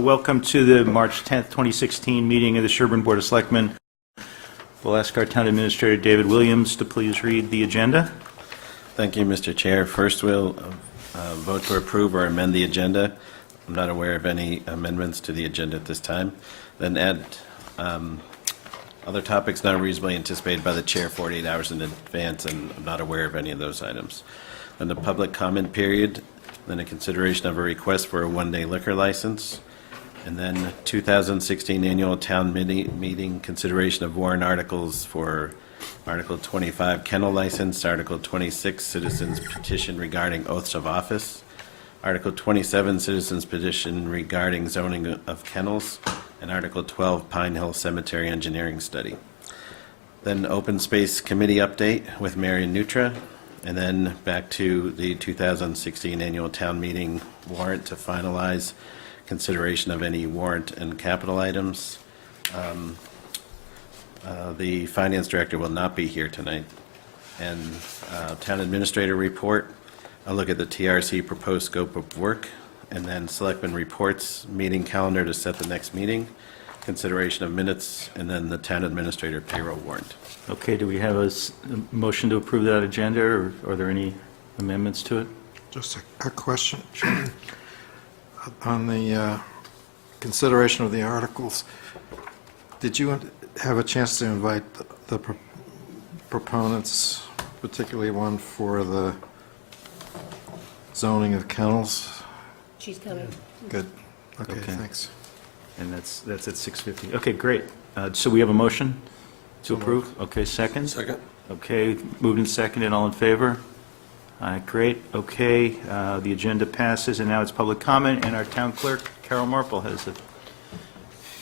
Welcome to the March 10th, 2016 meeting of the Sherborn Board of Selectmen. We'll ask our Town Administrator, David Williams, to please read the agenda. Thank you, Mr. Chair. First, we'll vote to approve or amend the agenda. I'm not aware of any amendments to the agenda at this time. Then add other topics not reasonably anticipated by the chair 48 hours in advance, and I'm not aware of any of those items. Then the public comment period, then a consideration of a request for a one-day liquor license, and then 2016 annual town meeting consideration of warrant articles for Article 25 kennel license, Article 26 citizens petition regarding oaths of office, Article 27 citizens petition regarding zoning of kennels, and Article 12 Pine Hill Cemetery engineering study. Then open space committee update with Marion Nutra, and then back to the 2016 annual town meeting warrant to finalize consideration of any warrant and capital items. The finance director will not be here tonight. And town administrator report, a look at the TRC proposed scope of work, and then selectmen reports, meeting calendar to set the next meeting, consideration of minutes, and then the town administrator payroll warrant. Okay, do we have a motion to approve that agenda, or are there any amendments to it? Just a question, Chairman. On the consideration of the articles, did you have a chance to invite the proponents, particularly one for the zoning of kennels? She's coming. Good. Okay, Okay. thanks. And that's at 6:50. Okay, great. So we have a motion to approve? Okay, second? Second. Okay, moved and seconded, all in favor? All right, great. Okay, the agenda passes, and now it's public comment, and our town clerk, Carol Marple, has a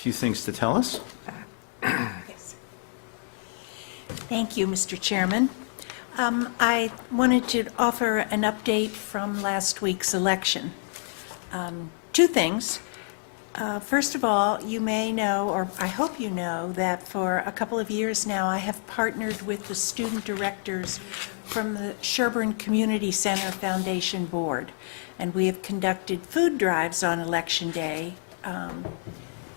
few things to tell us. Yes. Thank you, Mr. Chairman. I wanted to offer an update from last week's election. Two things. First of all, you may know, or I hope you know, that for a couple of years now, I have partnered with the student directors from the Sherborn Community Center Foundation Board, and we have conducted food drives on Election Day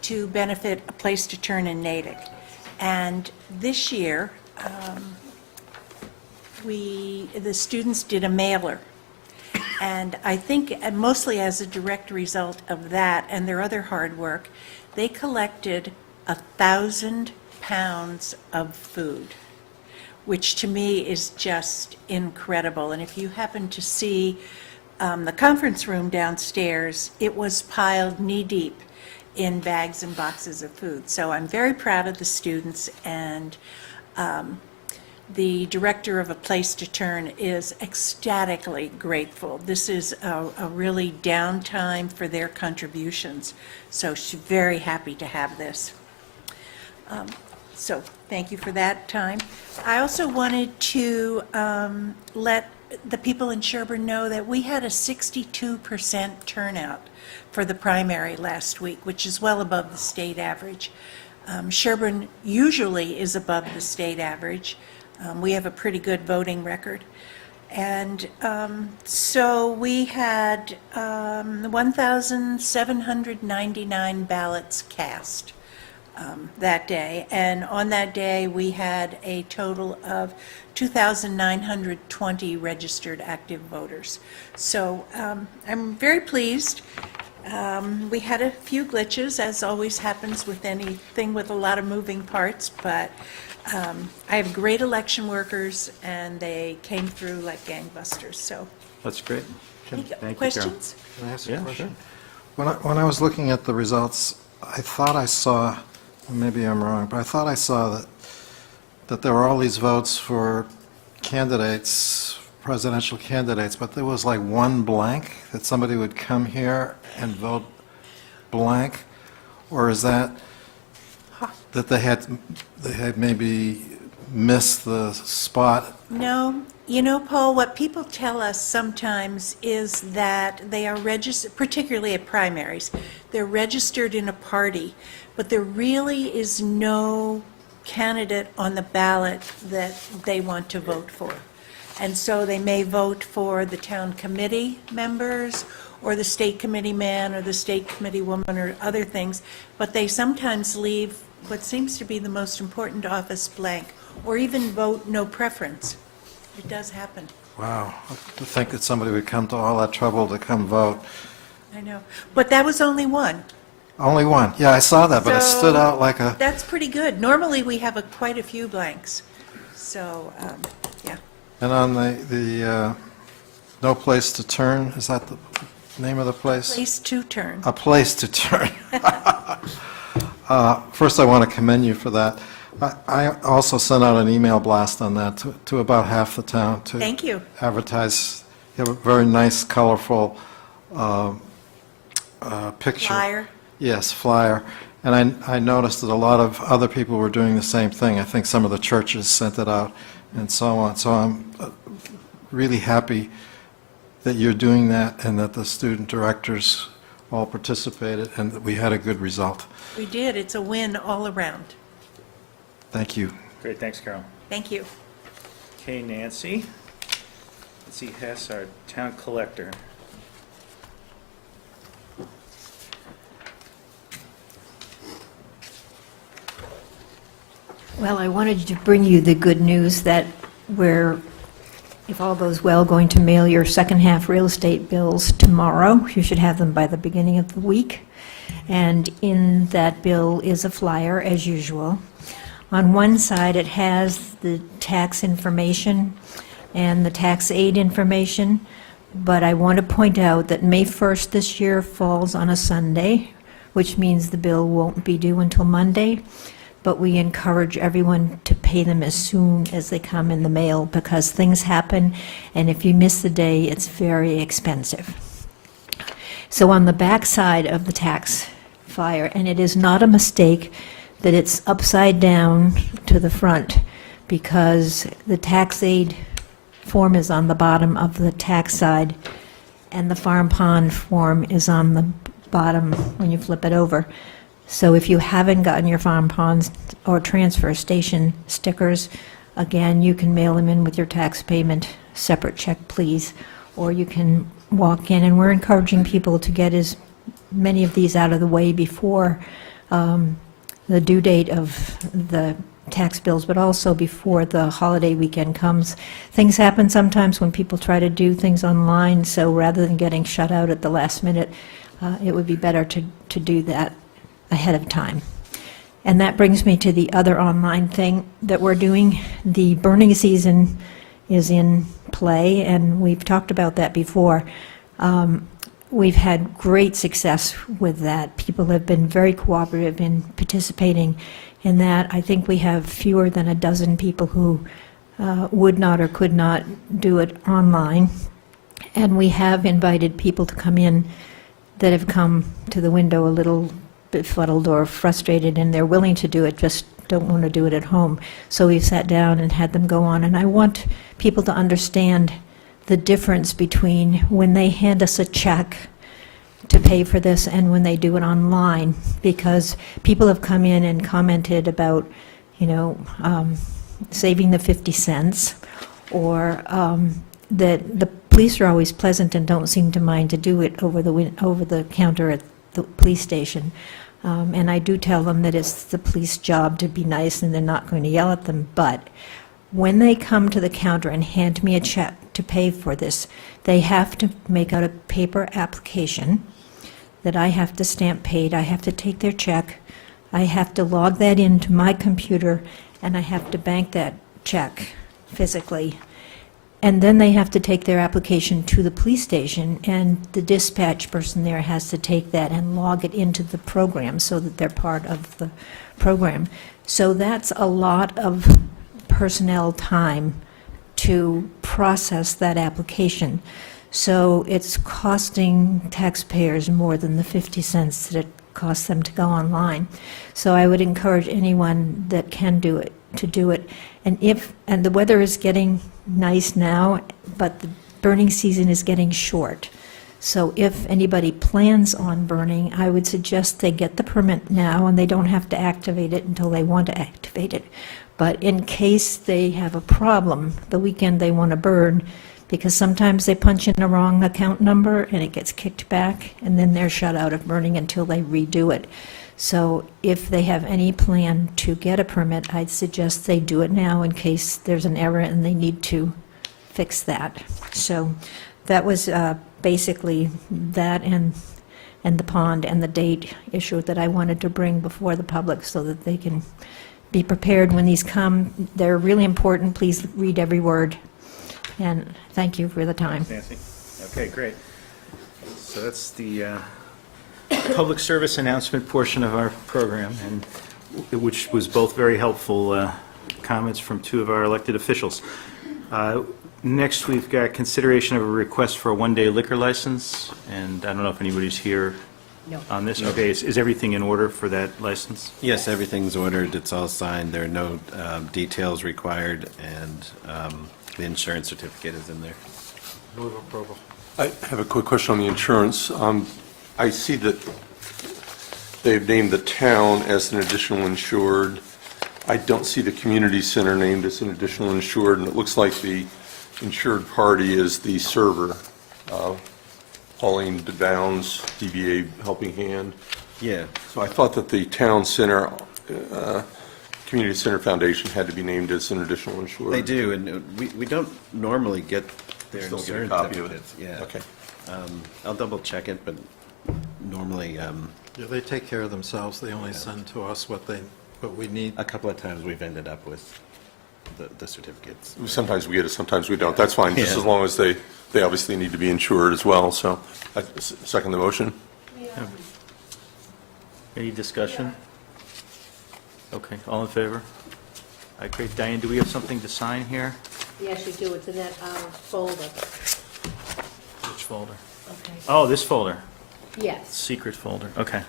to benefit A Place to Turn in Natick. And this year, the students did a mailer. And I think mostly as a direct result of that and their other hard work, they collected 1,000 pounds of food, which to me is just incredible. And if you happen to see the conference room downstairs, it was piled knee-deep in bags and boxes of food. So I'm very proud of the students, and the director of A Place to Turn is ecstatically grateful. This is a really downtime for their contributions, so she's very happy to have this. So thank you for that time. I also wanted to let the people in Sherborn know that we had a 62% turnout for the primary last week, which is well above the state average. Sherborn usually is above the state average. We have a pretty good voting record. And so we had 1,799 ballots cast that day. And on that day, we had a total of 2,920 registered active voters. So I'm very pleased. We had a few glitches, as always happens with anything with a lot of moving parts, but I have great election workers, and they came through like gangbusters, so. That's great. Thank you. Carol. Questions? Can I ask Yeah, a question? sure. When I was looking at the results, I thought I saw, maybe I'm wrong, but I thought I saw that there were all these votes for candidates, presidential candidates, but there was like one blank, that somebody would come here and vote blank? Or is that they had maybe missed the spot? No. You know, Paul, what people tell us sometimes is that they are registered, particularly at primaries, they're registered in a party, but there really is no candidate on the ballot that they want to vote for. And so they may vote for the town committee members, or the state committee man, or the state committee woman, or other things, but they sometimes leave what seems to be the most important office blank, or even vote no preference. It does happen. Wow, to think that somebody would come to all that trouble to come vote. I know. But that was only one. Only one. Yeah, I saw that, but it stood So- out like a, That's pretty good. Normally, we have quite a few blanks. So, yeah. and on the No Place to Turn, is that the name of the place? Place to turn. A place to turn. First, I want to commend you for that. I also sent out an email blast on that to about half the town to Thank you. advertise. You have a very nice, colorful picture. Flyer. Yes, flyer. And I noticed that a lot of other people were doing the same thing. I think some of the churches sent it out and so on. So I'm really happy that you're doing that and that the student directors all participated and that we had a good result. We did. It's a win all around. Thank you. Great, thanks, Carol. Thank you. Okay, Nancy. Nancy Hess, our town collector. Well, I wanted to bring you the good news that we're, if all goes well, going to mail your second half real estate bills tomorrow. You should have them by the beginning of the week. And in that bill is a flyer, as usual. On one side, it has the tax information and the tax aid information, but I want to point out that May 1st this year falls on a Sunday, which means the bill won't be due until Monday. But we encourage everyone to pay them as soon as they come in the mail because things happen, and if you miss the day, it's very expensive. So on the back side of the tax flyer, and it is not a mistake that it's upside down to the front because the tax aid form is on the bottom of the tax side and the farm pond form is on the bottom when you flip it over. So if you haven't gotten your farm ponds or transfer station stickers, again, you can mail them in with your tax payment, separate check, please, or you can walk in, and we're encouraging people to get as many of these out of the way before the due date of the tax bills, but also before the holiday weekend comes. Things happen sometimes when people try to do things online, so rather than getting shut out at the last minute, it would be better to do that ahead of time. And that brings me to the other online thing that we're doing. The burning season is in play, and we've talked about that before. We've had great success with that. People have been very cooperative in participating in that. I think we have fewer than a dozen people who would not or could not do it online. And we have invited people to come in that have come to the window a little befuddled or frustrated, and they're willing to do it, just don't want to do it at home. So we've sat down and had them go on, and I want people to understand the difference between when they hand us a check to pay for this and when they do it online, because people have come in and commented about, saving the 50 cents, or that the police are always pleasant and don't seem to mind to do it over the counter at the police station. And I do tell them that it's the police job to be nice and they're not going to yell at them. But when they come to the counter and hand me a check to pay for this, they have to make out a paper application that I have to stamp paid. I have to take their check. I have to log that into my computer, and I have to bank that check physically. And then they have to take their application to the police station, and the dispatch person there has to take that and log it into the program so that they're part of the program. So that's a lot of personnel time to process that application. So it's costing taxpayers more than the 50 cents that it costs them to go online. So I would encourage anyone that can do it to do it. And the weather is getting nice now, but the burning season is getting short. So if anybody plans on burning, I would suggest they get the permit now, and they don't have to activate it until they want to activate it. But in case they have a problem the weekend they want to burn, because sometimes they punch in a wrong account number and it gets kicked back, and then they're shut out of burning until they redo it. So if they have any plan to get a permit, I'd suggest they do it now in case there's an error and they need to fix that. So that was basically that and the pond and the date issue that I wanted to bring before the public so that they can be prepared when these come. They're really important. Please read every word. And thank you for the time. Nancy? Okay, great. So that's the public service announcement portion of our program, and which was both very helpful comments from two of our elected officials. Next, we've got consideration of a request for a one-day liquor license, and I don't know if anybody's here on this. Okay, is everything in order for that license? Yes, everything's ordered, it's all signed, there are no details required, and the insurance certificate is in there. Move approval. I have a quick question on the insurance. I see that they've named the town as an additional insured. I don't see the community center named as an additional insured, and it looks like the insured party is the server, Pauline Downs, DBA Helping Hand. Yeah, So I thought that the town center, community center foundation had to be named as an additional insured. they do, and we don't normally get their Still get a insurance copy of it. certificates. Yeah. Okay. I'll double check it, but normally, Yeah, they take care of themselves. They only send to us what we need. a couple of times we've ended up with the certificates. Sometimes we get it, sometimes we don't. That's fine, just Yeah. as long as they obviously need to be insured as well, so I second the motion. Any discussion? Okay, all in favor? All right, great. Diane, do we have something to sign here? Yes, you do, it's in that folder. Which folder? Okay. Oh, this folder, Yes. secret folder, okay.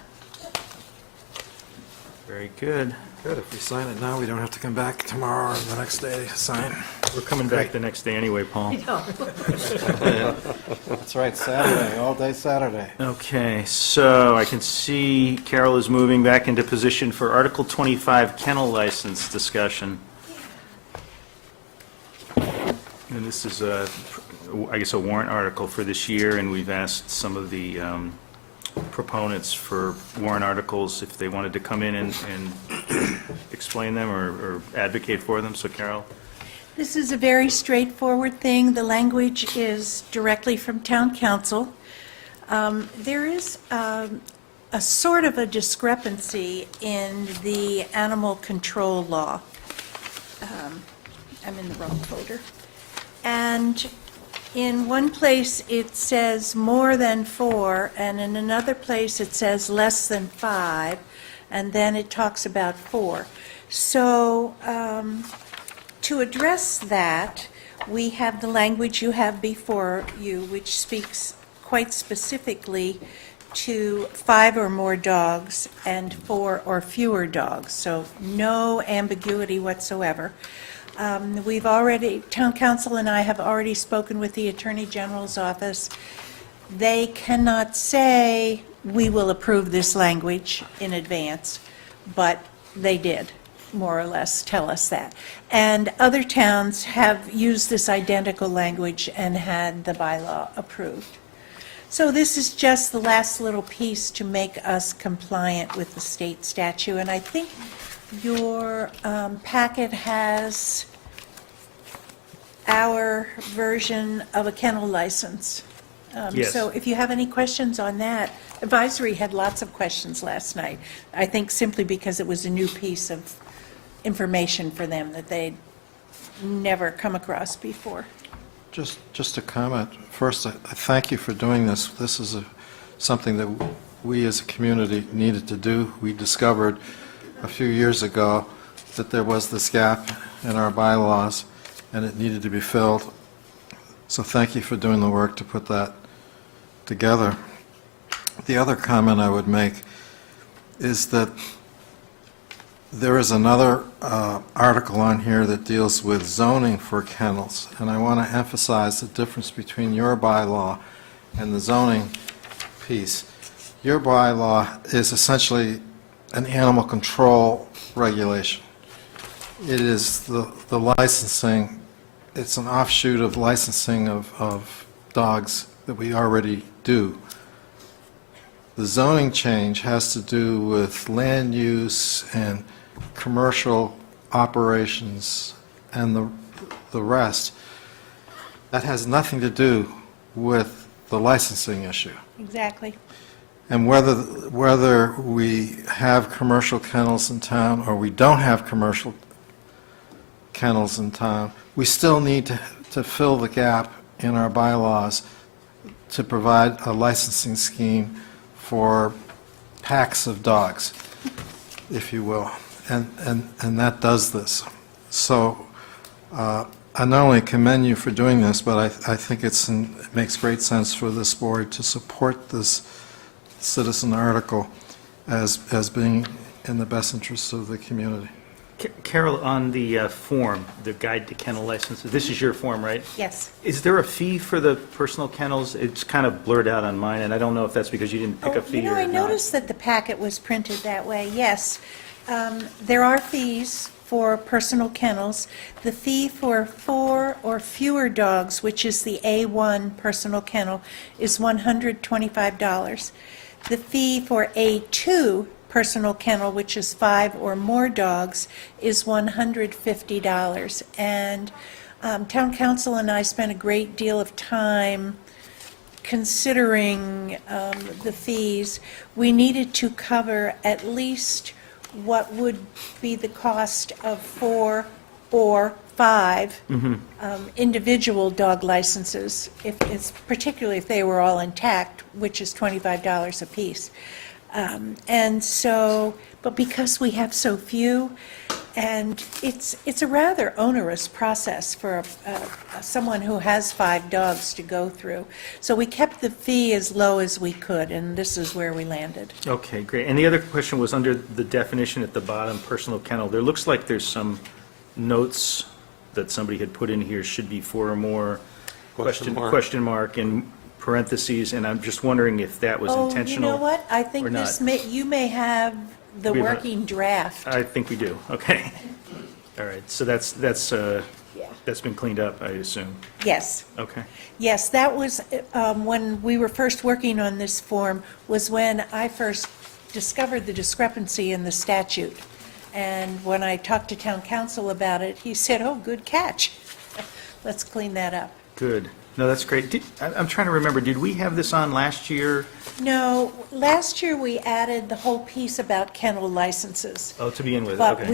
Very good. Good, if we sign it now, we don't have to come back tomorrow or the next day to sign. We're coming back the next day anyway, Paul. That's right, Saturday, all day Saturday. Okay, so I can see Carol is moving back into position for Article 25 kennel license discussion. And this is, I guess, a warrant article for this year, and we've asked some of the proponents for warrant articles if they wanted to come in and explain them or advocate for them. So Carol? This is a very straightforward thing. The language is directly from town council. There is a sort of a discrepancy in the animal control law. I'm in the wrong folder. And in one place, it says more than 4, and in another place, it says less than 5, and then it talks about 4. So to address that, we have the language you have before you, which speaks quite specifically to 5 or more dogs and 4 or fewer dogs, so no ambiguity whatsoever. We've already, town council and I have already spoken with the Attorney General's office. They cannot say, we will approve this language in advance, but they did, more or less, tell us that. And other towns have used this identical language and had the bylaw approved. So this is just the last little piece to make us compliant with the state statute, and I think your packet has our version of a kennel license. Yes. So if you have any questions on that, advisory had lots of questions last night, I think simply because it was a new piece of information for them that they'd never come across before. Just a comment. First, I thank you for doing this. This is something that we as a community needed to do. We discovered a few years ago that there was this gap in our bylaws, and it needed to be filled. So thank you for doing the work to put that together. The other comment I would make is that there is another article on here that deals with zoning for kennels, and I want to emphasize the difference between your bylaw and the zoning piece. Your bylaw is essentially an animal control regulation. It is the licensing it's an offshoot of licensing of dogs that we already do. The zoning change has to do with land use and commercial operations and the rest. That has nothing to do with the licensing issue. Exactly. And whether we have commercial kennels in town or we don't have commercial kennels in town, we still need to fill the gap in our bylaws to provide a licensing scheme for packs of dogs, if you will. And that does this. So I not only commend you for doing this, but I think it makes great sense for this board to support this citizen article as being in the best interests of the community. Carol, on the form, the guide to kennel licenses, this is your form, right? Yes. Is there a fee for the personal kennels? It's kind of blurred out on mine, and I don't know if that's because you didn't pick a fee or not. I noticed that the packet was printed that way, yes. There are fees for personal kennels. The fee for 4 or fewer dogs, which is the A1 personal kennel, is $125. The fee for A2 personal kennel, which is 5 or more dogs, is $150. And Town Council and I spent a great deal of time considering the fees. We needed to cover at least what would be the cost of 4 or 5 individual dog licenses, particularly if they were all intact, which is $25 apiece. And so, but because we have so few, and it's a rather onerous process for someone who has 5 dogs to go through. So we kept the fee as low as we could, and this is where we landed. Okay, great. And the other question was under the definition at the bottom, personal kennel. There looks like there's some notes that somebody had put in here, should be 4 or more, question mark, in parentheses, and I'm just wondering if that was intentional. Oh, you know what? I think or not. you may have the We have a- working draft. I think we do, okay. All right, so that's Yeah. been cleaned up, I assume. Yes. Okay. Yes, that was, when we were first working on this form, was when I first discovered the discrepancy in the statute. And when I talked to town council about it, he said, oh, good catch. Let's clean that up. Good. No, that's great. I'm trying to remember, did we have this on last year? No, last year we added the whole piece about kennel licenses. Oh, to begin with, But okay.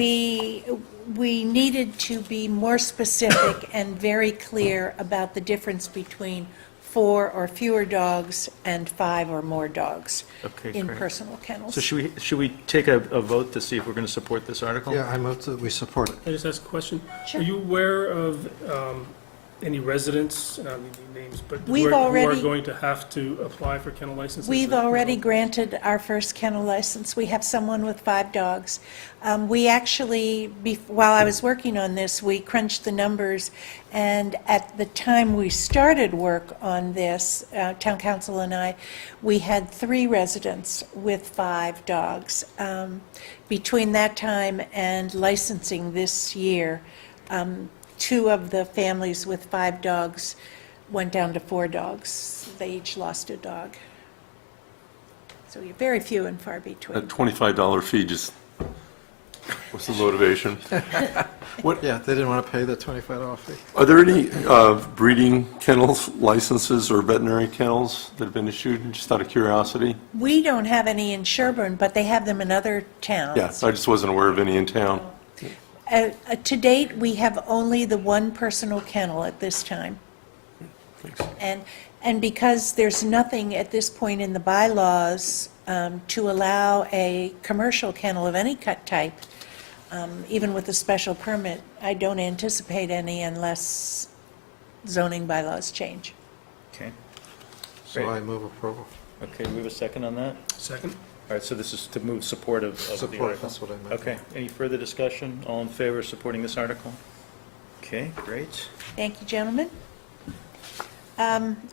we needed to be more specific and very clear about the difference between 4 or fewer dogs and 5 or more dogs Okay, in great. personal kennels. So should we take a vote to see if we're going to support this article? Yeah, I move that we support it. Can I just ask a question? Sure. Are you aware of any residents, I don't need any names, but We've who are already- going to have to apply for kennel licenses? We've already granted our first kennel license. We have someone with 5 dogs. We actually, while I was working on this, we crunched the numbers, and at the time we started work on this, Town Council and I, we had 3 residents with 5 dogs. Between that time and licensing this year, 2 of the families with 5 dogs went down to 4 dogs. They each lost a dog. So you're very few and far between. That $25 fee just, what's the motivation? Yeah, they didn't want to pay the $25 fee. Are there any breeding kennels licenses or veterinary kennels that have been issued, just out of curiosity? We don't have any in Sherborn, but they have them in other towns. Yeah, I just wasn't aware of any in town. To date, we have only the 1 personal kennel at this time. Thanks. And because there's nothing at this point in the bylaws to allow a commercial kennel of any type, even with a special permit, I don't anticipate any unless zoning bylaws change. Okay. So Great. I move approval. Okay, we have a second on that? Second? All right, so this is to move support of the Support, article? that's what I meant. Okay, any further discussion? All in favor of supporting this article? Okay, great. Thank you, gentlemen.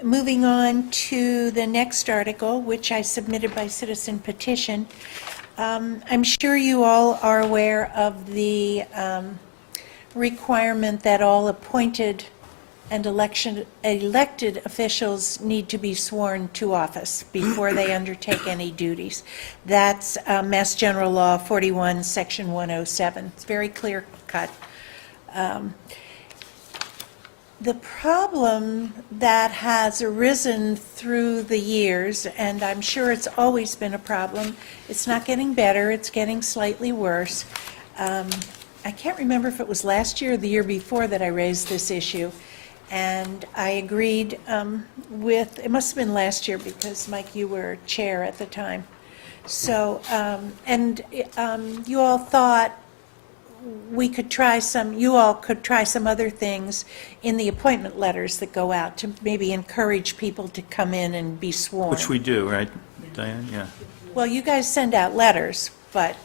Moving on to the next article, which I submitted by citizen petition. I'm sure you all are aware of the requirement that all appointed and elected officials need to be sworn to office before they undertake any duties. That's Mass General Law 41, Section 107. It's very clear cut. The problem that has arisen through the years, and I'm sure it's always been a problem, it's not getting better, it's getting slightly worse. I can't remember if it was last year or the year before that I raised this issue, and I agreed with, it must have been last year because, Mike, you were chair at the time. So, you all thought we could try some, you all could try some other things in the appointment letters that go out to maybe encourage people to come in and be sworn. Which we do, right, Diane? Yeah. Well, you guys send out letters, but,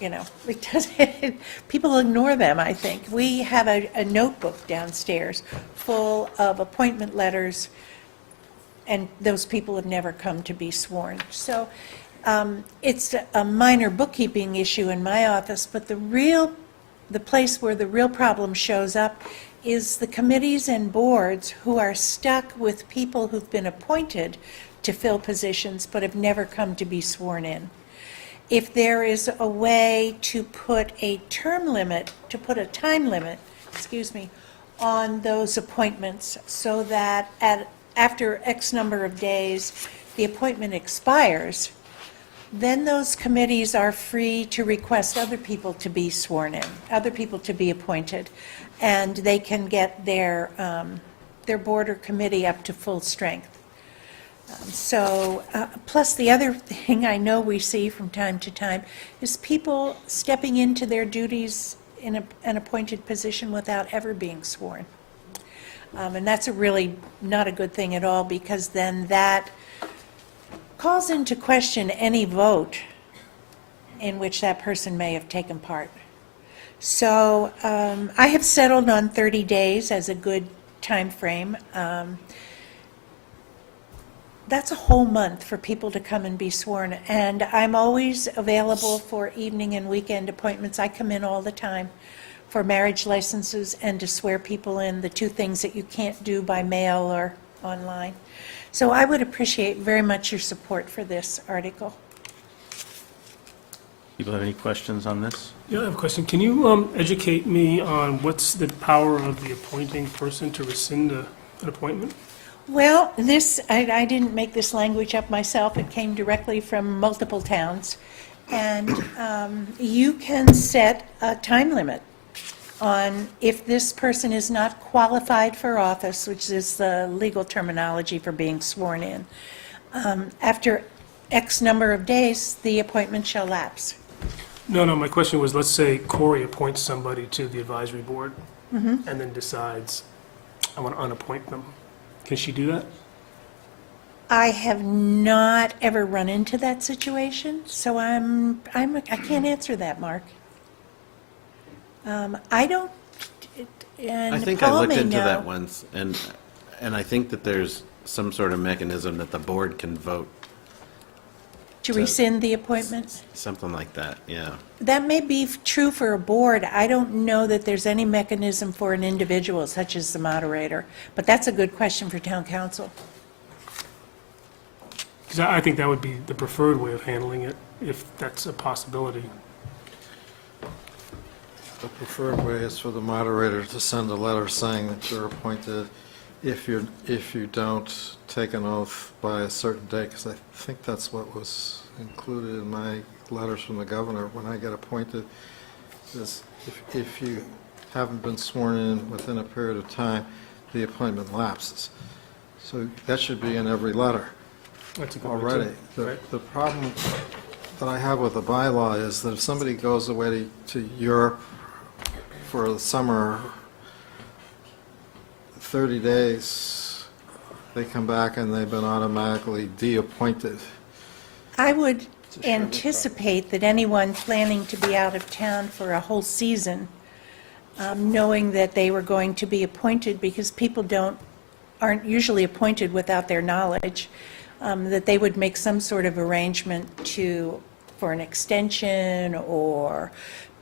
you know, it doesn't, people ignore them, I think. We have a notebook downstairs full of appointment letters, and those people have never come to be sworn. So it's a minor bookkeeping issue in my office, but the place where the real problem shows up is the committees and boards who are stuck with people who've been appointed to fill positions but have never come to be sworn in. If there is a way to put a term limit, to put a time limit, on those appointments so that after X number of days, the appointment expires, then those committees are free to request other people to be sworn in, other people to be appointed, and they can get their board or committee up to full strength. Plus the other thing I know we see from time to time is people stepping into their duties in an appointed position without ever being sworn. And that's really not a good thing at all, because then that calls into question any vote in which that person may have taken part. So I have settled on 30 days as a good time frame. That's a whole month for people to come and be sworn, and I'm always available for evening and weekend appointments. I come in all the time for marriage licenses and to swear people in, the two things that you can't do by mail or online. So I would appreciate very much your support for this article. People have any questions on this? Yeah, I have a question. Can you educate me on what's the power of the appointing person to rescind an appointment? Well, I didn't make this language up myself. It came directly from multiple towns. And you can set a time limit on if this person is not qualified for office, which is the legal terminology for being sworn in. After X number of days, the appointment shall lapse. No, my question was, let's say Corey appoints somebody to the advisory board and then decides, I want to unappoint them. Can she do that? I have not ever run into that situation, so I can't answer that, Mark. I don't, and I think I Paul looked may into know. that once, and I think that there's some sort of mechanism that the board can vote, To rescind the appointment? something like that, yeah. That may be true for a board. I don't know that there's any mechanism for an individual, such as the moderator, but that's a good question for town council. Because I think that would be the preferred way of handling it, if that's a possibility. The preferred way is for the moderator to send a letter saying that you're appointed if you don't take an oath by a certain date, because I think that's what was included in my letters from the governor when I get appointed, is if you haven't been sworn in within a period of time, the appointment lapses. So that should be in every letter That's a good way, too. already. Right. The problem that I have with the bylaw is that if somebody goes away to Europe for the summer, 30 days, they come back and they've been automatically de-appointed. I would anticipate that anyone planning to be out of town for a whole season, knowing that they were going to be appointed, because people aren't usually appointed without their knowledge, that they would make some sort of arrangement for an extension or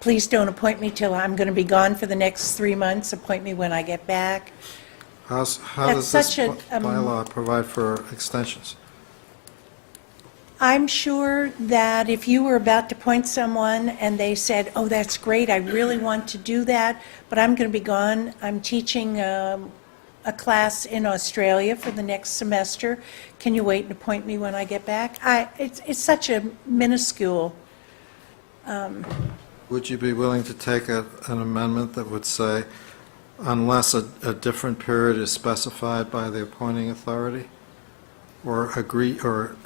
please don't appoint me till I'm going to be gone for the next 3 months, appoint me when I get back. How That's does this such a, bylaw provide for extensions? I'm sure that if you were about to appoint someone and they said, oh, that's great, I really want to do that, but I'm going to be gone, I'm teaching a class in Australia for the next semester, can you wait and appoint me when I get back? It's such a minuscule, Would you be willing to take an amendment that would say, unless a different period is specified by the appointing authority, or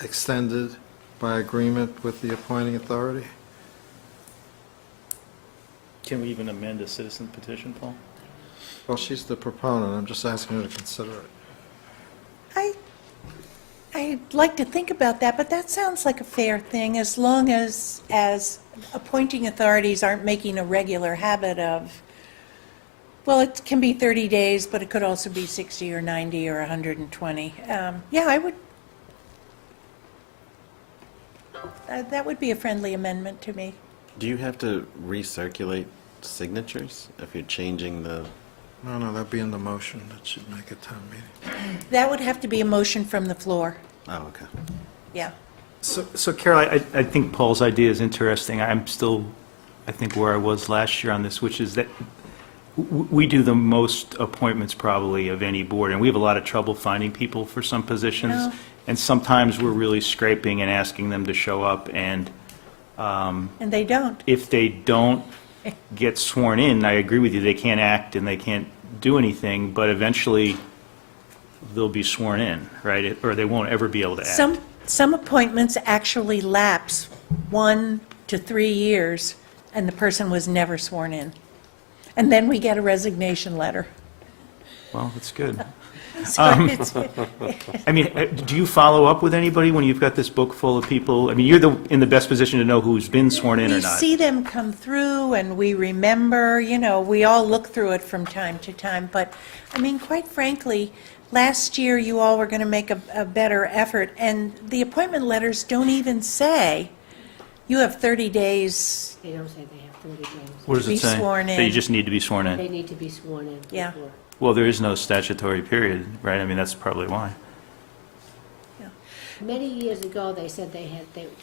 extended by agreement with the appointing authority? Can we even amend a citizen petition, Paul? Well, she's the proponent, I'm just asking her to consider it. I'd like to think about that, but that sounds like a fair thing, as long as appointing authorities aren't making a regular habit of, well, it can be 30 days, but it could also be 60 or 90 or 120. Yeah, I would, that would be a friendly amendment to me. Do you have to recirculate signatures if you're changing the? No, that'd be in the motion, that should make a town meeting. That would have to be a motion from the floor, Oh, okay. yeah. So Carol, I think Paul's idea is interesting. I'm still, I think, where I was last year on this, which is that we do the most appointments probably of any board, and we have a lot of trouble finding people for some positions. No. And sometimes we're really scraping and asking them to show up, and And they don't. if they don't get sworn in, I agree with you, they can't act and they can't do anything, but eventually they'll be sworn in, right? Or they won't ever be able to act. Some appointments actually lapse 1 to 3 years, and the person was never sworn in. And then we get a resignation letter. Well, that's good. So it's- I mean, do you follow up with anybody when you've got this book full of people? I mean, you're in the best position to know who's been sworn in or We not. see them come through, and we remember, we all look through it from time to time. But, I mean, quite frankly, last year, you all were going to make a better effort, and the appointment letters don't even say, you have 30 days. They don't say they have 30 days. What does be it say? sworn That you in. just need to be sworn in? They need to be sworn in Yeah. before. Well, there is no statutory period, right? I mean, that's probably why. Many years ago, they said they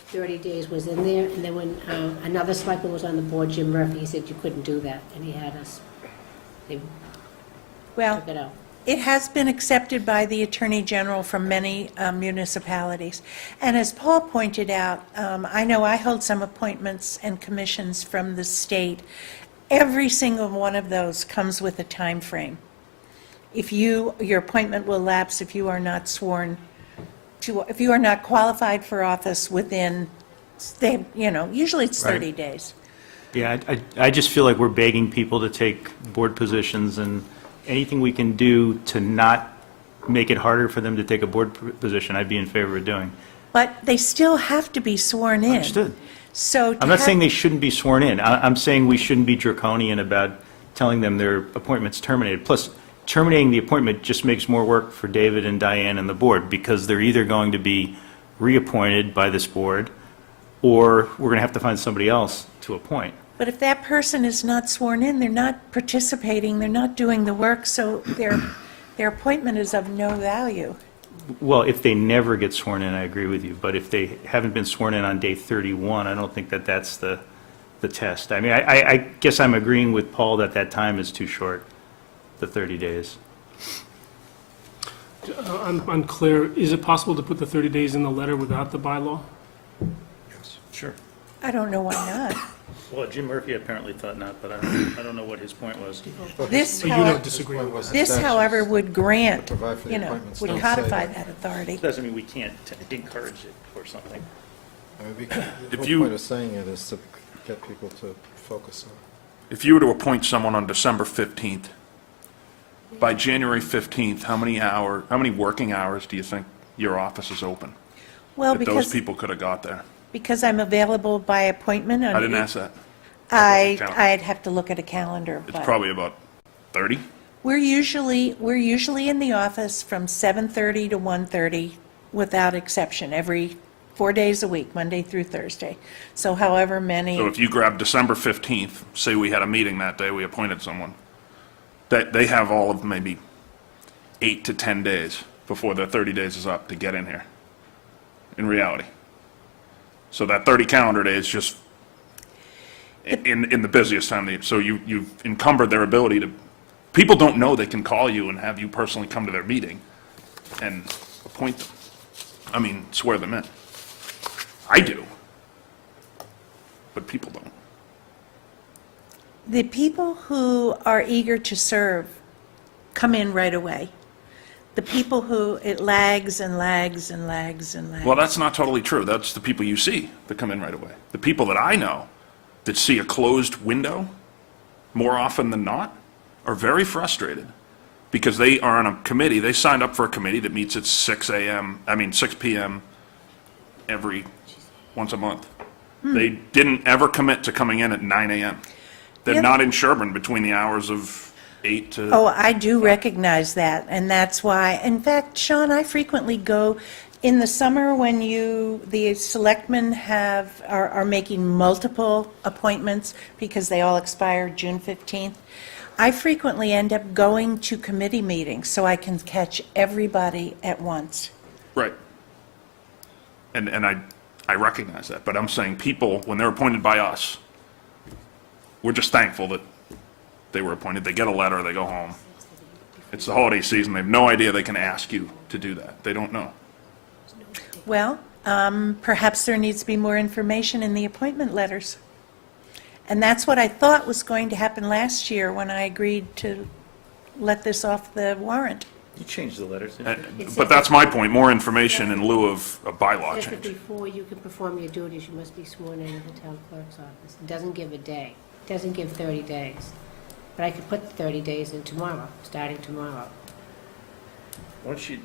30 days was in there, and then when another selectman was on the board, Jim Murphy, he said you couldn't do that, and he had us, they Well, took it out. it has been accepted by the Attorney General from many municipalities. And as Paul pointed out, I know I hold some appointments and commissions from the state. Every single one of those comes with a time frame. Your appointment will lapse if you are not sworn to, if you are not qualified for office within, usually it's 30 Right. days. Yeah, I just feel like we're begging people to take board positions, and anything we can do to not make it harder for them to take a board position, I'd be in favor of doing. But they still have to be sworn in. Understood. So to I'm not have- saying they shouldn't be sworn in. I'm saying we shouldn't be draconian about telling them their appointment's terminated. Plus, terminating the appointment just makes more work for David and Diane and the board, because they're either going to be reappointed by this board, or we're going to have to find somebody else to appoint. But if that person is not sworn in, they're not participating, they're not doing the work, so their appointment is of no value. Well, if they never get sworn in, I agree with you, but if they haven't been sworn in on day 31, I don't think that that's the test. I mean, I guess I'm agreeing with Paul that that time is too short, the 30 days. I'm unclear, is it possible to put the 30 days in the letter without the bylaw? Sure. I don't know why not. Well, Jim Murphy apparently thought not, but I don't know what his point was. This, But you however, don't disagree with that? this, however, would grant, To provide for the you know, appointments, would don't say codify that. that authority. Doesn't mean we can't encourage it or something. The whole point of saying it is to get people to focus on it. If you were to appoint someone on December 15th, by January 15th, how many working hours do you think your office is open? Well, That those because, people could have got there? because I'm available by appointment. I didn't ask that. I'd have to look at a calendar, It's but probably about 30? we're usually in the office from 7:30 to 1:30 without exception, every 4 days a week, Monday through Thursday. So however many. So if you grab December 15th, say we had a meeting that day, we appointed someone, that they have all of maybe 8 to 10 days before their 30 days is up to get in here, in reality. So that 30 calendar days just in the busiest time, so you've encumbered their ability to, people don't know they can call you and have you personally come to their meeting and appoint them. I mean, swear them in. I do, but people don't. The people who are eager to serve come in right away. The people who, it lags and lags and lags and lags. Well, that's not totally true. That's the people you see that come in right away. The people that I know that see a closed window more often than not are very frustrated because they are on a committee. They signed up for a committee that meets at 6 p.m. once a month. They didn't ever commit to coming in at 9 a.m. They're Yep. not in Sherborn between the hours of 8 to... Oh, I do recognize that, and that's why, in fact, Sean, I frequently go, in the summer when the selectmen are making multiple appointments because they all expire June 15th, I frequently end up going to committee meetings so I can catch everybody at once. Right. And I recognize that, but I'm saying people, when they're appointed by us, we're just thankful that they were appointed. They get a letter, they go home. It's the holiday season. They have no idea they can ask you to do that. They don't know. Well, perhaps there needs to be more information in the appointment letters. And that's what I thought was going to happen last year when I agreed to let this off the warrant. You changed the letters, didn't you? But that's my point, more information in lieu of a bylaw It says that change. before you can perform your duties, you must be sworn in at the town clerk's office. It doesn't give a day. It doesn't give 30 days. But I could put 30 days in tomorrow, starting tomorrow. Once you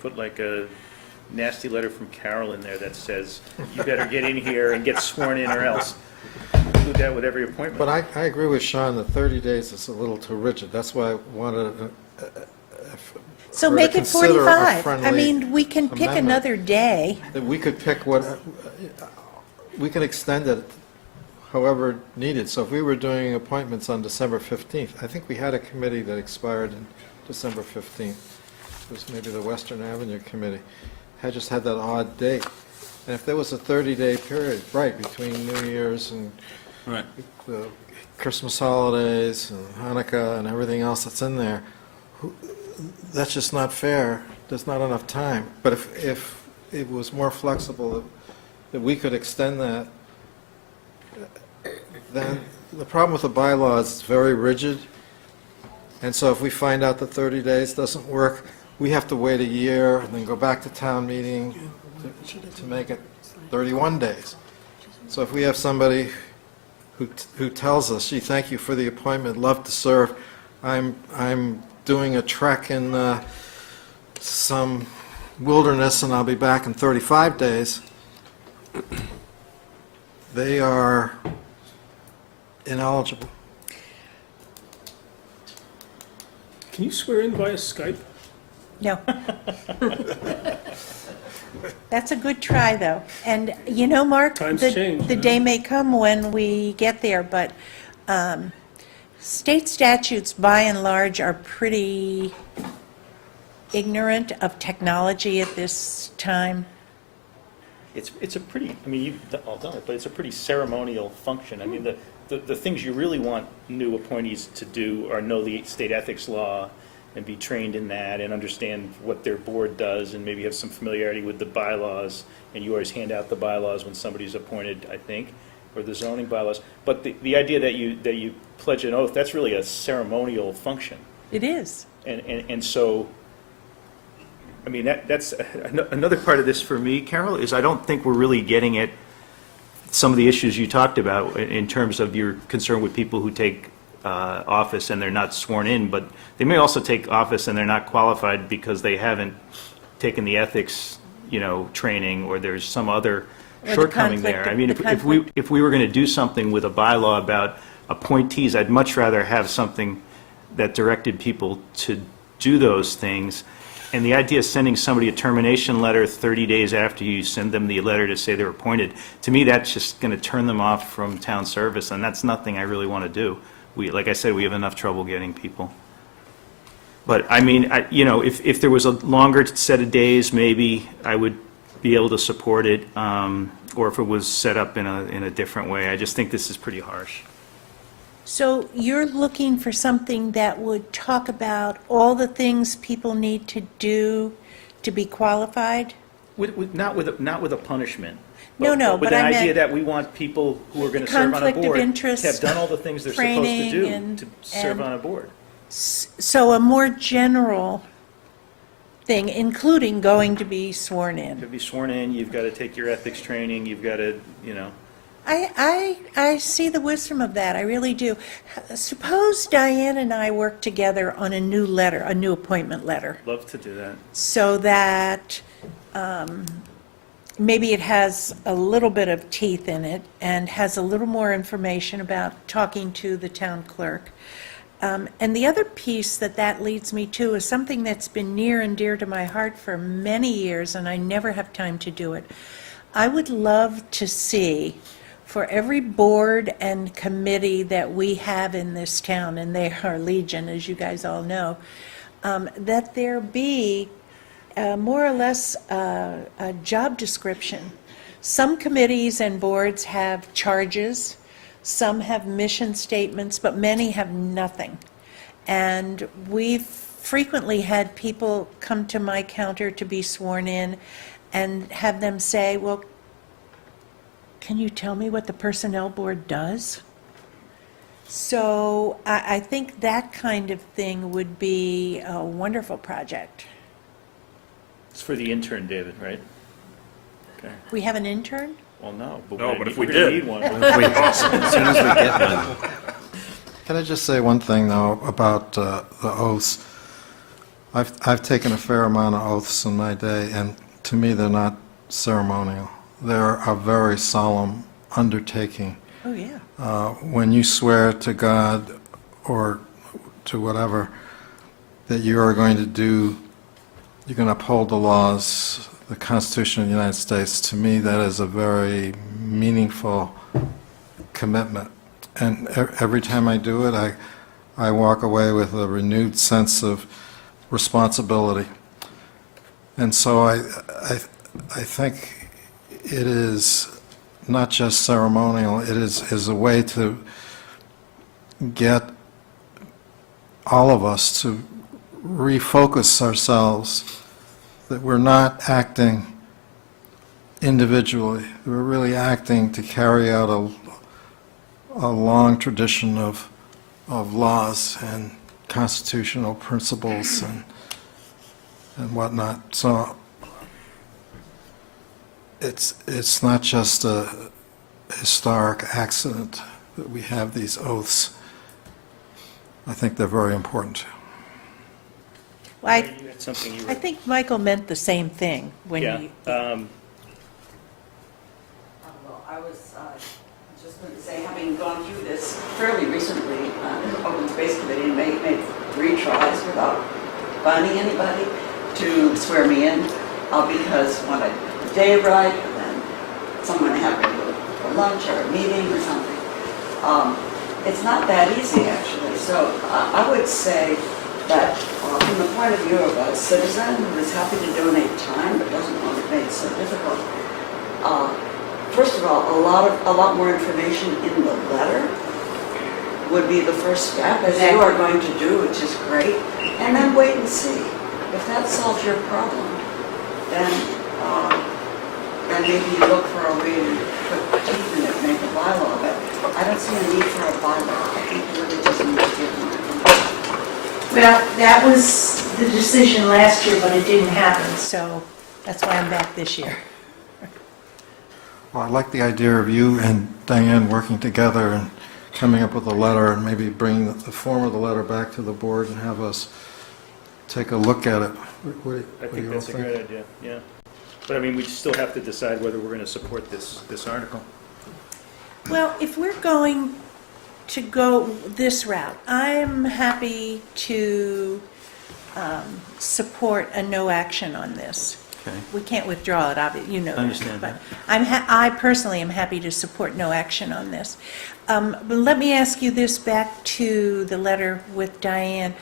put like a nasty letter from Carol in there that says, you better get in here and get sworn in or else. Do that with every appointment. But I agree with Sean that 30 days is a little too rigid. That's why I wanted So Or to make it consider a 45. I friendly mean, we can pick amendment. another day. that we could pick we can extend it however needed. So if we were doing appointments on December 15th, I think we had a committee that expired in December 15th. It was maybe the Western Avenue Committee. Had just had that odd date. And if there was a 30-day period, right, between New Year's and Right. the Christmas holidays and Hanukkah and everything else that's in there, that's just not fair. There's not enough time. But if it was more flexible, that we could extend that, then the problem with the bylaw is it's very rigid. And so if we find out that 30 days doesn't work, we have to wait a year and then go back to town meeting to make it 31 days. So if we have somebody who tells us, gee, thank you for the appointment, love to serve, I'm doing a trek in some wilderness and I'll be back in 35 days, they are ineligible. Can you swear in via Skype? No. That's a good try, though. And, you know, Mark, Times the change, the yeah. day may come when we get there, but state statutes, by and large, are pretty ignorant of technology at this time. It's a pretty, I mean, you've all done it, but it's a pretty ceremonial function. I mean, the things you really want new appointees to do are know the state ethics law and be trained in that and understand what their board does and maybe have some familiarity with the bylaws. And you always hand out the bylaws when somebody's appointed, I think, or the zoning bylaws. But the idea that you pledge an oath, that's really a ceremonial function. It is. And so, I mean, that's another part of this for me, Carol, is I don't think we're really getting at some of the issues you talked about in terms of your concern with people who take office and they're not sworn in, but they may also take office and they're not qualified because they haven't taken the ethics, training, or there's some other Or the shortcoming conflict there. I of- mean, the conflict. if we were going to do something with a bylaw about appointees, I'd much rather have something that directed people to do those things. And the idea of sending somebody a termination letter 30 days after you send them the letter to say they're appointed, to me, that's just going to turn them off from town service, and that's nothing I really want to do. Like I said, we have enough trouble getting people. But, I mean, if there was a longer set of days, maybe I would be able to support it, or if it was set up in a different way. I just think this is pretty harsh. So you're looking for something that would talk about all the things people need to do to be qualified? Not with a punishment. No, With but an I idea meant that we want people who are going to serve on a conflict of board to interest, have done all the things they're supposed to training do and- to serve and- on a board. So a more general thing, including going to be sworn in. To be sworn in, you've got to take your ethics training, you've got to, I see the wisdom of that, I really do. Suppose Diane and I work together on a new letter, a new appointment letter, love to do that. so that maybe it has a little bit of teeth in it and has a little more information about talking to the town clerk. And the other piece that leads me to is something that's been near and dear to my heart for many years, and I never have time to do it. I would love to see, for every board and committee that we have in this town, and they are legion, as you guys all know, that there be more or less a job description. Some committees and boards have charges, some have mission statements, but many have nothing. And we've frequently had people come to my counter to be sworn in and have them say, well, can you tell me what the personnel board does? So I think that kind of thing would be a wonderful project. It's for the intern, David, right? Okay. We have an intern? Well, no. No, but if we we're gonna did. need one. As soon as we get one. Can I just say one thing, though, about the oaths? I've taken a fair amount of oaths in my day, and to me, they're not ceremonial. They're a very solemn undertaking. Oh, yeah. When you swear to God or to whatever that you are going to do, you're going to uphold the laws, the Constitution of the United States, to me, that is a very meaningful commitment. And every time I do it, I walk away with a renewed sense of responsibility. And so I think it is not just ceremonial, it is a way to get all of us to refocus ourselves, that we're not acting individually, we're really acting to carry out a long tradition of laws and constitutional principles and whatnot. So it's not just a historic accident that we have these oaths. I think they're very important. Well, You had something you I think Michael meant the same thing when Yeah. he, Well, I was just going to say, having gone through this fairly recently, Open Space Committee made 3 tries without finding anybody to swear me in, because when the day arrived, and then someone happened to go for lunch or a meeting or something. It's not that easy, actually. So I would say that from the point of view of a citizen who is happy to donate time but doesn't want it made so difficult, first of all, a lot more information in the letter would be the first step, as you are going to do, which is great. And then wait and see. If that solves your problem, then maybe you look for a way to put teeth in it, make a bylaw. But I don't see a need for a bylaw. I think you really just need to give more information. well, that was the decision last year, but it didn't happen, so that's why I'm back this year. Well, I like the idea of you and Diane working together and coming up with a letter and maybe bringing the form of the letter back to the board and have us take a look at it. What do I you think all that's a great idea, yeah. But I mean, we still have to decide whether we're going to support this article. Well, if we're going to go this route, I'm happy to support a no action on this. Okay. We can't withdraw it, obviously, you know that. Understand But that. I personally am happy to support no action on this. But let me ask you this back to the letter with Diane.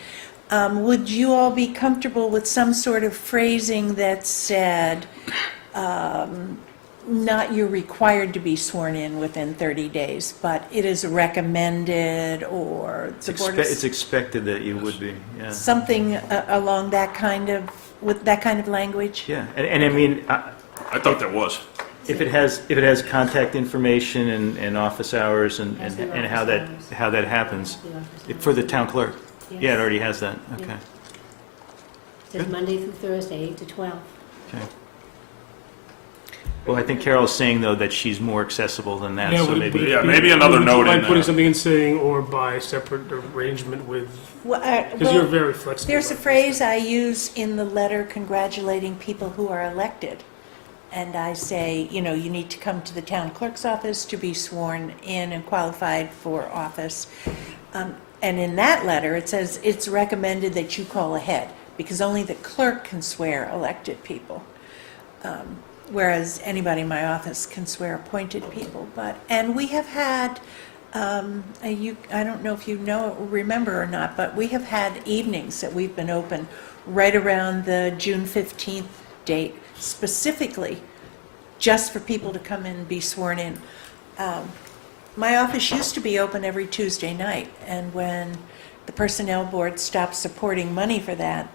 Would you all be comfortable with some sort of phrasing that said, not you're required to be sworn in within 30 days, but it is recommended, or the board It's is... expected that you would be, yeah. Something along that kind of, with that kind of language? Yeah, and I mean, I thought there was. if it has contact information and office hours and Has the how office that hours. happens, The office hours. for the town clerk? Yes. Yeah, it already has that, Yeah. okay. Says Monday through Thursday, 8 to 12. Okay. Well, I think Carol's saying, though, that she's more accessible than that, so would- maybe... would it Yeah, be- maybe another would you note in mind putting there. something in saying, or by separate arrangement with, Well, because you're very flexible. there's a about this. phrase I use in the letter congratulating people who are elected. And I say, you know, you need to come to the town clerk's office to be sworn in and qualified for office. And in that letter, it says it's recommended that you call ahead, because only the clerk can swear elected people. Whereas anybody in my office can swear appointed people. And we have had, I don't know if you remember or not, but we have had evenings that we've been open right around the June 15th date, specifically just for people to come in and be sworn in. My office used to be open every Tuesday night, and when the Personnel Board stopped supporting money for that,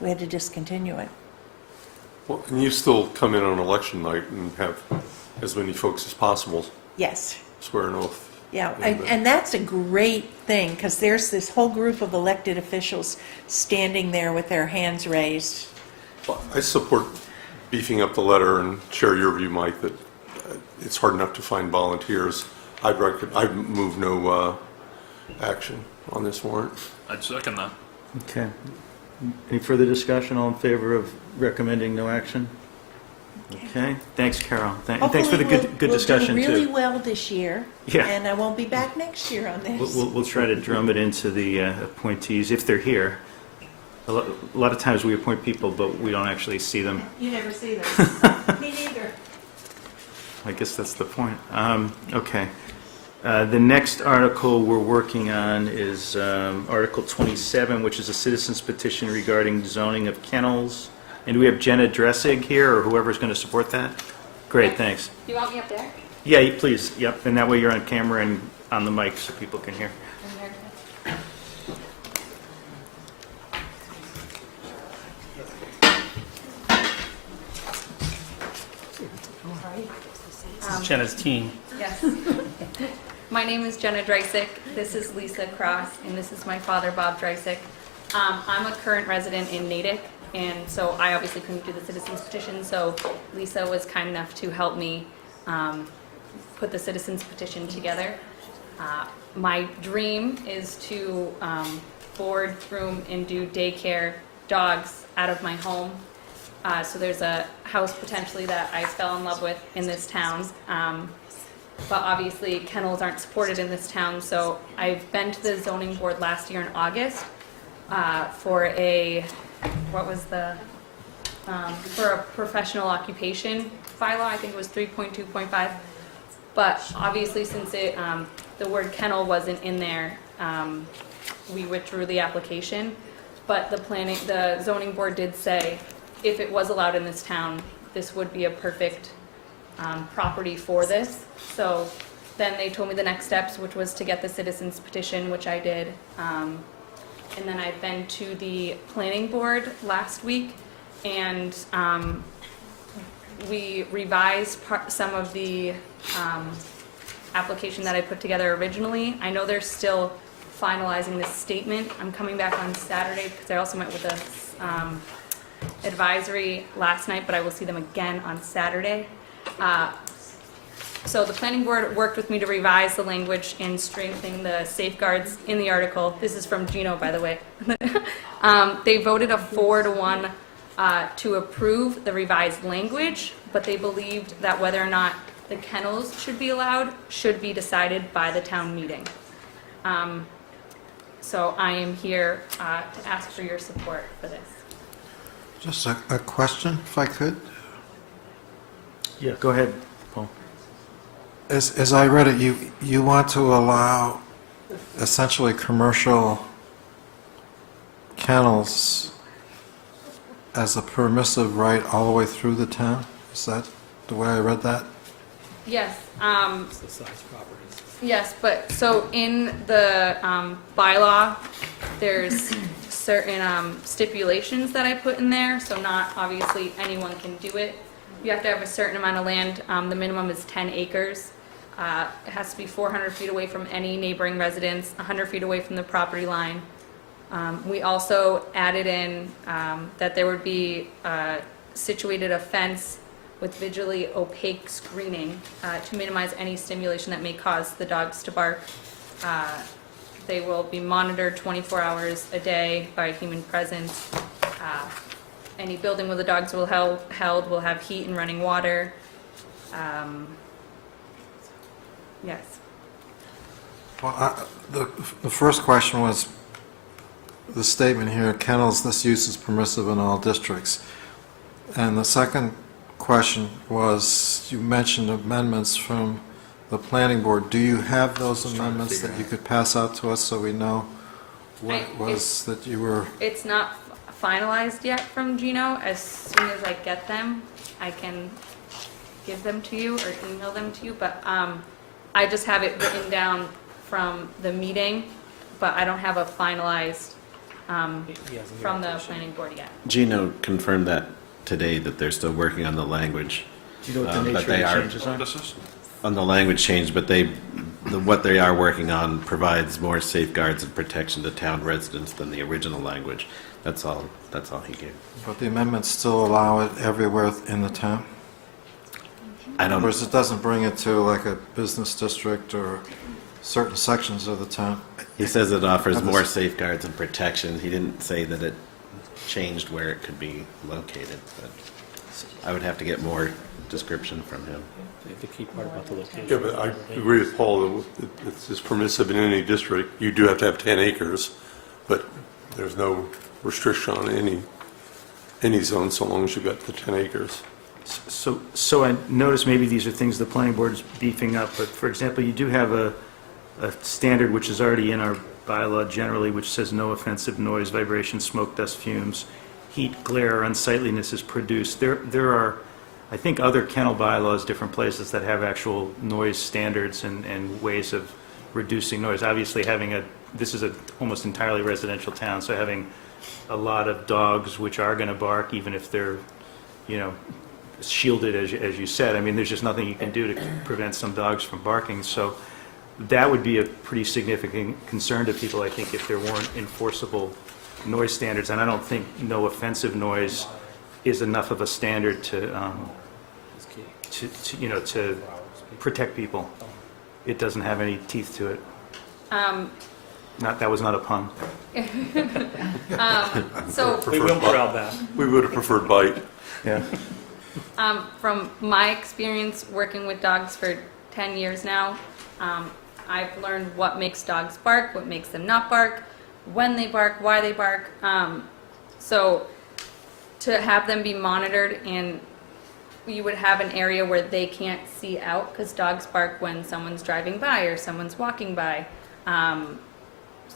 we had to discontinue it. Well, and you still come in on election night and have as many folks as possible Yes. swear an oath. Yeah, And, and that's a great thing, because there's this whole group of elected officials standing there with their hands raised. Well, I support beefing up the letter and share your view, Mike, that it's hard enough to find volunteers. I'd move no action on this warrant. I'd second that. Okay. Any further discussion? All in favor of recommending no action? Okay, thanks, Carol. Thanks for the good discussion, We'll do really too. well this year. Yeah. And I won't be back next year on this. We'll try to drum it into the appointees, if they're here. A lot of times we appoint people, but we don't actually see them. You never see them. Me neither. I guess that's the point. Okay. The next article we're working on is Article 27, which is a citizen's petition regarding zoning of kennels. And do we have Jenna Dressig here, or whoever's going to support that? Great, thanks. Do you want me up there? Yeah, please, yep, and that way you're on camera and on the mic so people can hear. Jenna's team. Yes. My name is Jenna Dreisick. This is Lisa Cross, and this is my father, Bob Dreisick. I'm a current resident in Natick, and so I obviously couldn't do the citizens petition, so Lisa was kind enough to help me put the citizens petition together. My dream is to board, groom, and do daycare dogs out of my home. So there's a house potentially that I fell in love with in this town. But obviously kennels aren't supported in this town, so I've been to the zoning board last year in August for a, for a professional occupation bylaw, I think it was 3.2.5. But obviously since the word kennel wasn't in there, we withdrew the application. But the zoning board did say, if it was allowed in this town, this would be a perfect property for this. So then they told me the next steps, which was to get the citizens petition, which I did. And then I've been to the planning board last week, and we revised some of the application that I put together originally. I know they're still finalizing this statement. I'm coming back on Saturday because I also met with the advisory last night, but I will see them again on Saturday. So the planning board worked with me to revise the language and strengthen the safeguards in the article. This is from Gino, by the way. They voted a 4-1 to approve the revised language, but they believed that whether or not the kennels should be allowed should be decided by the town meeting. So I am here to ask for your support for this. Just a question, if I could. Yeah, go ahead, Paul. As I read it, you want to allow essentially commercial kennels as a permissive right all the way through the town? Is that the way I read that? Yes. It's the size properties. Yes, but so in the bylaw, there's certain stipulations that I put in there, so not obviously anyone can do it. You have to have a certain amount of land. The minimum is 10 acres. It has to be 400 feet away from any neighboring residence, 100 feet away from the property line. We also added in that there would be situated a fence with visually opaque screening to minimize any stimulation that may cause the dogs to bark. They will be monitored 24 hours a day by human presence. Any building where the dogs will held will have heat and running water. Yes. Well, the first question was the statement here, kennels, this use is permissive in all districts. And the second question was, you mentioned amendments from the planning board. Do you have those amendments that you could pass out to us so we know what it was that you were? It's not finalized yet from Gino. As soon as I get them, I can give them to you or email them to you, but I just have it written down from the meeting, but I don't have a finalized from the planning board yet. Gino confirmed that today, that they're still working on the language. Do you know what the But nature of they the are- changes are? This is, On the language change, but what they are working on provides more safeguards and protection to town residents than the original language. That's all he gave. But the amendments still allow it everywhere in the town? I In other don't, words, it doesn't bring it to like a business district or certain sections of the town? he says it offers more safeguards and protection. He didn't say that it changed where it could be located, but I would have to get more description from him. The key part about the location. Yeah, but I agree with Paul, that it's permissive in any district. You do have to have 10 acres, but there's no restriction on any zone so long as you've got the 10 acres. So I notice maybe these are things the planning board is beefing up, but for example, you do have a standard which is already in our bylaw generally, which says no offensive noise, vibration, smoke, dust, fumes, heat, glare, or unsightliness is produced. There are, I think, other kennel bylaws, different places that have actual noise standards and ways of reducing noise. Obviously, this is a almost entirely residential town, so having a lot of dogs which are going to bark, even if they're, shielded, as you said. I mean, there's just nothing you can do to prevent some dogs from barking. So that would be a pretty significant concern to people, I think, if there weren't enforceable noise standards. And I don't think no offensive noise is enough of a standard to protect people. It doesn't have any teeth to it. That was not a pun. So We won't corral that. We would have preferred bite. Yeah. from my experience working with dogs for 10 years now, I've learned what makes dogs bark, what makes them not bark, when they bark, why they bark. So to have them be monitored, and you would have an area where they can't see out because dogs bark when someone's driving by or someone's walking by.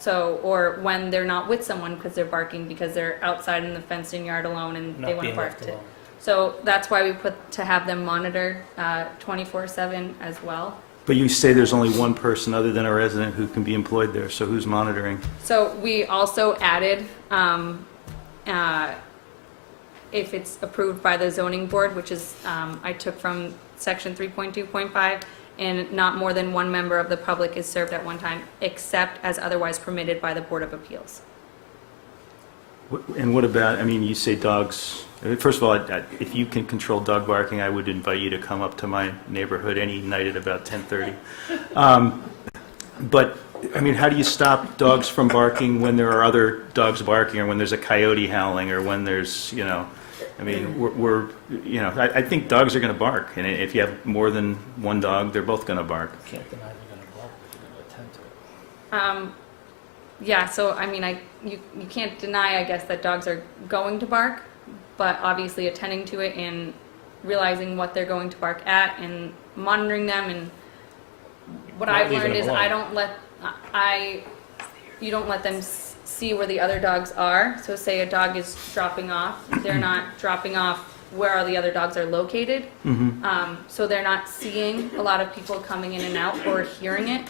Or when they're not with someone because they're barking because they're outside in the fenced-in yard alone and they Not want to being bark left too. alone. So that's why we put to have them monitored 24/7 as well. But you say there's only one person other than a resident who can be employed there, so who's monitoring? So we also added, if it's approved by the zoning board, which is, I took from section 3.2.5, and not more than one member of the public is served at one time, except as otherwise permitted by the Board of Appeals. And what about, I mean, you say dogs, first of all, if you can control dog barking, I would invite you to come up to my neighborhood any night at about 10:30. But, I mean, how do you stop dogs from barking when there are other dogs barking, or when there's a coyote howling, or when there's, I mean, I think dogs are going to bark, and if you have more than one dog, they're both going to bark. Can't deny they're going to bark if you're going to attend to it. Yeah, so I mean, you can't deny, I guess, that dogs are going to bark, but obviously attending to it and realizing what they're going to bark at and monitoring them. And what Not I've leaving learned them is alone. you don't let them see where the other dogs are. So say a dog is dropping off, they're not dropping off where all the other dogs are located. So they're not seeing a lot of people coming in and out or hearing it.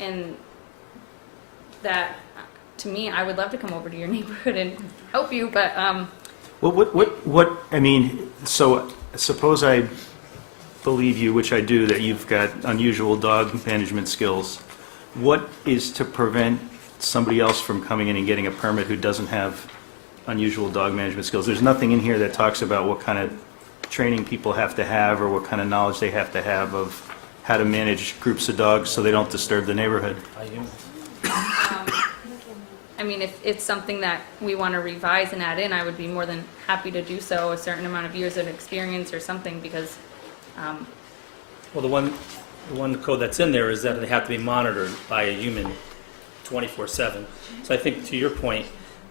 And that, to me, I would love to come over to your neighborhood and help you, but Well, what, I mean, so suppose I believe you, which I do, that you've got unusual dog management skills. What is to prevent somebody else from coming in and getting a permit who doesn't have unusual dog management skills? There's nothing in here that talks about what kind of training people have to have or what kind of knowledge they have to have of how to manage groups of dogs so they don't disturb the neighborhood. I mean, if it's something that we want to revise and add in, I would be more than happy to do so, a certain amount of years of experience or something, because, Well, the one code that's in there is that they have to be monitored by a human 24/7. So I think, to your point,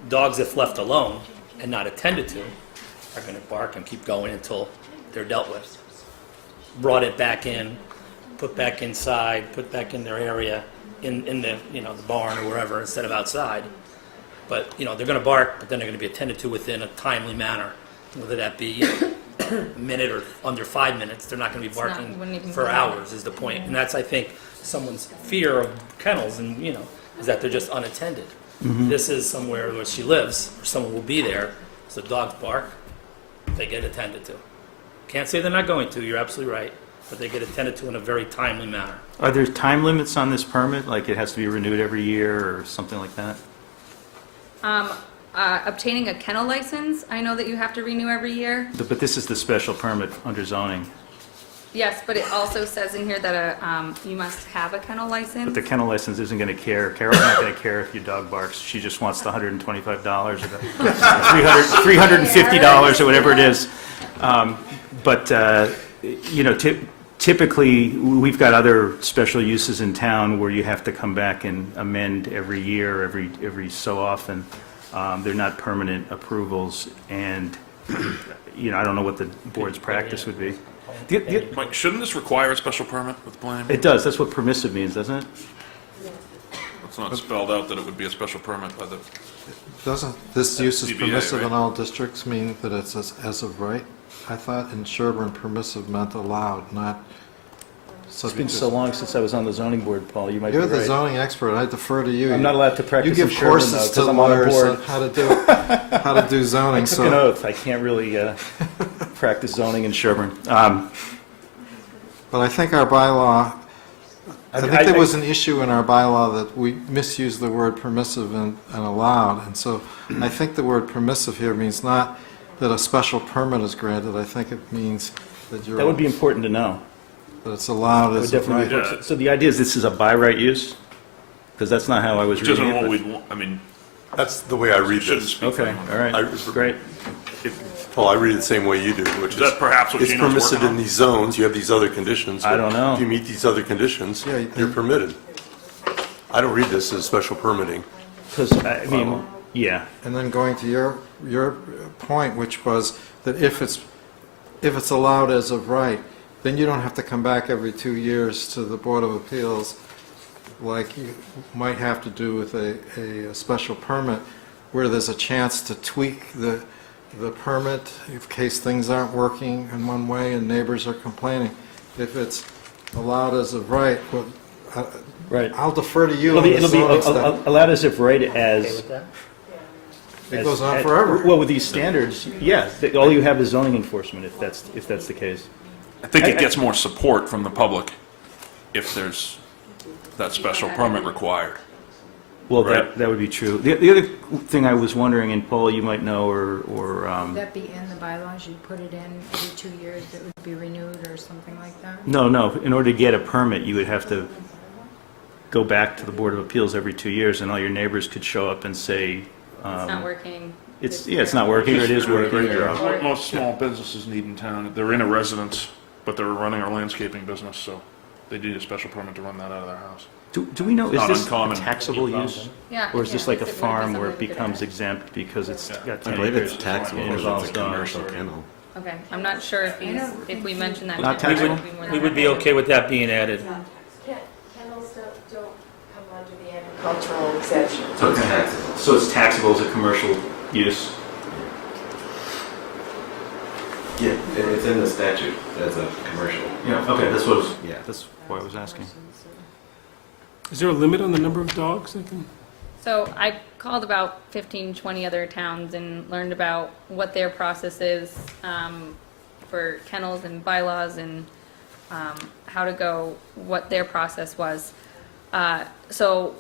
dogs, if left alone and not attended to, are going to bark and keep going until they're dealt with. Brought it back in, put back inside, put back in their area, in the, the barn or wherever, instead of outside. But, they're going to bark, but then they're going to be attended to within a timely manner, whether that be a minute or under 5 minutes. They're not going to be not- barking wouldn't even for be- hours is the point. And that's, I think, someone's fear of kennels and, is that they're just unattended. This is somewhere where she lives, or someone will be there, so dogs bark, they get attended to. Can't say they're not going to, you're absolutely right, but they get attended to in a very timely manner. Are there time limits on this permit? Like it has to be renewed every year or something like that? obtaining a kennel license, I know that you have to renew every year. But this is the special permit under zoning. Yes, but it also says in here that you must have a kennel But license. the kennel license isn't going to care. Carol's not going to care if your dog barks. She just wants the $125 or the $350 or whatever it is. Typically, we've got other special uses in town where you have to come back and amend every year, every so often. They're not permanent approvals, and, I don't know what the board's practice would be. Mike, shouldn't this require a special permit with planning? It does, that's what permissive means, doesn't it? It's not spelled out that it would be a special permit by the, Doesn't this use is ZBA, permissive in right? all districts mean that it's as of right? I thought in Sherborn permissive meant allowed, not It's subject been to. so long since I was on the zoning board, Paul, you might be You're the right. zoning expert, I defer to you. I'm not allowed to practice You in give Sherborn, though, courses to because I'm on the lawyers board. on how to do I zoning, took an so. oath, I can't really practice zoning in Sherborn. But I think our bylaw, I think there was an issue in our bylaw that we misused the word permissive and allowed. And so I think the word permissive here means not that a special permit is granted, I think it means that That would be important to know. that it's allowed That would as a definitely be right. important. So the idea is this is a by right use? Because that's not how I was which reading isn't it. what but- we'd want, I mean, That's the way I read shouldn't this. speak for Okay, anyone. all right, I- great. Paul, I read it the same way you do, which Is that perhaps what it's Gino's permissive working in on? these zones, you have these other conditions. I don't know. If you meet these other conditions, Yeah, you're permitted. I don't read this as special permitting. Because, I mean, yeah, And then going to your point, which was that if it's allowed as of right, then you don't have to come back every 2 years to the Board of Appeals like you might have to do with a special permit, where there's a chance to tweak the permit in case things aren't working in one way and neighbors are complaining. If it's allowed as of right, well, right. I'll defer to you It'll on be, the it'll be zoning stuff. allowed as if right Okay as. with that? It goes on as- forever. Well, with these standards, yeah, all you have is zoning enforcement, if that's the case. I think it gets more support from the public if there's that special permit required. Well, Right. that would be true. The other thing I was wondering, and Paul, you might know, or Would that be in the bylaws? You put it in every 2 years, it would be renewed or something like that? no, in order to get a permit, you would have to go back to the Board of Appeals every 2 years, and all your neighbors could show up and say, It's not working. it's not working, or it is working. or- What most small businesses need in town, they're in a residence, but they're running a landscaping business, so they need a special permit to run that out of their house. Do we know, is Not this a uncommon. taxable use? Yeah. Or is this yeah, like a it would be farm where it something we could becomes add. exempt because it's got 10 I acres? believe it's taxable and because involves it's a dogs? commercial kennel. Okay, I'm not sure if we mentioned that. Not to him, I taxable? would be more than We would be happy to. okay with that being added. Kennels don't come under the agricultural exemption. So it's taxable. So it's taxable as a commercial use? Yeah, it's in the statute as a commercial. Yeah, okay, that's what was, Yeah. that's why I was asking. Is there a limit on the number of dogs that can? So I called about 15, 20 other towns and learned about what their process is for kennels and bylaws and how to go, what their process was. So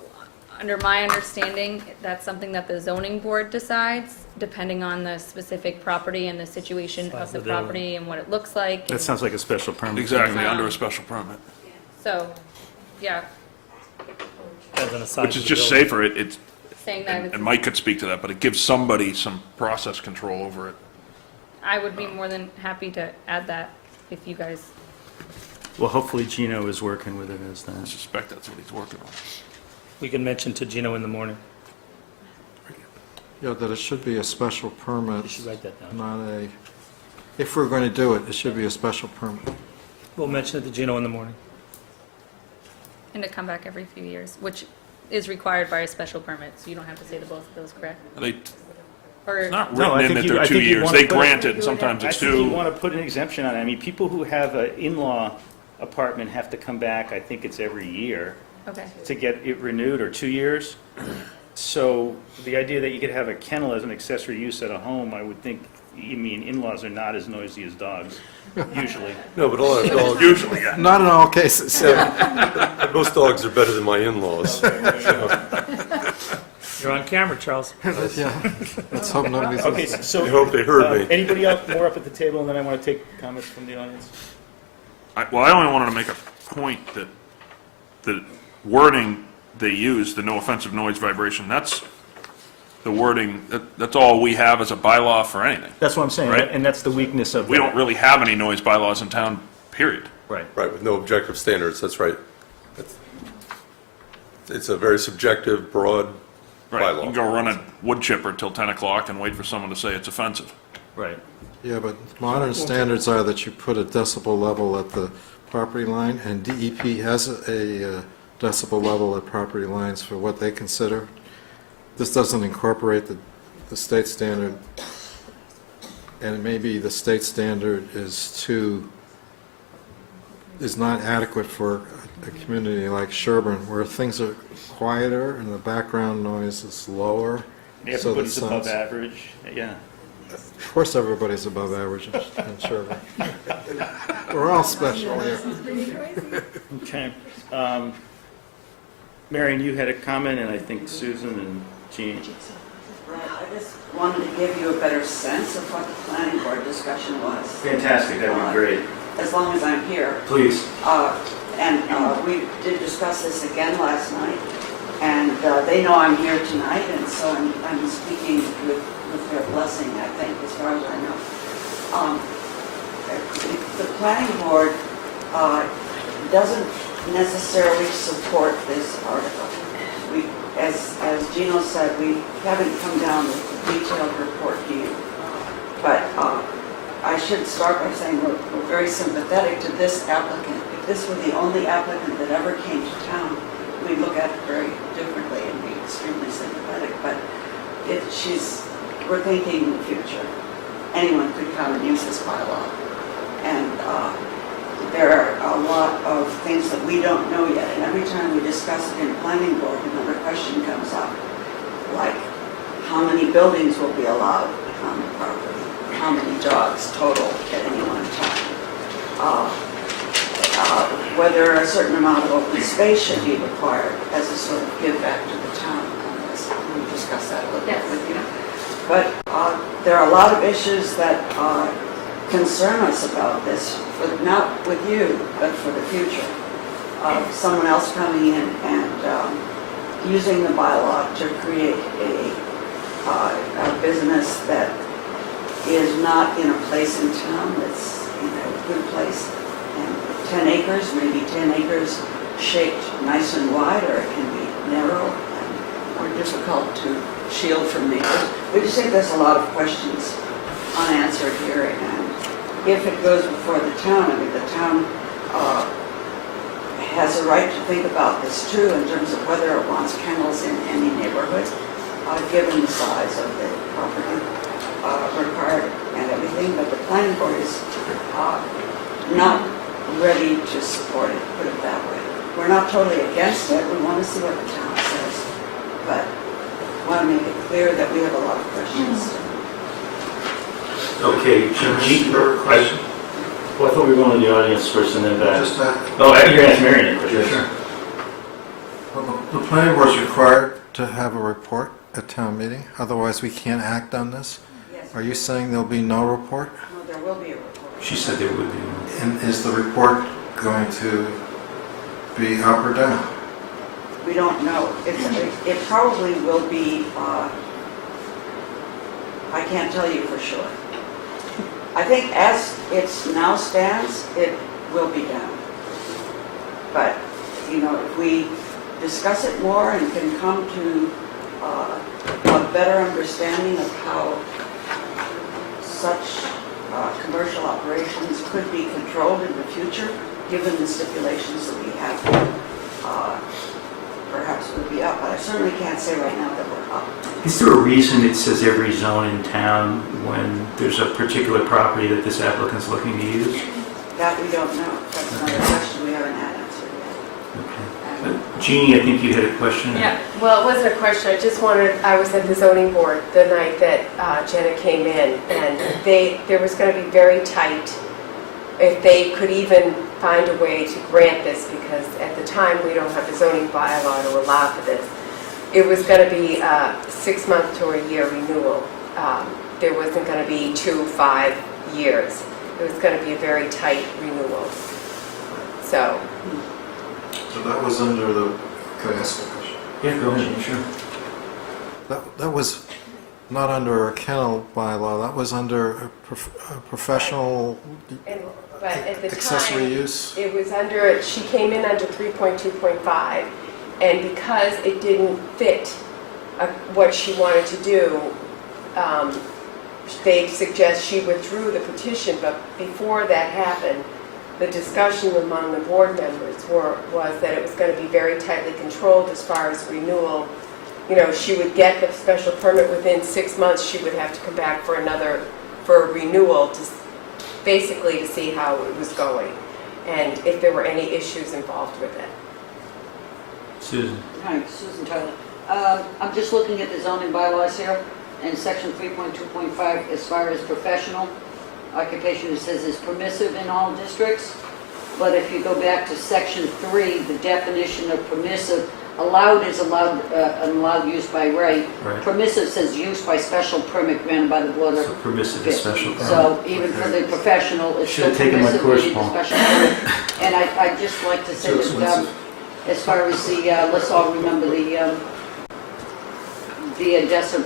under my understanding, that's something that the zoning board decides, depending on the specific property and the situation Size of the of the building. property and what it looks like. That and- sounds like a special permit. Exactly, under a special permit, So, yeah, Depends on the size which of is the just building. safer. It's, saying that and it's, Mike could speak to that, but it gives somebody some process control over it. I would be more than happy to add that if you guys, Well, hopefully Gino is working with it as I that. suspect that's what he's working on. We can mention to Gino in the morning. Yeah, that it should be a special You permit, should write that down. not a, if we're going to do it, it should be a special permit. We'll mention it to Gino in the morning. and to come back every few years, which is required by a special permit, so you don't have to say the both of those, correct? They, Or, it's not No, I written in think that you- they're I 2 think you'd years. wanna They put it- grant it, and sometimes I it's think you 2. want to put an exemption on it. I mean, people who have an in-law apartment have to come back, I think it's every year, okay, to get it renewed, or 2 years. So the idea that you could have a kennel as an accessory use at a home, I would think, I mean, in-laws are not as noisy as dogs, usually. No, but a lot of dogs, Usually, yeah. Not in all cases. most dogs are better than my in-laws. You're on camera, Charles. Yeah, let's hope nobody's Okay, listening. so. I hope they heard me. Anybody else more up at the table, and then I want to take comments from the audience? Well, I only wanted to make a point that the wording they use, the no offensive noise vibration, that's the wording, that's all we have as a bylaw for anything. That's what I'm saying, Right. and that's the weakness of. We don't really have any noise bylaws in town, period. Right. Right, with no objective standards, that's right. It's a very subjective, broad Right, you can bylaw. go run a wood chipper till 10 o'clock and wait for someone to say it's offensive. Right. Yeah, but modern standards are that you put a decibel level at the property line, and DEP has a decibel level at property lines for what they consider. This doesn't incorporate the state standard, and maybe the state standard is not adequate for a community like Sherborn, where things are quieter and the background noise is lower. so that Everybody's above sounds- average, yeah. Of course, everybody's above average in Sherborn. We're all special here. Okay. Marion, you had a comment, and I think Susan and Jean. I just wanted to give you a better sense of what the planning board discussion was. Fantastic, that would be great. As long as I'm here. Please. We did discuss this again last night, and they know I'm here tonight, and so I'm speaking with their blessing, I think, as far as I know. The planning board doesn't necessarily support this article. As Gino said, we haven't come down with a detailed report to you, but I should start by saying we're very sympathetic to this applicant. If this were the only applicant that ever came to town, we'd look at it very differently and be extremely sympathetic. But we're thinking in the future. Anyone could come and use this bylaw. And there are a lot of things that we don't know yet. And every time we discuss it in planning board, another question comes up, like how many buildings will be allowed on the property? How many dogs total at any one time? Whether a certain amount of open space should be required as a sort of give back to the town on this. We discussed that a little bit with you. But there are a lot of issues that concern us about this, not with you, but for the future. Someone else coming in and using the bylaw to create a business that is not in a place in town that's in a good place. And 10 acres, maybe 10 acres shaped nice and wide, or it can be narrow and more difficult to shield from neighbors. We just think there's a lot of questions unanswered here, and if it goes before the town, I mean, the town has a right to think about this too, in terms of whether it wants kennels in any neighborhood, given the size of the property required and everything, but the planning board is not ready to support it, put it that way. We're not totally against it, we want to see what the town says, but want to make it clear that we have a lot of questions. Okay, Jim, your question? Well, I thought we were going to the audience first and then back. Just Oh, you're going to ask Marion a question? Yeah, sure. Well, the planning board is required to have a report at town meeting, otherwise we can't act on this? Yes. Are you saying there'll be no report? No, there will be a report. She said there would be. And is the report going to be up or down? We don't know. It probably will be, I can't tell you for sure. I think as it now stands, it will be down. But, you know, if we discuss it more and can come to a better understanding of how such commercial operations could be controlled in the future, given the stipulations that we have, perhaps we'll be up. But I certainly can't say right now that we're up. Is there a reason it says every zone in town when there's a particular property that this applicant's looking to use? That we don't know. That's another question we haven't had answered yet. Okay. Jeannie, I think you had a question? Yeah, well, it wasn't a question, I just wanted, I was at the zoning board the night that Jenna came in, and there was going to be very tight, if they could even find a way to grant this, because at the time, we don't have a zoning bylaw to allow for this. It was going to be a 6-month to a year renewal. There wasn't going to be 2-5 years. It was going to be a very tight renewal. So that was under the, can I ask a question? Yeah, go ahead, sure. That was not under a kennel bylaw, that was under a professional but at the accessory time, use? it was under, she came in under 3.2.5, and because it didn't fit what she wanted to do, they suggest she withdrew the petition, but before that happened, the discussion among the board members was that it was going to be very tightly controlled as far as renewal. You know, she would get the special permit within 6 months, she would have to come back for a renewal to basically to see how it was going and if there were any issues involved with it. Susan? Hi, Susan Tyler. I'm just looking at the zoning bylaws here, and section 3.2.5, as far as professional occupation, it says is permissive in all districts. But if you go back to section 3, the definition of permissive, allowed is allowed, allowed use by right. Right. Permissive says use by special permit granted by the board of. So permissive is special permit. So even for the professional, it's still Should've taken my permissive, course, we need the Paul. special permit. And I'd just like to say Too that, expensive. as far as the, let's all remember the Odessa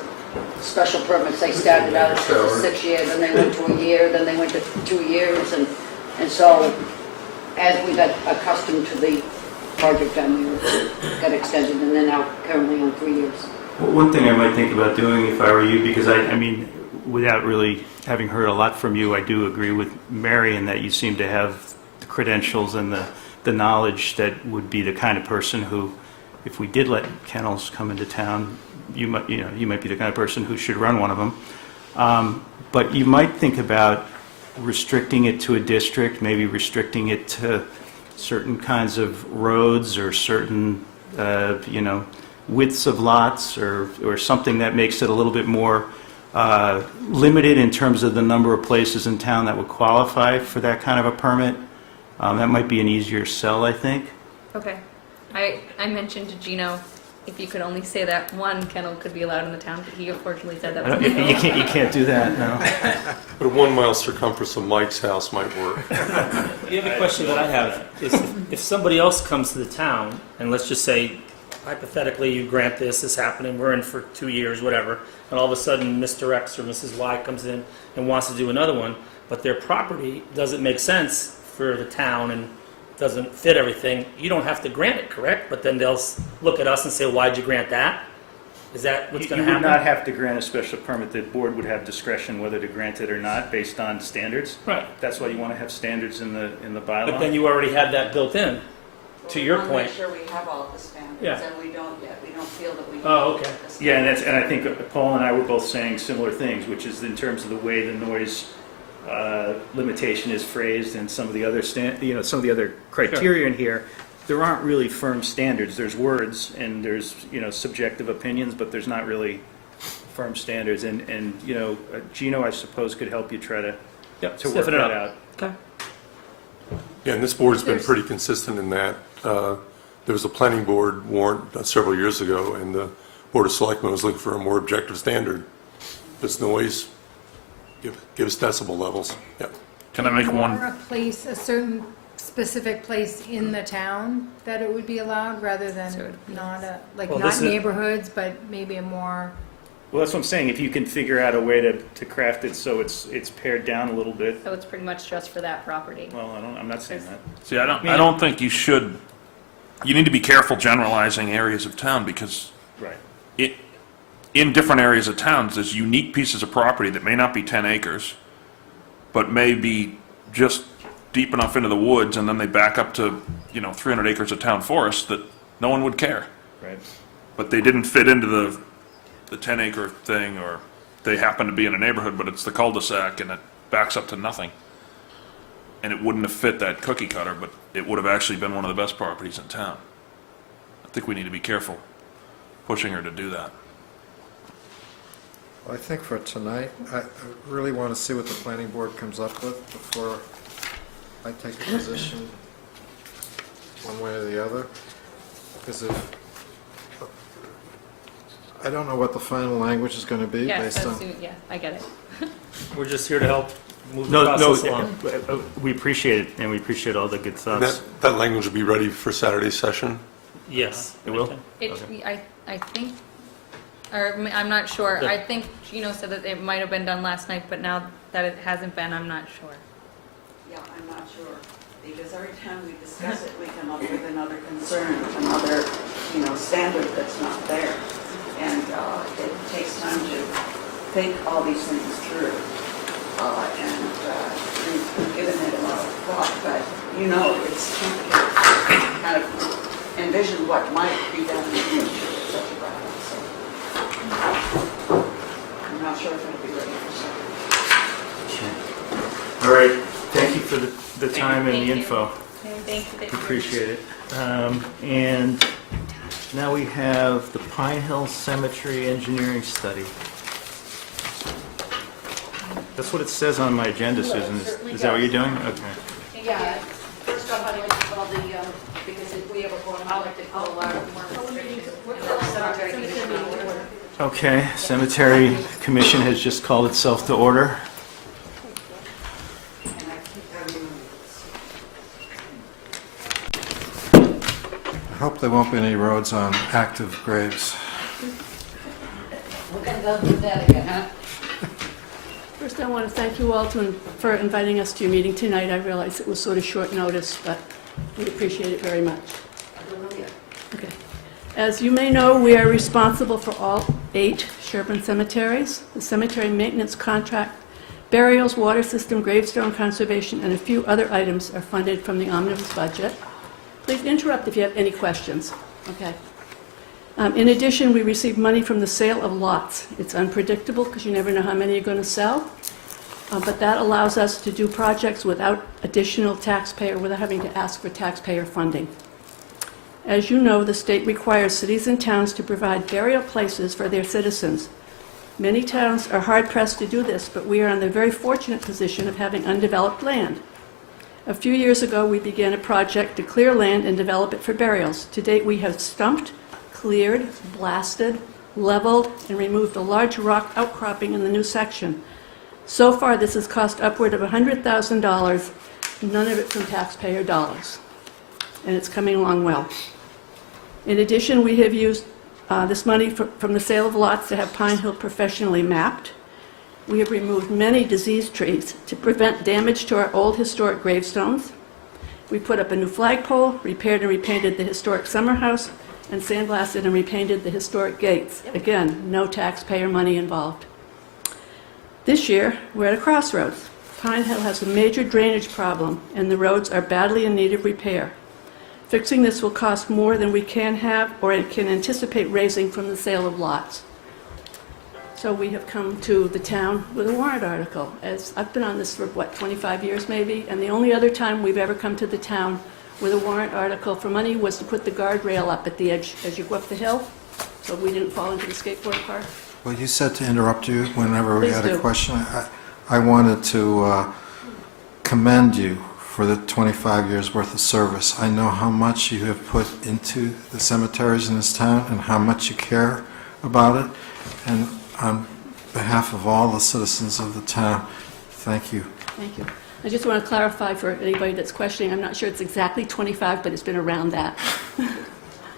special permits, they started out as a 6 year, then they went to a year, then they went to 2 years, and so as we got accustomed to the project down here, it got extended, and then now currently on 3 years. Well, one thing I might think about doing if I were you, because I mean, without really having heard a lot from you, I do agree with Mary in that you seem to have the credentials and the knowledge that would be the kind of person who, if we did let kennels come into town, you might be the kind of person who should run one of them. But you might think about restricting it to a district, maybe restricting it to certain kinds of roads or certain, widths of lots or something that makes it a little bit more limited in terms of the number of places in town that would qualify for that kind of a permit. That might be an easier sell, I think. Okay. I mentioned to Gino if you could only say that one kennel could be allowed in the town, but he unfortunately said that was You can't do that, no. But a 1 mile circumference of Mike's house might work. The other question that I have is if somebody else comes to the town, and let's just say, hypothetically, you grant this is happening, we're in for 2 years, whatever, and all of a sudden Mr. X or Mrs. Y comes in and wants to do another one, but their property doesn't make sense for the town, and doesn't fit everything, you don't have to grant it, correct? But then they'll look at us and say, why'd you grant that? Is that what's going to You would not happen? have to grant a special permit. The board would have discretion whether to grant it or not based on standards. Right. That's why you want to have standards in the bylaw. But then you already had that built in, to your We want point. to make sure we have all the standards, Yeah. and we don't yet. We don't feel that we. Oh, okay. have the Yeah, standards. and I think Paul and I were both saying similar things, which is in terms of the way the noise limitation is phrased and some of the other some of the other criteria in here, there aren't really firm standards. There's words and there's, subjective opinions, but there's not really firm standards. And Gino, I suppose, could help you try to work Stiffen it that up. out. Okay. Yeah, and this board's been pretty consistent in that. There was a planning board warrant several years ago, and the Board of Selectmen was looking for a more objective standard. If it's noise, give us decibel levels. Yeah. Can I make Or one? a place, a certain specific place in the town that it would be allowed, rather than not Well, not this is- neighborhoods, but maybe a more, Well, that's what I'm saying. If you can figure out a way to craft it so it's pared down a little bit. So it's pretty much just for that property. Well, I'm not saying that. See, I don't think you should, you need to be careful generalizing areas of town because Right. in different areas of towns, there's unique pieces of property that may not be 10 acres, but may be just deep enough into the woods, and then they back up to, 300 acres of town forest that no one would care. Right. But they didn't fit into the 10-acre thing, or they happen to be in a neighborhood, but it's the cul-de-sac, and it backs up to nothing. And it wouldn't have fit that cookie cutter, but it would have actually been one of the best properties in town. I think we need to be careful pushing her to do that. I think for tonight, I really want to see what the planning board comes up with before I take a position one way or the other. Because I don't know what the final language is going to be Yeah, based on... yeah, I get it. We're just here to help move the No, process along. we appreciate it, and we appreciate all the good And thoughts. that language will be ready for Saturday's session. Yes. It will? Okay. I think, or I'm not sure. Yeah. I think Gino said that it might have been done last night, but now that it hasn't been, I'm not sure. Yeah, I'm not sure, because every time we discuss it, we come up with another concern, another, standard that's not there. And it takes time to think all these things through. And we've given it a lot of thought, but it's complicated. Kind of envision what might be done in the future with such a project. So I'm not sure if it'll be ready for Saturday. All right, thank you for the time and Thank the you. info. Thank you. Appreciate it. And now we have the Pine Hill Cemetery Engineering Study. That's what it says on my agenda, Susan. Is that what you're doing? Okay. Yeah, first off, I'd like to call the, because if we have a forum, I'd like to call more restrictions. Cemetery commission in order. Okay, Cemetery Commission has just called itself to order. I hope there won't be any roads on active graves. We're gonna go do that again, huh? First, I want to thank you all for inviting us to your meeting tonight. I realize it was sort of short notice, but we appreciate it very much. Okay. As you may know, we are responsible for all 8 Sherborn cemeteries. The cemetery maintenance contract, burials, water system, gravestone conservation, and a few other items are funded from the omnibus budget. Please interrupt if you have any questions. Okay. In addition, we receive money from the sale of lots. It's unpredictable because you never know how many you're going to sell, but that allows us to do projects without additional taxpayer, without having to ask for taxpayer funding. As you know, the state requires cities and towns to provide burial places for their citizens. Many towns are hard-pressed to do this, but we are in the very fortunate position of having undeveloped land. A few years ago, we began a project to clear land and develop it for burials. To date, we have stumped, cleared, blasted, leveled, and removed a large rock outcropping in the new section. So far, this has cost upward of $100,000, none of it from taxpayer dollars. And it's coming along well. In addition, we have used this money from the sale of lots to have Pine Hill professionally mapped. We have removed many diseased trees to prevent damage to our old historic gravestones. We put up a new flagpole, repaired and repainted the historic summer house, and sandblasted and repainted the historic gates. Again, no taxpayer money involved. This year, we're at a crossroads. Pine Hill has a major drainage problem, and the roads are badly in need of repair. Fixing this will cost more than we can have or can anticipate raising from the sale of lots. So we have come to the town with a warrant article. As I've been on this for, 25 years maybe, and the only other time we've ever come to the town with a warrant article for money was to put the guardrail up at the edge as you go up the hill, so we didn't fall into the skateboard park. Well, you said to interrupt you whenever we Please had a do. question. I wanted to commend you for the 25 years' worth of service. I know how much you have put into the cemeteries in this town and how much you care about it. And on behalf of all the citizens of the town, thank you. Thank you. I just want to clarify for anybody that's questioning, I'm not sure it's exactly 25, but it's been around that.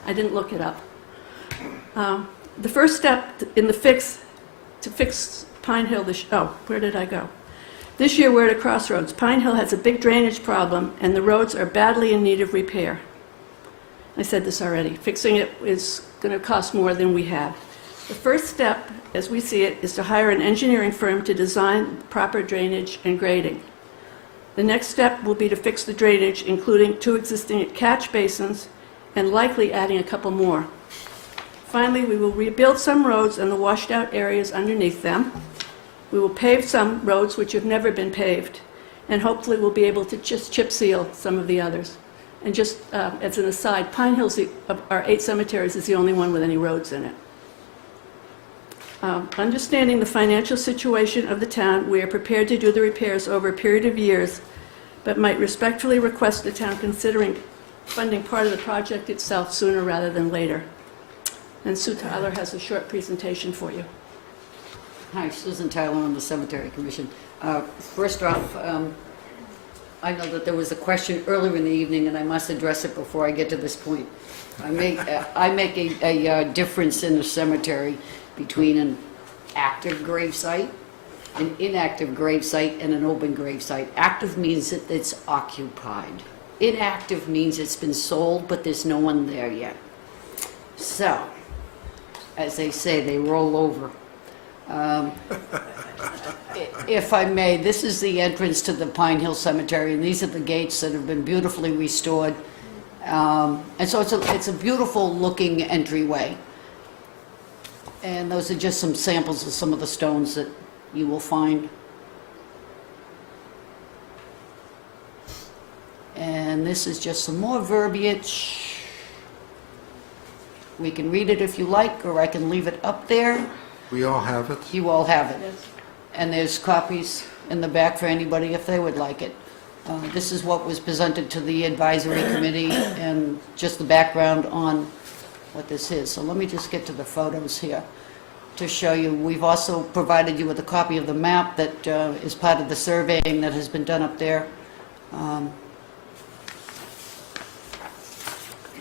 I didn't look it up. The first step in the fix, to fix Pine Hill, where did I go? This year we're at a crossroads. Pine Hill has a big drainage problem and the roads are badly in need of repair. I said this already. Fixing it is going to cost more than we have. The first step, as we see it, is to hire an engineering firm to design proper drainage and grading. The next step will be to fix the drainage, including 2 existing catch basins and likely adding a couple more. Finally, we will rebuild some roads and the washed out areas underneath them. We will pave some roads which have never been paved, and hopefully we'll be able to just chip seal some of the others. And just as an aside, Pine Hills, of our 8 cemeteries, is the only one with any roads in it. Understanding the financial situation of the town, we are prepared to do the repairs over a period of years, but might respectfully request the town considering funding part of the project itself sooner rather than later. And Sue Tyler has a short presentation for you. Hi, Susan Tyler on the Cemetery Commission. First off, I know that there was a question earlier in the evening, and I must address it before I get to this point. I make a difference in the cemetery between an active gravesite, an inactive gravesite, and an open gravesite. Active means that it's occupied. Inactive means it's been sold, but there's no one there yet. So, as they say, they roll over. If I may, this is the entrance to the Pine Hill Cemetery, and these are the gates that have been beautifully restored. And so it's a beautiful looking entryway. And those are just some samples of some of the stones that you will find. And this is just some more verbiage. We can read it if you like, or I can leave it up there. We all have it. You all have it. And there's copies in the back for anybody if they would like it. This is what was presented to the advisory committee and just the background on what this is. So let me just get to the photos here to show you. We've also provided you with a copy of the map that is part of the surveying that has been done up there.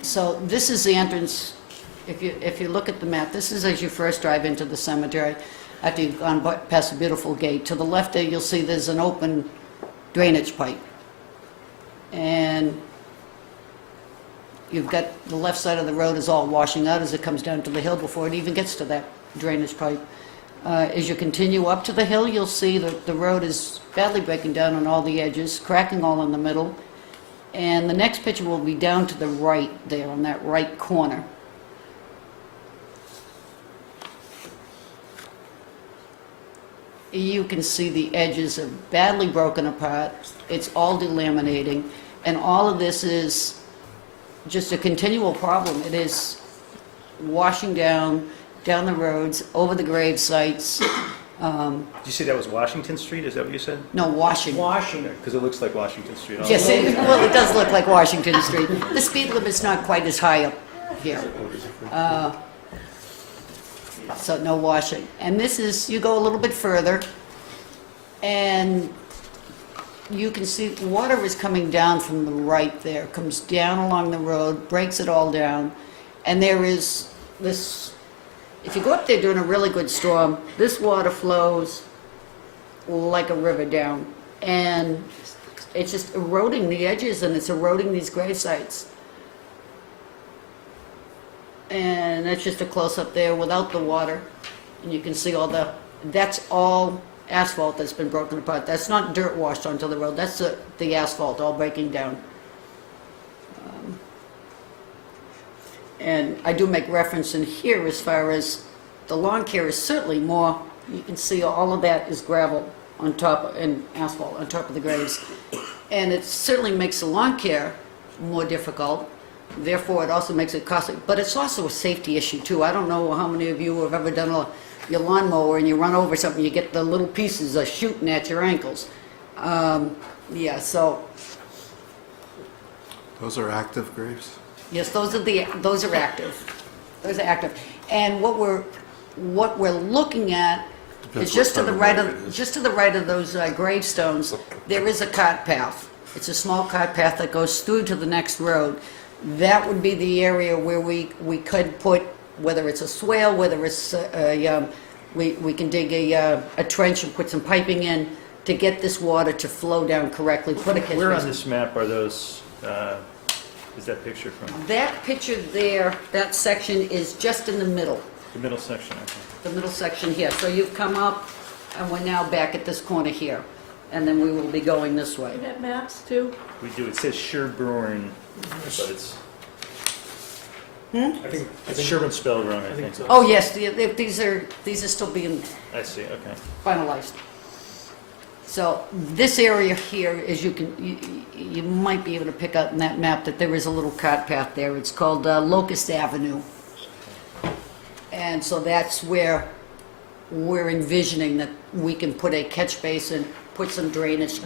So this is the entrance. If you look at the map, this is as you first drive into the cemetery after you've gone past a beautiful gate. To the left there, you'll see there's an open drainage pipe. And you've got the left side of the road is all washing out as it comes down to the hill before it even gets to that drainage pipe. As you continue up to the hill, you'll see that the road is badly breaking down on all the edges, cracking all in the middle. And the next picture will be down to the right there on that right corner. You can see the edges are badly broken apart. It's all delaminating. And all of this is just a continual problem. It is washing down the roads, over the grave sites. Did you say that was Washington Street? Is that what you said? No, washing. Washington, because it looks like Washington Street. Also. Yes, well, it does look like Washington Street. The speed limit's not quite as high up here. So no washing. And this is, you go a little bit further, and you can see water is coming down from the right there, comes down along the road, breaks it all down, and there is this, if you go up there during a really good storm, this water flows like a river down, and it's just eroding the edges and it's eroding these grave sites. And that's just a close-up there without the water. And you can see that's all asphalt that's been broken apart. That's not dirt washed onto the road, that's the asphalt all breaking down. And I do make reference in here as far as the lawn care is certainly more, you can see all of that is gravel on top, and asphalt on top of the graves. And it certainly makes the lawn care more difficult, therefore it also makes it costly. But it's also a safety issue too. I don't know how many of you have ever done your lawnmower and you run over something, you get the little pieces shooting at your ankles. Yeah, so, Those are active graves? yes, those are active. Those are active. And what we're looking at is just to the right of those gravestones, there is a cart path. It's a small cart path that goes through to the next road. That would be the area where we could put, whether it's a swale, whether it's we can dig a trench and put some piping in to get this water to flow down correctly. Put a catch Where on basin. this map are those, is that picture from? That picture there, that section is just in the middle. The middle section, okay. The middle section here. So you've come up, and we're now back at this corner here, and then we will be going this way. You have maps too? We do, it says Sherborn, but it's, I think Sherborn spelled wrong, I I think. think so. Oh, yes, these are still being I see, okay. finalized. So this area here, as you might be able to pick out in that map that there is a little cart path there. It's called Locust Avenue. And so that's where we're envisioning that we can put a catch basin, put some drainage,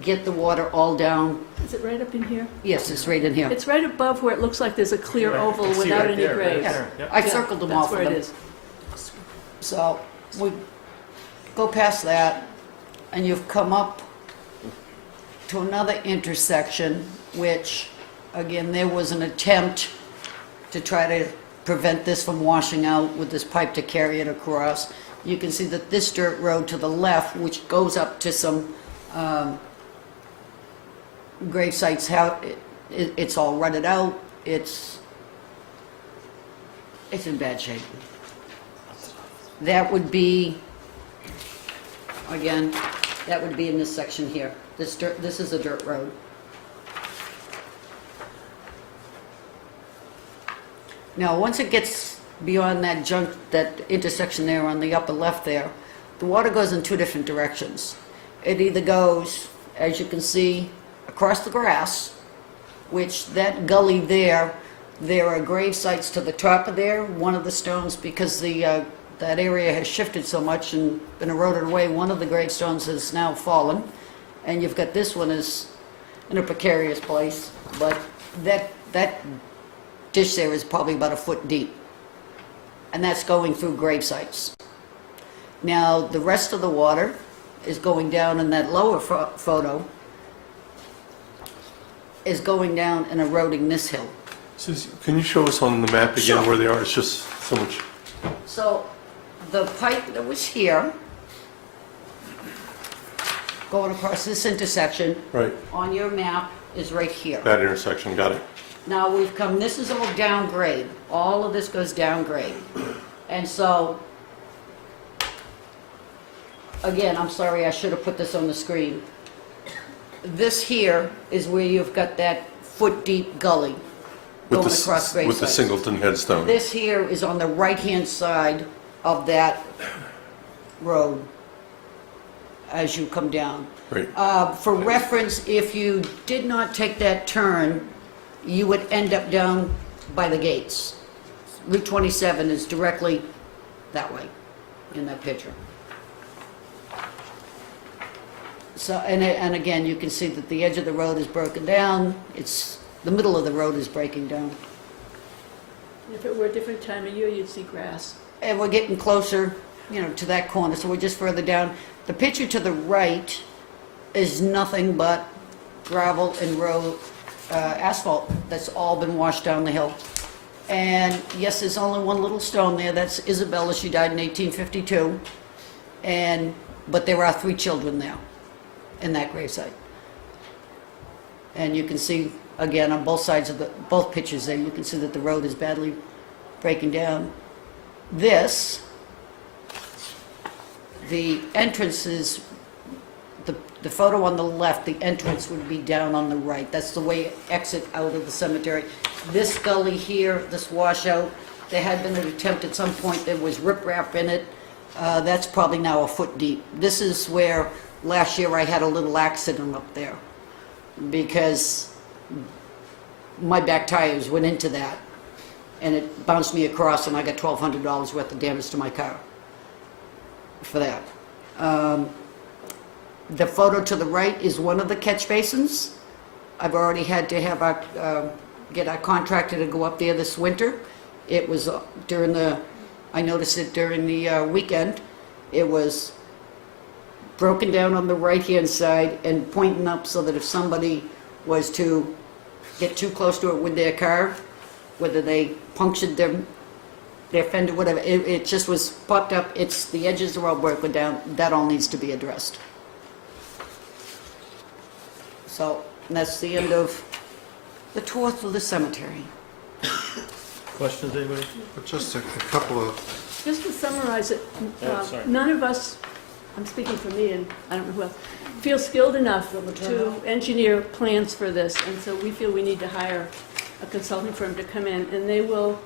get the water all down. Is it right up in here? Yes, it's right in here. It's right above where it looks like there's a clear Right, I oval can see without right any there, right graves. there. Yep. I circled them all for them. That's where it is. So we go past that, and you've come up to another intersection, which, again, there was an attempt to try to prevent this from washing out with this pipe to carry it across. You can see that this dirt road to the left, which goes up to some grave sites, it's all rutted out. It's in bad shape. That would be, again, that would be in this section here. This is a dirt road. Now, once it gets beyond that intersection there on the upper left there, the water goes in two different directions. It either goes, as you can see, across the grass, which that gully there are grave sites to the top of there. One of the stones, because that area has shifted so much and been eroded away, one of the gravestones has now fallen. And you've got this one is in a precarious place, but that ditch there is probably about a foot deep. And that's going through grave sites. Now, the rest of the water is going down in that lower photo, is going down and eroding this hill. Susie, can you show us on the map again Sure. where they are? It's just so much. So the pipe that was here, going across this intersection, Right, on your map is right here. that intersection, got it. Now we've come, this is all down grade. All of this goes down grade. And so, again, I'm sorry, I should have put this on the screen. This here is where you've got that foot-deep gully With going the across grade with the sites. Singleton headstone. This here is on the right-hand side of that road as you come down. Right. For reference, if you did not take that turn, you would end up down by the gates. Route 27 is directly that way in that picture. So, and again, you can see that the edge of the road is broken down. The middle of the road is breaking down. If it were a different time of year, you'd see grass. And we're getting closer, to that corner, so we're just further down. The picture to the right is nothing but gravel and road, asphalt that's all been washed down the hill. And yes, there's only one little stone there, that's Isabella, she died in 1852. But there are 3 children there in that gravesite. And you can see, again, on both sides of both pictures there, you can see that the road is badly breaking down. This, the entrance is, the photo on the left, the entrance would be down on the right. That's the way it exit out of the cemetery. This gully here, this washout, there had been an attempt at some point, there was riprap in it. That's probably now a foot deep. This is where last year I had a little accident up there because my back tires went into that and it bounced me across and I got $1,200 worth of damage to my car for that. The photo to the right is one of the catch basins. I've already had to have get our contractor to go up there this winter. It was I noticed it during the weekend. It was broken down on the right-hand side and pointing up so that if somebody was to get too close to it with their car, whether they punctured their fender, whatever, it just was popped up. The edges are all broken down. That all needs to be addressed. So that's the end of the tour through the cemetery. Questions, anybody? Just a couple of, Just to summarize it, sorry. none of us, I'm speaking for me and I don't know who else, feel skilled enough to engineer plans for this, and so we feel we need to hire a consulting firm to come in, and they will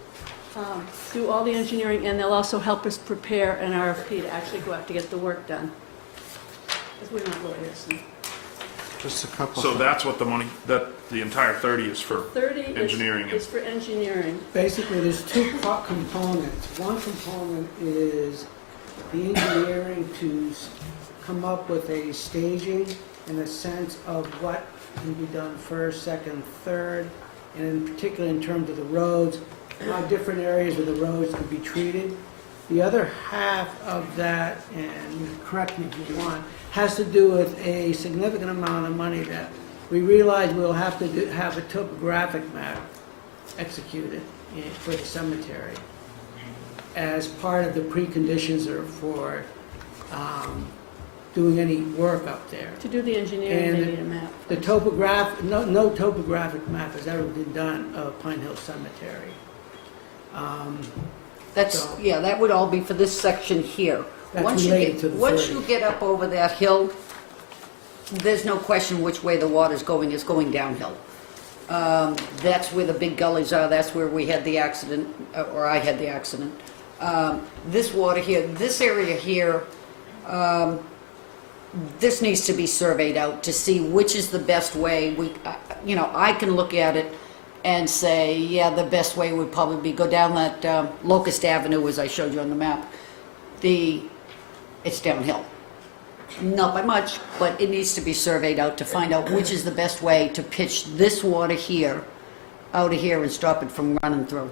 do all the engineering, and they'll also help us prepare an RFP to actually go out to get the work done. Because we're not lawyers. And just a couple. So that's what the money, that the entire 30 is for 30 engineering. is for engineering. Basically, there's two components. One component is the engineering to come up with a staging and a sense of what can be done first, second, third, and in particular in terms of the roads, how different areas of the roads could be treated. The other half of that, and correct me if you want, has to do with a significant amount of money that we realize we'll have to have a topographic map executed for the cemetery as part of the preconditions for doing any work up there. To do the engineering, they And need a map. The no topographic map has ever been done of Pine Hill Cemetery. That would all be for this section here. That's Once related to the once 30. you get up over that hill, there's no question which way the water's going. It's going downhill. That's where the big gullies are. That's where we had the accident, or I had the accident. This water here, this area here, this needs to be surveyed out to see which is the best way. I can look at it and say, yeah, the best way would probably be go down that Locust Avenue, as I showed you on the map. It's downhill. Not by much, but it needs to be surveyed out to find out which is the best way to pitch this water here, out of here, and stop it from running through.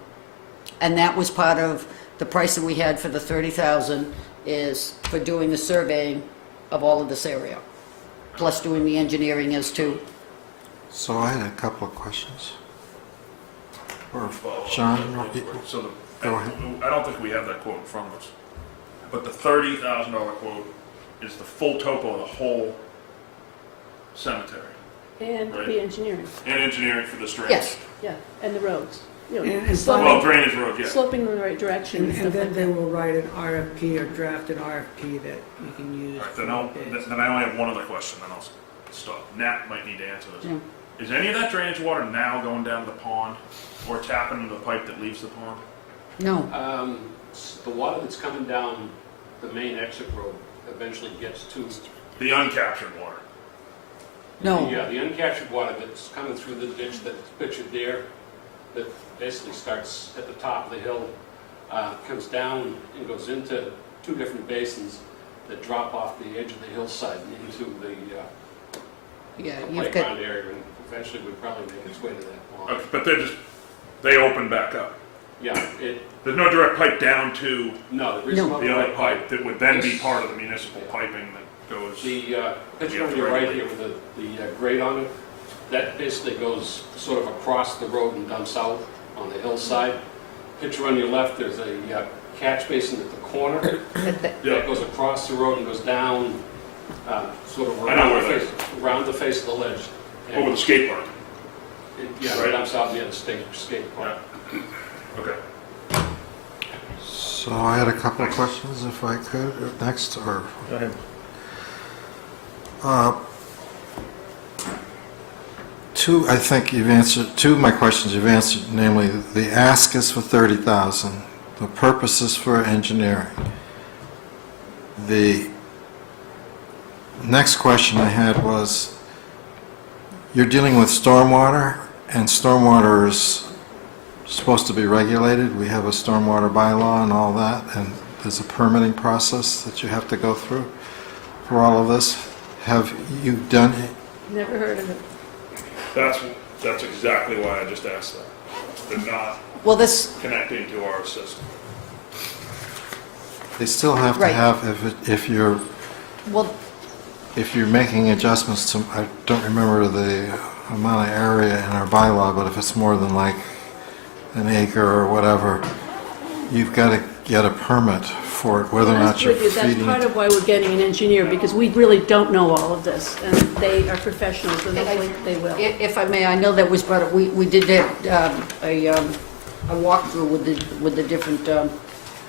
And that was part of the price that we had for the $30,000 is for doing the surveying of all of this area, plus doing the engineering as to. So I had a couple of questions. Or John, So go ahead. I don't think we have that quote in front of us. But the $30,000 quote is the full topo of the whole cemetery. And Right. the engineering, And engineering for this drainage. Yes. yeah, and the roads. You know, And sloping- Well, drainage road, yeah. sloping in the right direction and And stuff then like they that. will write an RFP or draft an RFP that you can use. All right, for bids. then I only have one other question, then I'll stop. Nat might need to answer this. Yeah. Is any of that drainage water now going down to the pond or tapping into the pipe that leaves the pond? No. The water that's coming down the main exit road eventually gets to The uncaptured water. No. the uncaptured water that's coming through the ditch that's pictured there, that basically starts at the top of the hill, comes down and goes into two different basins that drop off the edge of the hillside into the playground area, and eventually would probably make its way to that pond. Okay, but they open back up. Yeah, There's no direct pipe down to no, there isn't No. the other pipe that would then be Yes. part of the municipal piping that goes. The picture have on to your right regulate. here with the grate on it, that basically goes sort of across the road and dumps out on the hillside. Picture on your left, there's a catch basin at the corner that goes across the road and goes down, sort of I know where that around the face of the ledge. Over the skate park. Yeah, right outside the skate park. Okay. So I had a couple of questions, if I could, next, or... Go ahead. I think you've answered, two of my questions you've answered, namely, the ask is for 30,000, the purpose is for engineering. The next question I had was, you're dealing with stormwater, and stormwater is supposed to be regulated. We have a stormwater bylaw and all that, and there's a permitting process that you have to go through for all of this. Have you done it? Never heard of it. That's exactly why I just asked that. They're not Well, this, connecting to our system. They still have to Right. have, if you're well, making adjustments to, I don't remember the amount of area in our bylaw, but if it's more than like an acre or whatever, you've got to get a permit for it, whether or not you're That's feeding part it. of why we're getting an engineer, because we really don't know all of this, and they are professionals, and hopefully they will. if I may, I know that was brought up, we did have a walkthrough with the different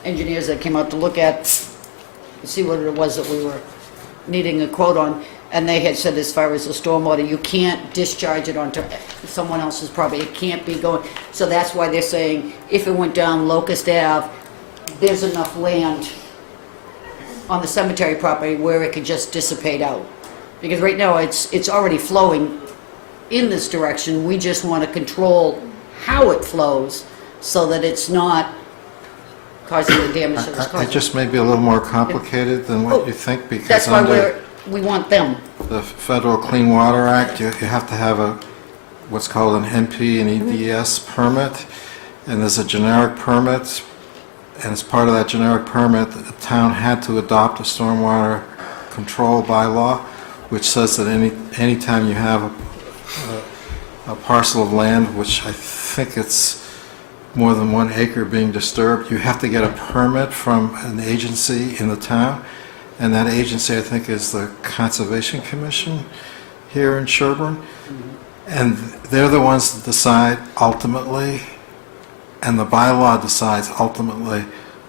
engineers that came out to look at, see what it was that we were needing a quote on, and they had said as far as the stormwater, you can't discharge it onto someone else's property, it can't be going, so that's why they're saying, if it went down Locust Ave, there's enough land on the cemetery property where it could just dissipate out. Because right now, it's already flowing in this direction, we just want to control how it flows so that it's not causing the damage that it's It causing. just may be a little more complicated than what you think, because That's why under we want them. the Federal Clean Water Act, you have to have what's called an NP and EDS permit, and there's a generic permit, and as part of that generic permit, the town had to adopt a stormwater control bylaw, which says that any time you have a parcel of land, which I think it's more than 1 acre being disturbed, you have to get a permit from an agency in the town, and that agency, I think, is the Conservation Commission here in Sherborn, and they're the ones that decide ultimately, and the bylaw decides ultimately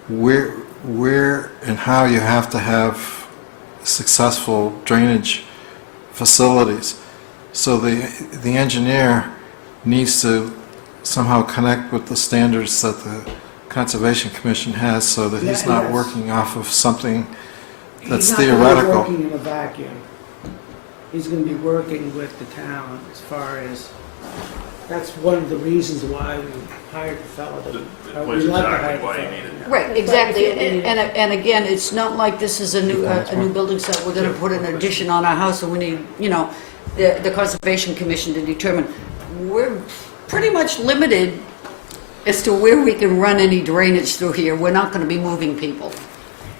where and how you have to have successful drainage facilities. So the engineer needs to somehow connect with the standards that the Conservation Commission has, so that he's not Yes. working off of something that's He's not gonna be theoretical. working in a vacuum. He's going to be working with the town as far as, that's one of the reasons why we hired the fellow that, we like to hire the fellow. Right, exactly, and again, it's not like this is a new building site, we're gonna put an addition on our house, and we need, the Conservation Commission to determine. We're pretty much limited as to where we can run any drainage through here, we're not gonna be moving people.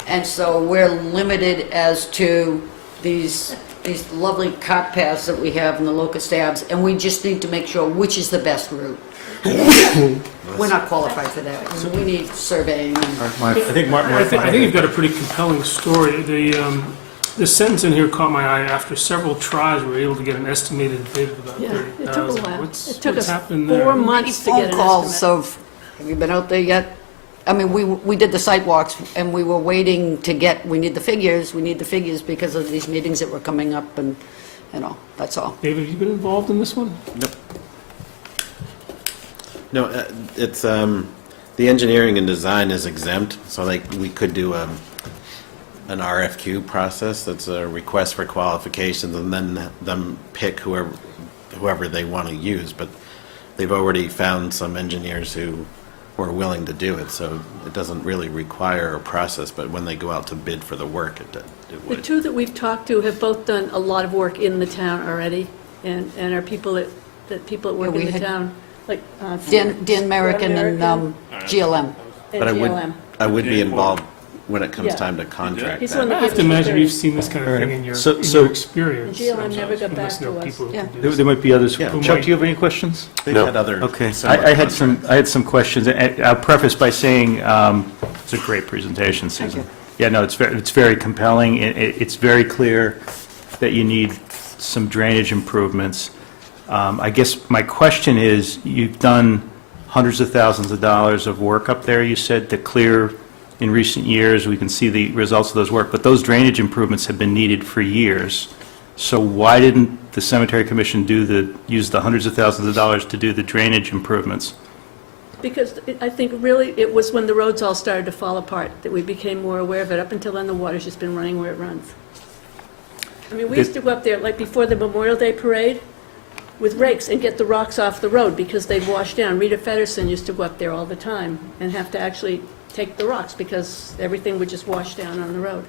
And so we're limited as to these lovely cart paths that we have in the Locust Abs, and we just need to make sure which is the best route. We're not qualified for that, we need surveying. I think you've got a pretty compelling story. The sentence in here caught my eye. After several tries, we were able to get an estimated bid of about Yeah, it took a 30,000. while. What's It took us happened 4 there? months to Phone get an calls estimate. of, have you been out there yet? I mean, we did the site walks, and we were waiting to get, we need the figures because of these meetings that were coming up, and, that's all. David, have you been involved in this one? Nope. No, it's, the engineering and design is exempt, so we could do an RFQ process, that's a request for qualifications, and then them pick whoever they want to use, but they've already found some engineers who are willing to do it, so it doesn't really require a process, but when they go out to bid for the work, it The would. two that we've talked to have both done a lot of work in the town already, and are people that work we in the had town, like. Dan Merricken and GLM. But I GLM. would be involved when it comes Yeah. time to contract He's the one that. that I have gave to us the imagine you've 30. seen this kind of thing in your So- experience. GLM never got You back must know to us. people who Yeah. can do There this. there might be others. Yeah. Chuck, do you have any questions? They've No. had other. Okay, similar I had some questions. I'll preface by saying, it's a great presentation, Susan. Yeah, no, it's very compelling. It's very clear that you need some drainage improvements. I guess my question is, you've done hundreds of thousands of dollars of work up there, you said, to clear in recent years. We can see the results of those work, but those drainage improvements have been needed for years. So why didn't the Cemetery Commission use the hundreds of thousands of dollars to do the drainage improvements? Because I think really it was when the roads all started to fall apart that we became more aware of it. Up until then, the water's just been running where it runs. I mean, we used to go up there, like before the Memorial Day Parade, with rakes and get the rocks off the road because they'd wash down. Rita Feddersen used to go up there all the time and have to actually take the rocks because everything would just wash down on the road.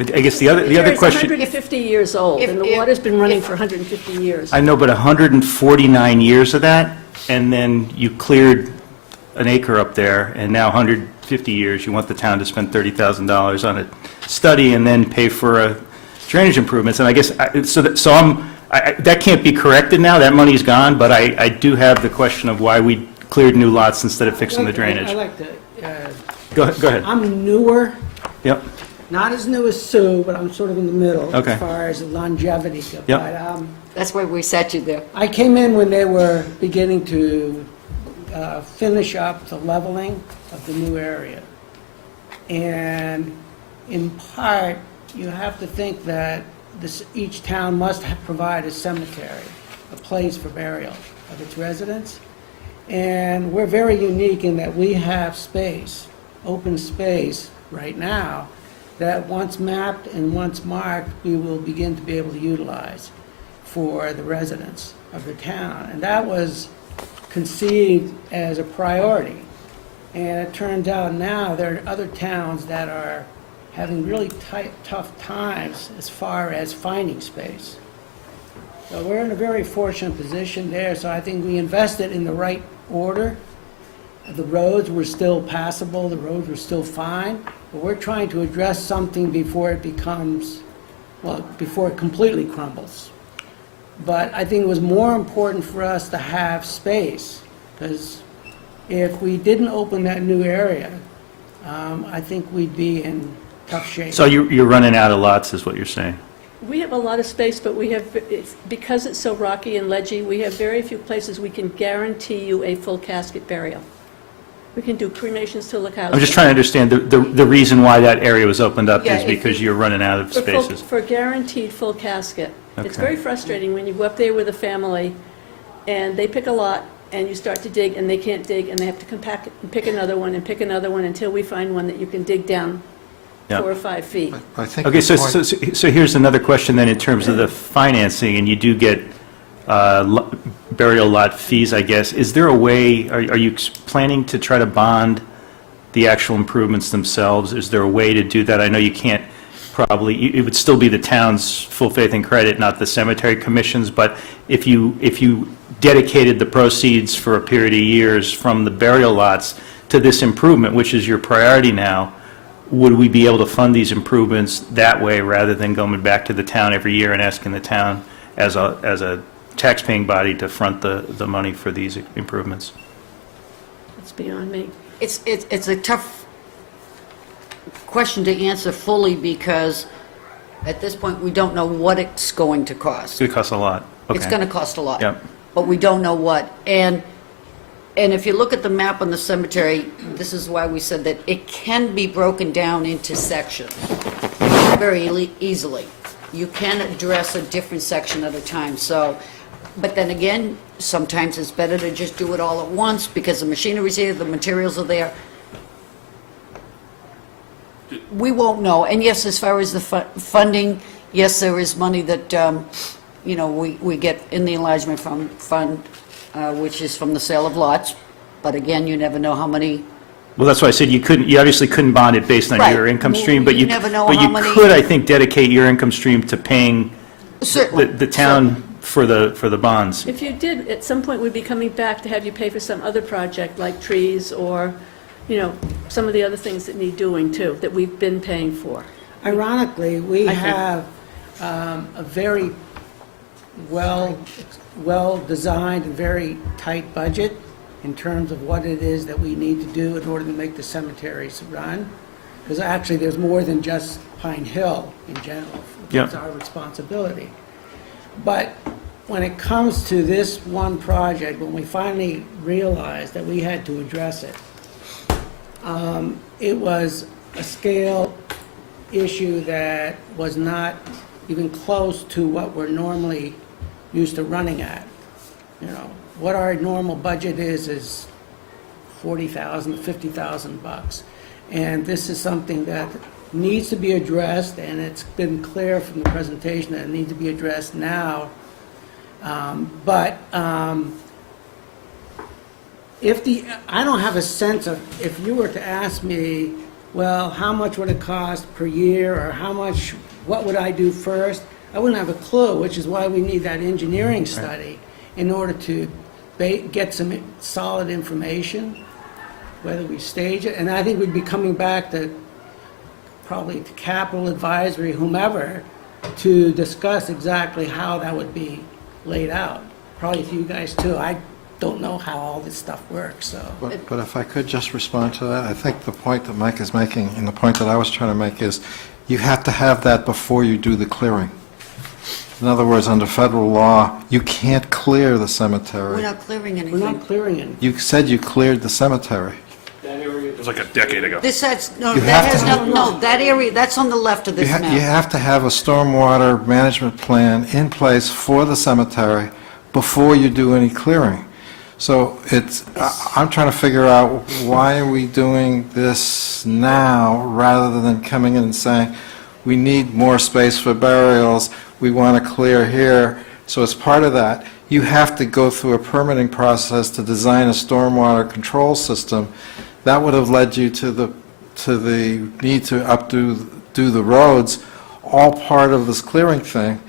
I guess the other question... It's 150 years old, and the water's been running for 150 years. I know, but 149 years of that, and then you cleared an acre up there, and now 150 years, you want the town to spend $30,000 on a study and then pay for drainage improvements. And I guess, that can't be corrected now, that money's gone, but I do have the question of why we cleared new lots instead of fixing the drainage. I like to, Go ahead. I'm newer, Yep. not as new as Sue, but I'm sort of in the middle Okay. as far as longevity goes. Yep. But, That's why we sat you there. I came in when they were beginning to finish up the leveling of the new area. And in part, you have to think that each town must provide a cemetery, a place for burial of its residents. And we're very unique in that we have space, open space right now, that once mapped and once marked, we will begin to be able to utilize for the residents of the town. And that was conceived as a priority. And it turns out now there are other towns that are having really tough times as far as finding space. So we're in a very fortunate position there, so I think we invested in the right order. The roads were still passable, the roads were still fine, but we're trying to address something before it becomes, well, before it completely crumbles. But I think it was more important for us to have space, because if we didn't open that new area, I think we'd be in tough shape. So you're running out of lots, is what you're saying? We have a lot of space, but because it's so rocky and ledgy, we have very few places we can guarantee you a full casket burial. We can do cremations to look out. I'm just trying to understand the reason why that area was opened up Yeah, is because you're running out of spaces. For guaranteed full casket. It's Okay. very frustrating when you go up there with a family and they pick a lot and you start to dig and they can't dig and they have to come back and pick another one and pick another one until we find one that you can dig down Yeah. 4 or 5 feet. I think Okay, the so point- so here's another question then in terms of the financing, and you do get burial lot fees, I guess. Is there a way, are you planning to try to bond the actual improvements themselves? Is there a way to do that? I know you can't probably, it would still be the town's full faith and credit, not the cemetery commission's, but if you dedicated the proceeds for a period of years from the burial lots to this improvement, which is your priority now, would we be able to fund these improvements that way rather than going back to the town every year and asking the town as a taxpaying body to front the money for these improvements? It's beyond me. It's a tough question to answer fully because at this point, we don't know what it's going to cost. It's going to cost a lot. It's Okay. going to cost a lot. Yep. But we don't know what. And if you look at the map on the cemetery, this is why we said that it can be broken down into sections very easily. You can address a different section at a time. So, but then again, sometimes it's better to just do it all at once because the machinery's here, the materials are there. We won't know. And yes, as far as the funding, yes, there is money that, we get in the enlargement fund, which is from the sale of lots. But again, you never know how many. Well, that's why I said you obviously couldn't bond it based on Right. your income stream, but You you never know but how you many- could, I think, dedicate your income stream to paying Certainly. the town for the bonds. If you did, at some point, we'd be coming back to have you pay for some other project, like trees or, some of the other things that need doing, too, that we've been paying for. Ironically, we I think- have a very well-designed and very tight budget in terms of what it is that we need to do in order to make the cemeteries run. Because actually, there's more than just Pine Hill in general. Yeah. It's our responsibility. But when it comes to this one project, when we finally realized that we had to address it, it was a scale issue that was not even close to what we're normally used to running at. You know, what our normal budget is $40,000 to $50,000. And this is something that needs to be addressed, and it's been clear from the presentation that it needs to be addressed now. I don't have a sense of, if you were to ask me, well, how much would it cost per year, or what would I do first? I wouldn't have a clue, which is why we need that engineering study in order to get some solid information, whether we stage it. And I think we'd be coming back to probably to capital advisory, whomever, to discuss exactly how that would be laid out. Probably to you guys too. I don't know how all this stuff works, so. But if I could just respond to that, I think the point that Mike is making, and the point that I was trying to make, is you have to have that before you do the clearing. In other words, under federal law, you can't clear the cemetery. We're not clearing anything. We're not clearing anything. You said you cleared the cemetery. It was like a decade ago. This has, no, You that have has to nothing, no, that area, that's on the left of You this you map. have to have a stormwater management plan in place for the cemetery before you do any clearing. So I'm trying to figure out, why are we doing this now rather than coming in and saying, we need more space for burials, we want to clear here. So as part of that, you have to go through a permitting process to design a stormwater control system. That would have led you to the need to do the roads, all part of this clearing thing.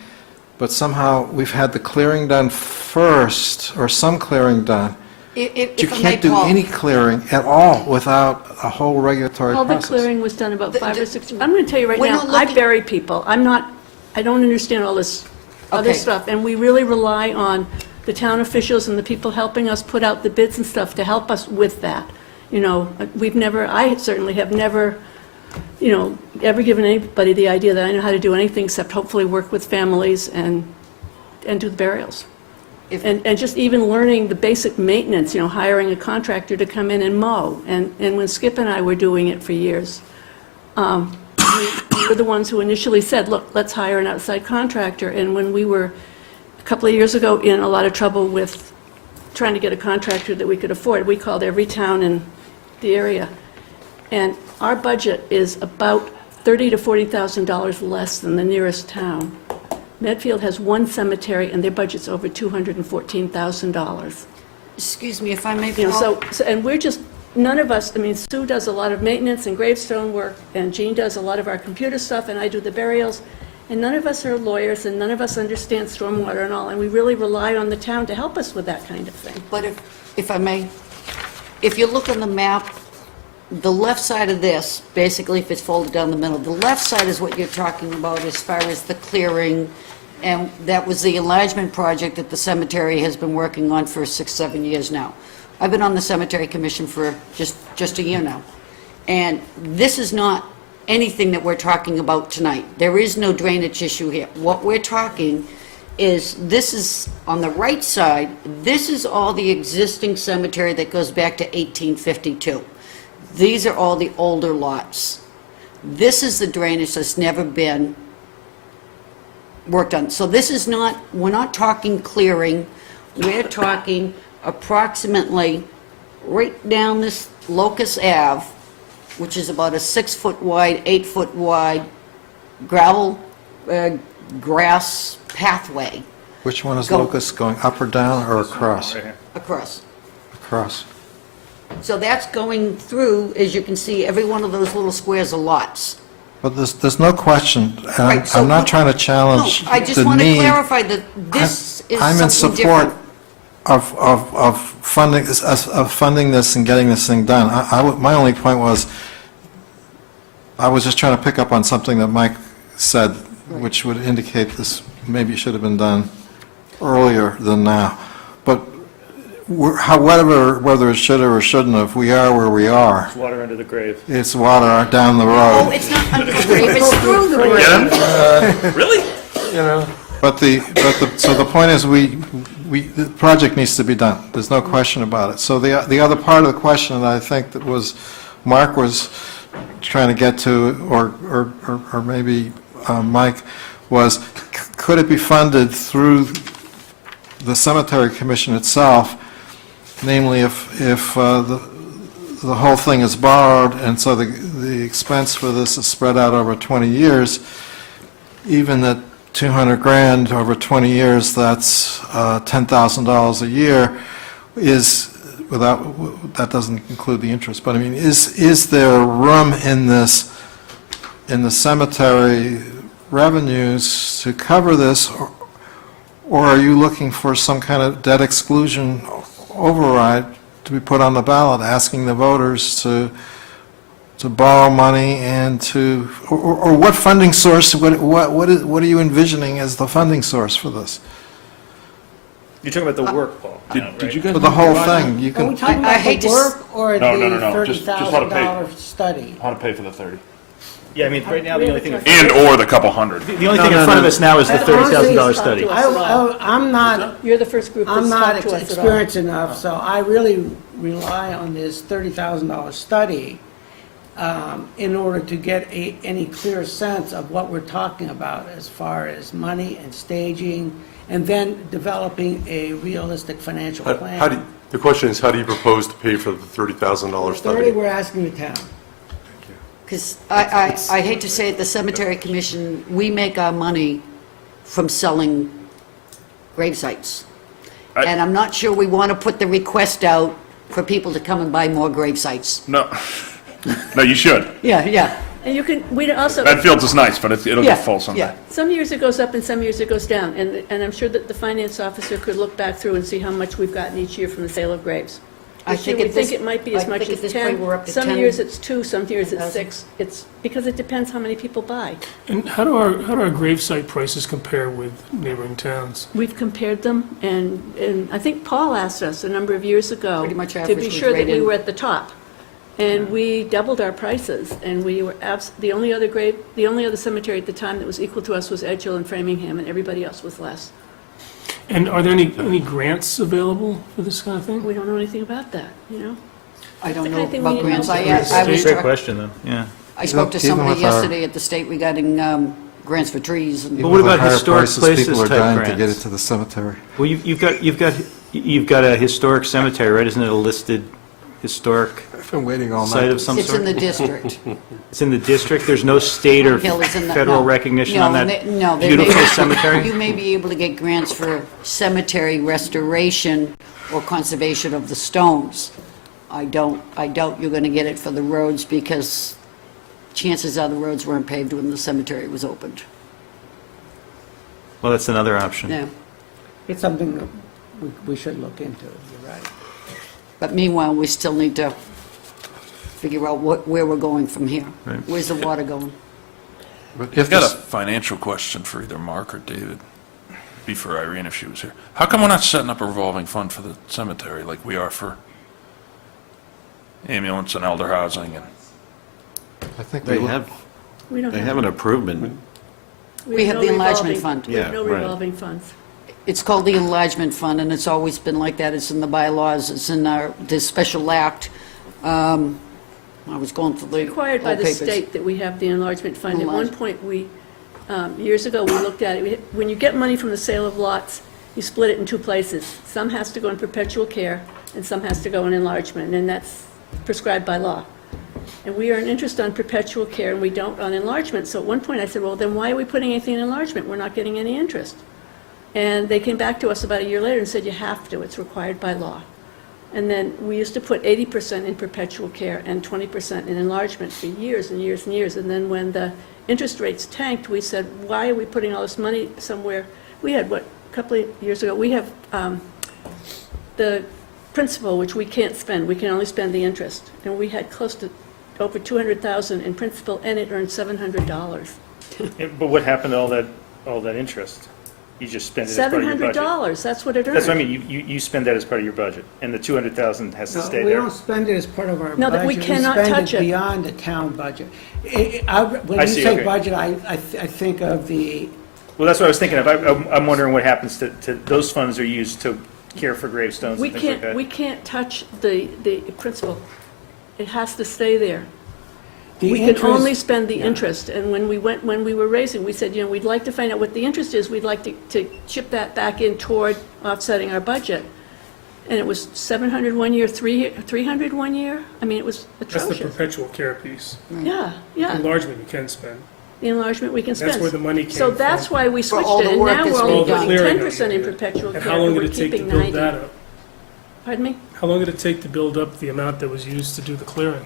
But somehow, we've had the clearing done first, or some clearing done. If You I may, can't do Paul, any clearing at all without a whole regulatory All the process. clearing was done about 5 or 6, I'm going to tell you right We're now, not I looking- bury people. I don't understand all this other Okay. stuff, and we really rely on the town officials and the people helping us put out the bids and stuff to help us with that. You know, I certainly have never, ever given anybody the idea that I know how to do anything except hopefully work with families and do the burials. And just even learning the basic maintenance, hiring a contractor to come in and mow. And when Skip and I were doing it for years, we were the ones who initially said, look, let's hire an outside contractor. And when we were, a couple of years ago, in a lot of trouble with trying to get a contractor that we could afford, we called every town in the area. And our budget is about $30,000 to $40,000 less than the nearest town. Medfield has one cemetery, and their budget's over $214,000. excuse me if I may, You know, Paul. and we're just, none of us, Sue does a lot of maintenance and gravestone work, and Jean does a lot of our computer stuff, and I do the burials, and none of us are lawyers, and none of us understand stormwater and all, and we really rely on the town to help us with that kind of thing. But if I may, if you look on the map, the left side of this, basically if it's folded down the middle, the left side is what you're talking about as far as the clearing, and that was the enlargement project that the cemetery has been working on for 6-7 years now. I've been on the cemetery commission for just a year now. And this is not anything that we're talking about tonight. There is no drainage issue here. What we're talking is, this is, on the right side, this is all the existing cemetery that goes back to 1852. These are all the older lots. This is the drainage that's never been worked on. So this is not, we're not talking clearing, we're talking approximately right down this Locust Ave, which is about a 6-foot wide, 8-foot wide gravel, grass pathway Which one is Go. Locust, going up or down or across? across. Across. So that's going through, as you can see, every one of those little squares are lots. But there's no question, and Right, so I'm not trying to challenge No, I just the want to need. clarify that this is I'm in something support different. of funding this and getting this thing done. My only point was, I was just trying to pick up on something that Mike said, which would indicate this maybe should have been done earlier than now. But whether it should or shouldn't have, we are where we are. It's water under the grave. It's water down the Oh, road. it's not under the grave, it's through the grave. Really? You know, So the point is, the project needs to be done. There's no question about it. So the other part of the question that I think that was, Mark was trying to get to, or maybe Mike, was could it be funded through the cemetery commission itself, namely if the whole thing is borrowed, and so the expense for this is spread out over 20 years, even at 200 grand over 20 years, that's $10,000 a year, that doesn't include the interest, but I mean, is there room in the cemetery revenues to cover this, or are you looking for some kind of debt exclusion override to be put on the ballot, asking the voters to borrow money and or what funding source, what are you envisioning as the funding source for this? You're talking about the work, Paul. Did you guys? For the whole thing, you Are can. we talking I about hate the to work or the No. Just how to pay. $30,000 study? How to pay for the 30. Yeah, I mean, right now, the only thing. And/or the couple hundred. The only thing in front of us now is the $30,000 study. I'm not, You're the first group I'm that's not talked to us at all. experienced enough, so I really rely on this $30,000 study in order to get any clear sense of what we're talking about as far as money and staging, and then developing a realistic financial plan. The question is, how do you propose to pay for the $30,000 30, study? we're asking the town. Because I hate to say it, the cemetery commission, we make our money from selling grave sites. And I'm not sure we want to put the request out for people to come and buy more grave sites. No. No, you should. Yeah. And you can, we also. Bedfield's is nice, but it'll Yeah, get full someday. yeah. Some years it goes up and some years it goes down, and I'm sure that the finance officer could look back through and see how much we've gotten each year from the sale of graves. I This year, think we at this- think it might be I as much think as at this 10. point we're up to Some 10. years it's 2, some years it's 6. It's, because it depends how many people buy. And how do our gravesite prices compare with neighboring towns? We've compared them, and I think Paul asked us a number of years ago. Pretty much to average be was sure that right we in. were at the top. And we doubled our prices, and we were the only other cemetery at the time that was equal to us was Edgehill and Framingham, and everybody else was less. And are there any grants available for this kind of thing? We don't know anything about that, you know? I don't The know kind of thing we about need grants. help I was Great question, though, yeah. I spoke to Even somebody with our- yesterday at the state regarding grants for trees. And But what about Higher historic prices, places people are type dying to get grants? it to the cemetery. Well, you've got a historic cemetery, right? Isn't it a listed historic I've been waiting all site night. of some It's sort? in the district. It's in the district? There's no state or Hill is in the- federal no. recognition No, on that no, they may beautiful be- cemetery? You may be able to get grants for cemetery restoration or conservation of the stones. I doubt you're going to get it for the roads because chances are the roads weren't paved when the cemetery was opened. Well, that's another option. Yeah. It's something that we should look into, you're right. But meanwhile, we still need to figure out where we're going from here. Right. Where's the water going? But I've if got a this- financial question for either Mark or David, before Irene if she was here. How come we're not setting up a revolving fund for the cemetery like we are for ambulance and elder housing? And I think They we have, We don't they have. have an improvement. We have no the enlargement revolving- fund. We have Yeah, no right. revolving funds. It's called the enlargement fund, and it's always been like that. It's in the bylaws, it's in this special act. I was going through the Required by old the papers. state that we have the enlargement fund. At one Enlargement. point, years ago, we looked at it. When you get money from the sale of lots, you split it in 2 places. Some has to go in perpetual care, and some has to go in enlargement, and that's prescribed by law. And we earn interest on perpetual care, and we don't on enlargement. So at one point, I said, well, then why are we putting anything in enlargement? We're not getting any interest. And they came back to us about a year later and said, you have to, it's required by law. And then we used to put 80% in perpetual care and 20% in enlargement for years and years and years. And then when the interest rates tanked, we said, why are we putting all this money somewhere? We had, a couple of years ago, we have the principal, which we can't spend. We can only spend the interest. And we had close to over $200,000 in principal, and it earned $700. But what happened to all that interest? You just spend it as part of your budget. $700, that's what it earned. That's what I mean, you spend that as part of your budget, and the 200,000 has to No, stay we there. don't spend it as part of our budget. No, that we cannot touch it. We spend it beyond the town budget. When I you see, say okay. budget, I think of the Well, that's what I was thinking of. I'm wondering what happens to, those funds are used to care for gravestones We and things like that. we can't touch the principal. It has to stay there. The We can only interest- spend the yeah. interest, and when we were raising, we said, we'd like to find out what the interest is, we'd like to chip that back in toward offsetting our budget. And it was 700 one year, 300 one year? I mean, it was That's the atrocious. perpetual care piece. Yeah, yeah, Enlargement you can spend. the enlargement we can spend. That's where the money came So from. that's why we switched all it, the and work now that's we're been only done. putting Clearing 10% in idea. perpetual And care, how long and did we're it take to keeping build 90. that up? Pardon me? How long did it take to build up the amount that was used to do the clearing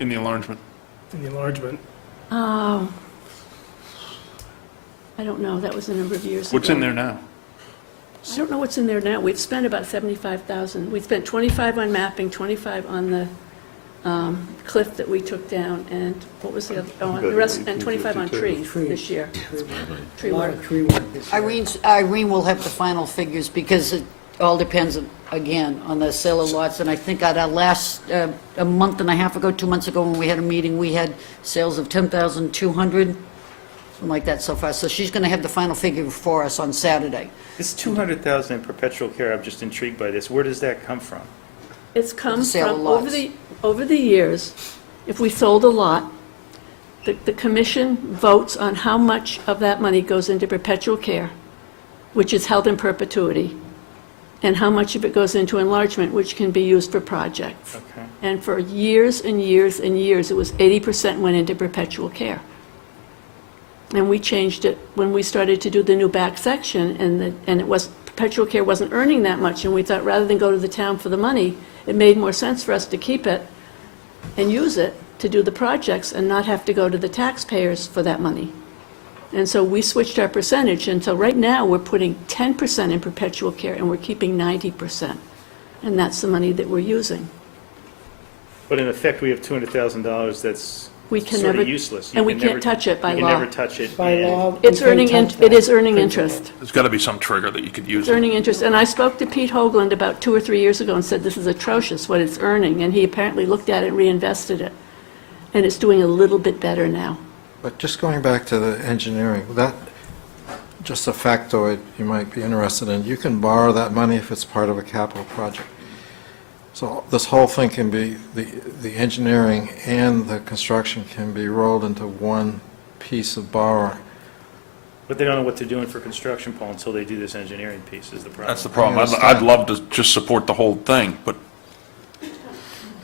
In the enlargement. in the enlargement? Oh, I don't know, that was a number of years ago. What's in there now? I don't know what's in there now. We've spent about 75,000. We spent 25 on mapping, 25 on the cliff that we took down, and what was the other, oh, and the rest, and 25 on trees this year. Tree A lot work. of tree work this year. Irene will have the final figures because it all depends, again, on the sale of lots. And I think at our last, a month and a half ago, 2 months ago, when we had a meeting, we had sales of 10,200, something like that so far. So she's going to have the final figure for us on Saturday. This 200,000 in perpetual care, I'm just intrigued by this. Where does that come from? It's come The sale of from, lots. over the years, if we sold a lot, the commission votes on how much of that money goes into perpetual care, which is held in perpetuity, and how much of it goes into enlargement, which can be used for projects. Okay. And for years and years and years, it was 80% went into perpetual care. And we changed it when we started to do the new back section, and it was, perpetual care wasn't earning that much, and we thought rather than go to the town for the money, it made more sense for us to keep it and use it to do the projects and not have to go to the taxpayers for that money. And so we switched our percentage, and so right now, we're putting 10% in perpetual care, and we're keeping 90%. And that's the money that we're using. But in effect, we have $200,000 that's We can sort never, of useless. and we can't touch it by You can law. never touch it. By and- law, It's we can't earning, touch it is that. earning interest. There's got to be some trigger that you could use. It's earning interest, and I spoke to Pete Hoagland about 2 or 3 years ago and said, this is atrocious what it's earning, and he apparently looked at it and reinvested it, and it's doing a little bit better now. But just going back to the engineering, that, just a factoid you might be interested in, you can borrow that money if it's part of a capital project. So this whole thing can be, the engineering and the construction can be rolled into one piece of borrowing. But they don't know what they're doing for construction, Paul, until they do this engineering piece, is the problem. That's the problem. I I'd understand. love to just support the whole thing, but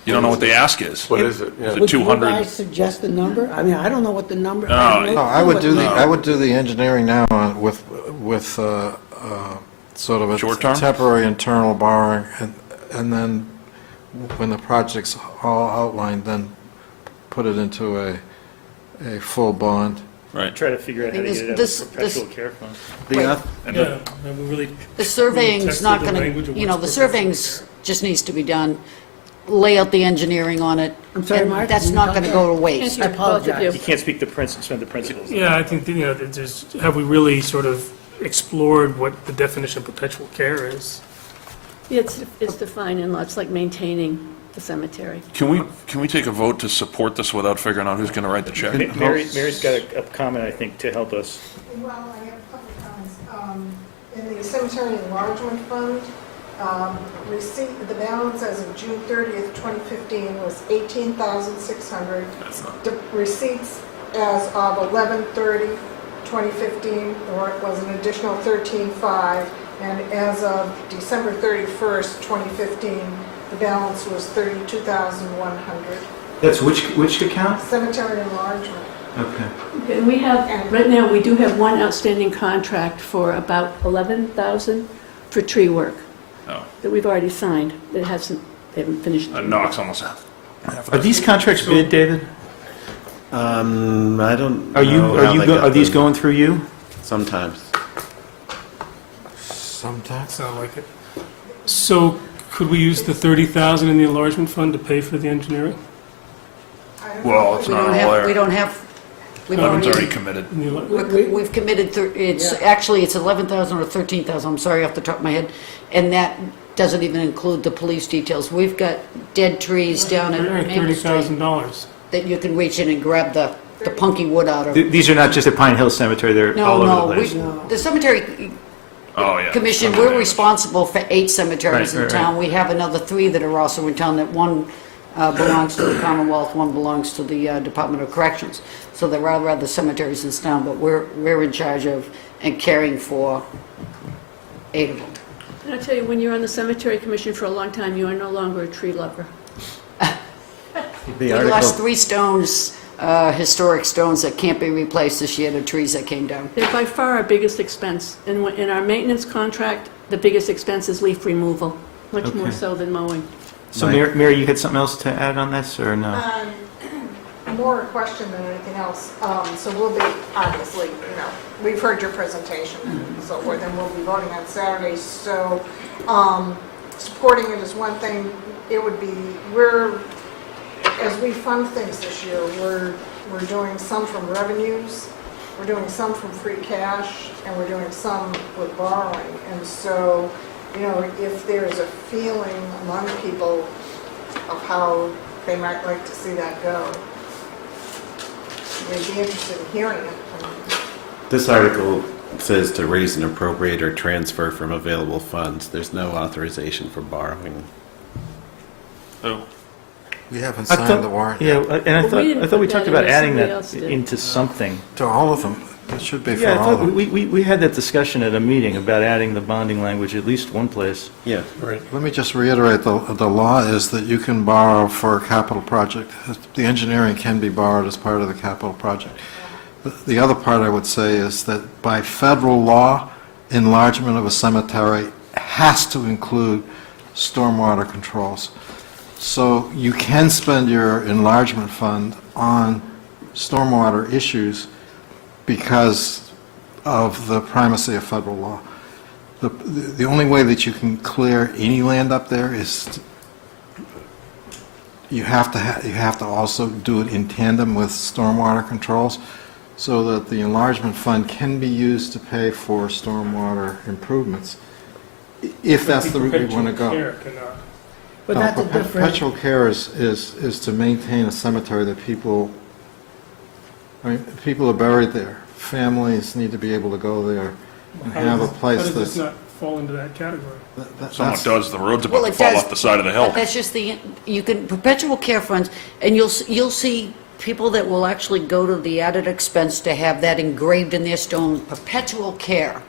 you don't know what the ask is. What is it? Yeah. Is it Would you 200? guys suggest a number? I mean, I don't know what the number. No, I have No, I would do the, No. I would do the engineering now with sort of a Short term? temporary internal borrowing, and then when the project's all outlined, then put it into a full bond. Right. Try to figure out how to This- get it out this- of perpetual care fund. And Yeah, and we really. The surveying's tested not the going language to, of you know, the what's surveying's just needs to be done. Lay out the engineering on it. I'm sorry, and Mark, that's can you not talk going to to- go to waste. Thank you, both of you. You can't speak the principles, spend the principles. Yeah, I think, that there's, have we really sort of explored what the definition of perpetual care is? It's defined in lots, like maintaining the cemetery. Can we take a vote to support this without figuring out who's going to write the check? Mary's got a comment, I think, to help us. Well, I have a couple of comments. In the cemetery enlargement fund, the balance as of June 30th, 2015 was $18,600. The receipts as of 11/30/2015 was an additional $13,500, and as of December 31st, 2015, the balance was $32,100. That's which account? Cemetery enlargement. Okay. And we have, right now, we do have one outstanding contract for about 11,000 for tree work Oh, that we've already signed, that hasn't, they haven't finished. no, it's almost half. Are these contracts bid, David? I don't Are you, know how they got are these them. going through you? Sometimes. Sometimes. Sound like it. So could we use the 30,000 in the enlargement fund to pay for the engineering? Well, it's We not don't all have, there. we don't have, we've Eleven's already already, committed. In the enlar- we've committed, actually, it's 11,000 or 13,000, I'm sorry, off the top of my head, and that doesn't even include the police details. We've got dead trees down at Maple Street $30,000. that you can reach in and grab the the punky wood out of. These are not just at Pine Hill Cemetery, they're all No, over the place. the cemetery Oh, yeah. commission, we're responsible for 8 cemeteries Right, in right, town. We have another 3 that are also in town, that one belongs to the Commonwealth, one belongs to the Department of Corrections. So there are other cemeteries in town, but we're in charge of and caring for 8 of them. And I tell you, when you're on the cemetery commission for a long time, you are no longer a tree lover. We lost 3 stones, historic stones that can't be replaced this year, the trees that came down. They're by far our biggest expense. In our maintenance contract, the biggest expense is leaf removal, much more Okay. so than mowing. So Mary, you had something else to add on this, or no? More a question than anything else. So we'll be, obviously, we've heard your presentation and so forth, and we'll be voting on Saturday. So supporting it is one thing. It would be, as we fund things this year, we're doing some from revenues, we're doing some from free cash, and we're doing some with borrowing. And so, if there's a feeling among people of how they might like to see that go, they'd be interested in hearing it. This article says to raise and appropriate or transfer from available funds. There's no authorization for borrowing. Oh. We haven't I signed thought- the warrant Yeah, yet. and I Well, we didn't thought we put talked that about in, adding somebody that else did. into something. To all of them. It should be for Yeah, I all of thought them. we had that discussion at a meeting about adding the bonding language at least one place. Yeah. Right. Let me just reiterate, the law is that you can borrow for a capital project. The engineering can be borrowed as part of the capital project. The other part I would say is that by federal law, enlargement of a cemetery has to include stormwater controls. So you can spend your enlargement fund on stormwater issues because of the primacy of federal law. The only way that you can clear any land up there is you have to also do it in tandem with stormwater controls, so that the enlargement fund can be used to pay for stormwater improvements, if that's the route we want to go. Perpetual care cannot. But No, that's a different, Perpetual care is to maintain a cemetery that people are buried there. Families need to be able to go there and have a place How does this that's... not fall into that category? Someone does, the road's Well, about to it fall does, off the side of the hill. but that's just you can, perpetual care funds, and you'll see people that will actually go to the added expense to have that engraved in their stone, perpetual care.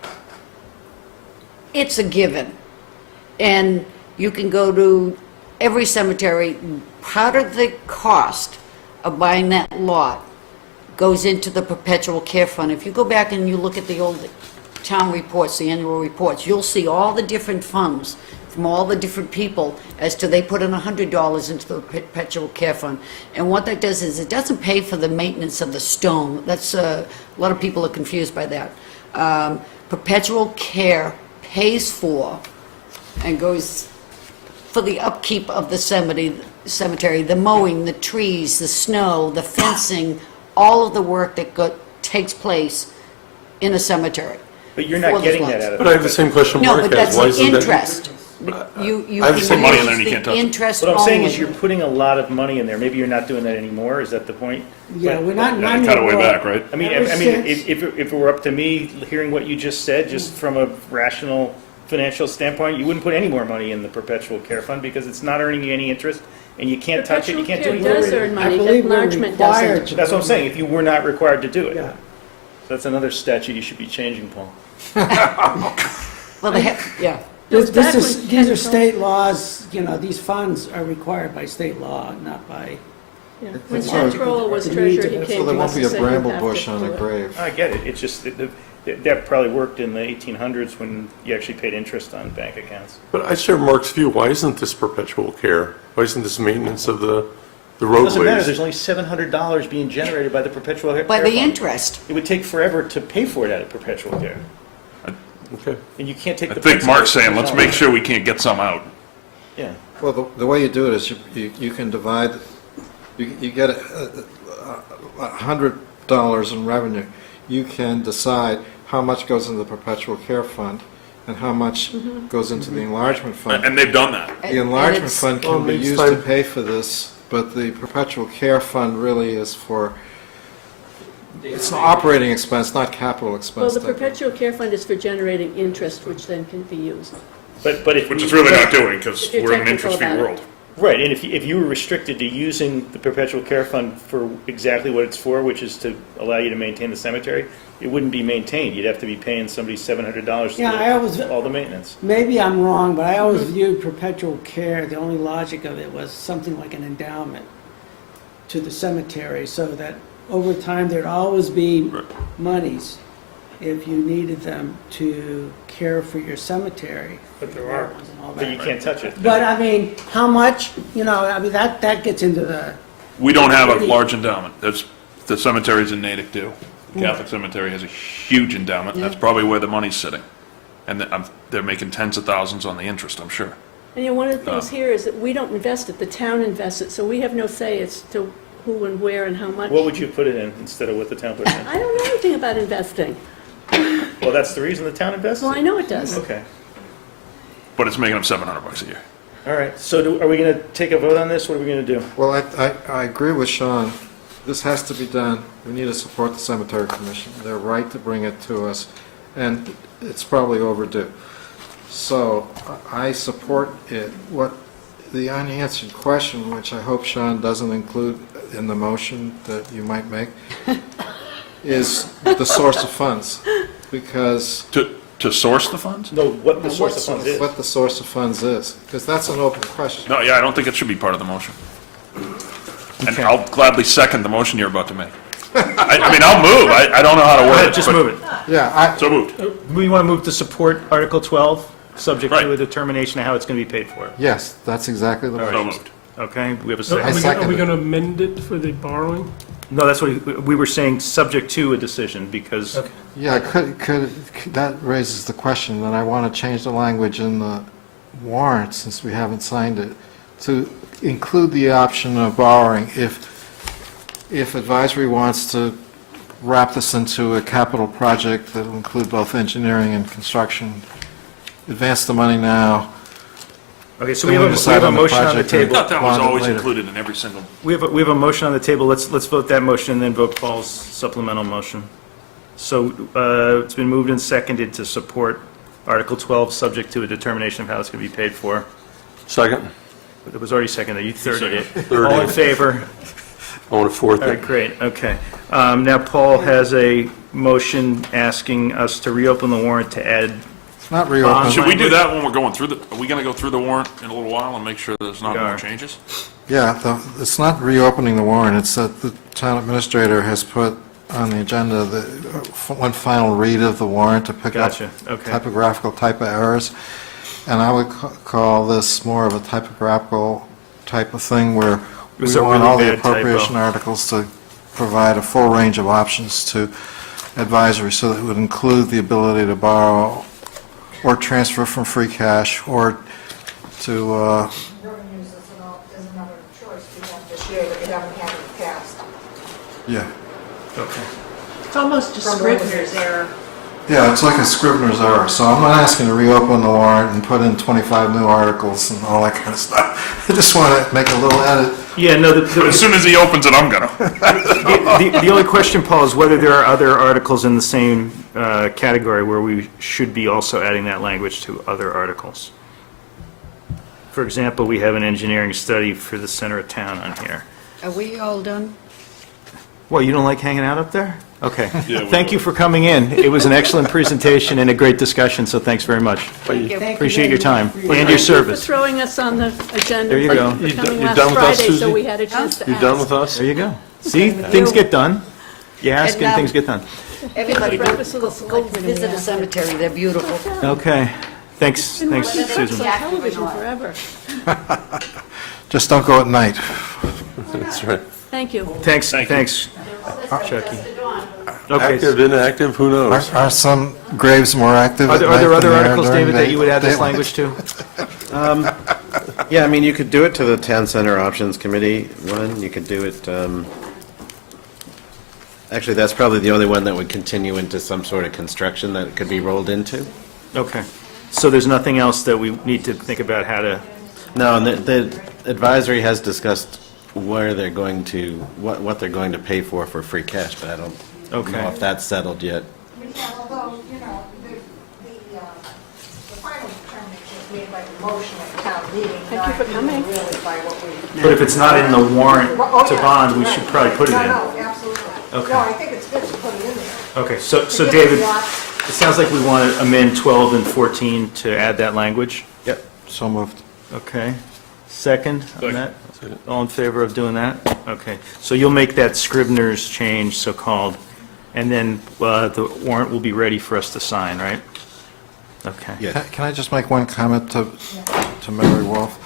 It's a given. And you can go to every cemetery, part of the cost of buying that lot goes into the perpetual care fund. If you go back and you look at the old town reports, the annual reports, you'll see all the different funds from all the different people as to they put in $100 into the perpetual care fund. And what that does is it doesn't pay for the maintenance of the stone. That's, a lot of people are confused by that. Perpetual care pays for and goes for the upkeep of the cemetery, the mowing, the trees, the snow, the fencing, all of the work that takes place in a cemetery. But you're For not the getting funds. that out of But I have the same question No, Mark but has. that's Why the isn't that? interest. You I have the can same money use in there and you the can't touch it. interest What I'm saying is only. you're putting a lot of money in there. Maybe you're not doing that anymore. Is that the point? yeah, we're not. Yeah, you cut it way back, right? I mean, Ever since- if it were up to me, hearing what you just said, just from a rational financial standpoint, you wouldn't put any more money in the perpetual care fund because it's not earning you any interest, and you can't touch it, you can't do Perpetual anything. care does with it. earn I money, believe we're enlargement required doesn't. to. That's what I'm saying, if you were not required to do it. Yeah. So that's another statute you should be changing, Paul. Well, yeah. These back when are chemical- state laws, these funds are required by state law, not by, Yeah. When That's right. Centrola was The treasurer, he needs of it. came So there to won't us be and a said, you bramble have to bush on do a it. grave. I get it, it's just, that probably worked in the 1800s when you actually paid interest on bank accounts. But I share Mark's view. Why isn't this perpetual care? Why isn't this maintenance of the It doesn't matter, roadways? there's only $700 being generated by the perpetual care By the fund. interest. It would take forever to pay for it out of perpetual care. Okay. And you can't take I the. think principal Mark's saying, let's out. make sure we can't get some out. Yeah. Well, the way you do it is you can divide, you get $100 in revenue. You can decide how much goes into the perpetual care fund and how much goes into the enlargement fund. And they've done that. The enlargement fund Well, can be next used to time- pay for this, but the perpetual care fund really is for it's an operating expense, not capital Well, expense. the perpetual care fund is for generating interest, which then can be used. But if. Which is really not doing, because If you're we're in an technical interest-free about it. world. Right, and if you were restricted to using the perpetual care fund for exactly what it's for, which is to allow you to maintain the cemetery, it wouldn't be maintained. You'd have to be paying somebody $700 Yeah, I always- to do all the maintenance. Maybe I'm wrong, but I always viewed perpetual care, the only logic of it was something like an endowment to the cemetery, so that over time there'd always be monies if you needed them to care for your cemetery. But there are. and all But you that. can't touch it. But I mean, how much, that gets into the, We don't have a large endowment. The cemeteries in Natick do. Catholic Cemetery has a huge endowment. That's probably where the money's sitting. And they're making tens of thousands on the interest, I'm sure. And one of the things here is that we don't invest it, the town invests it, so we have no say as to who and where and how much. What would you put it in instead of what the town puts in? I don't know anything about investing. Well, that's the reason the town invests? Well, I know it does. Okay. But it's making them $700 a year. All right, so are we going to take a vote on this? What are we going to do? Well, I agree with Sean. This has to be done. We need to support the Cemetery Commission. They're right to bring it to us, and it's probably overdue. So I support it. What the unanswered question, which I hope Sean doesn't include in the motion that you might make, is the source of funds, because To source the funds? No, what the source of funds is. what the source of funds is, because that's an open question. No, yeah, I don't think it should be part of the motion. And I'll gladly second the motion you're about to make. I mean, I'll move. I don't know how to word it. Just but- move it. Yeah, So moved. We want to move to support Article 12, subject Right. to a determination of how it's going to be paid for. yes, that's exactly the So motion. moved. Okay, we have a So second. I are we second going to amend it for the borrowing? No, that's what we were saying, subject to a decision, because, Yeah, that raises the question, that I want to change the language in the warrant, since we haven't signed it, to include the option of borrowing if advisory wants to wrap this into a capital project that will include both engineering and construction, advance the money now. okay, so Then we we have decide a on the motion on the project and- I table. thought that was Bond it always later. included in every single. We have a motion on the table. Let's vote that motion and then vote Paul's supplemental motion. So it's been moved and seconded to support Article 12, subject to a determination of how it's going to be paid for. Second. It was already seconded. You thirded it. Thirded. All in favor? I want to fourth All right, it. great, okay. Now Paul has a motion asking us to reopen the warrant to add, It's not reopened. Should we do that when we're going through are we going to go through the warrant in a little while and make sure there's not We more are. changes? Yeah, it's not reopening the warrant, it's that the town administrator has put on the agenda the one final read of the warrant to pick up Gotcha, okay. typographical type of errors. And I would call this more of a typographical type of thing where we was a want really all the bad typo. appropriation articles to provide a full range of options to advisory, so that it would include the ability to borrow or transfer from free cash or to Revenues is another choice we have this year that we haven't had in the past. yeah. okay. It's almost a Scrivener's error. Yeah, it's like a Scrivener's error, so I'm not asking to reopen the warrant and put in 25 new articles and all that kind of stuff. I just want to make a little edit. Yeah, no, As soon as he opens it, I'm going to. the only question, Paul, is whether there are other articles in the same category where we should be also adding that language to other articles. For example, we have an engineering study for the center of town on here. Are we all done? Well, you don't like hanging out up there? Okay. Yeah, we Thank you for coming in. It was an excellent presentation and a great discussion, so thanks very much. Thank you. Appreciate your time and your Thank you for service. throwing us on the agenda. There you for go. coming You last done with us, Friday, so Susie? we had a chance to You ask. done with us? There you go. See, things get done. You ask And, and things get done. Everybody, go Breakfast with the go selectmen. visit a cemetery, they're beautiful. Okay. Thanks, Been thanks, watching clips Susan. on television forever. Just don't go at night. That's right. Thank you. Thanks, thanks, Chucky. Okay. Active, inactive, who knows? Are some graves more active Are at there night other than they are articles, during David, that you would add this daylight? language to? Yeah, I mean, you could do it to the Town Center Options Committee one, you could do it, actually, that's probably the only one that would continue into some sort of construction that it could be rolled into. Okay. So there's nothing else that we need to think about how to, No, and the advisory has discussed where they're going to, what they're going to pay for free cash, but I don't don't know Okay. if that's settled yet. Yeah, although, the final determination is made by the motion at town meeting, Thank you for not coming. even really by what we. But if it's not in the warrant Oh, to yeah, bond, we right, should probably right. put it in. No, absolutely. Okay. No, I think it's good to put it in there. Okay, so To give David, the op- it sounds like we want to amend 12 and 14 to add that language? Yep, so moved. Okay. Second on that? All in favor of doing that? Okay. So you'll make that Scrivener's change, so-called, and then the warrant will be ready for us to sign, right? Okay. Can I just make one comment to Mary Wolf?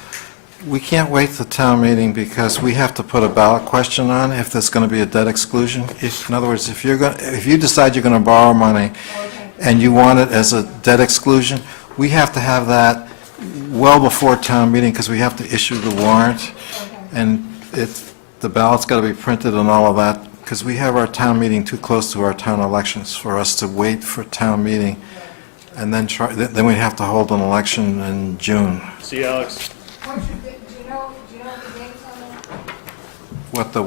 We can't wait till town meeting because we have to put a ballot question on if there's going to be a debt exclusion. In other words, if you decide you're going to borrow money and you want it as a debt exclusion, we have to have that well before town meeting because we have to issue the warrant. And the ballot's got to be printed and all of that because we have our town meeting too close to our town elections for us to wait for town meeting and then we have to hold an election in June. See you, Alex. Do you know the dates on that? What? Do you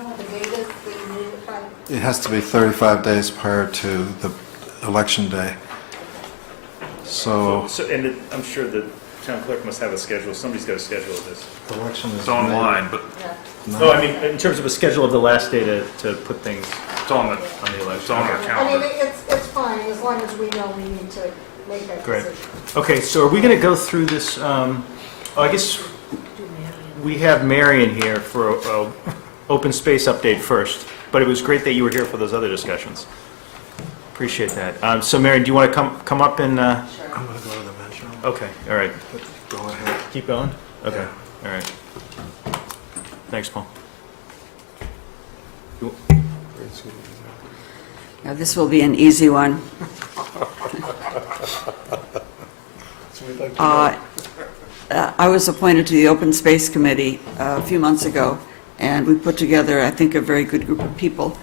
know what the date is that you need it by? It has to be 35 days prior to the election day. So, And I'm sure the town clerk must have a schedule, somebody's got a schedule of this. the election is... It's online, but No, I mean, in terms of a schedule of the last day to put things it's on the election. It's on our I mean, calendar. it's fine, as long as we know we need to make that Great. decision. Okay, so are we going to go through this, I guess we have Marion here for a open space update first, but it was great that you were here for those other discussions. Appreciate that. So Marion, do you want to come up and, I'm going to go to the measure. okay, all right. Go ahead. Keep going? Okay, all right. Thanks, Paul. Now, this will be an easy one. I was appointed to the Open Space Committee a few months ago, and we put together, I think, a very good group of people.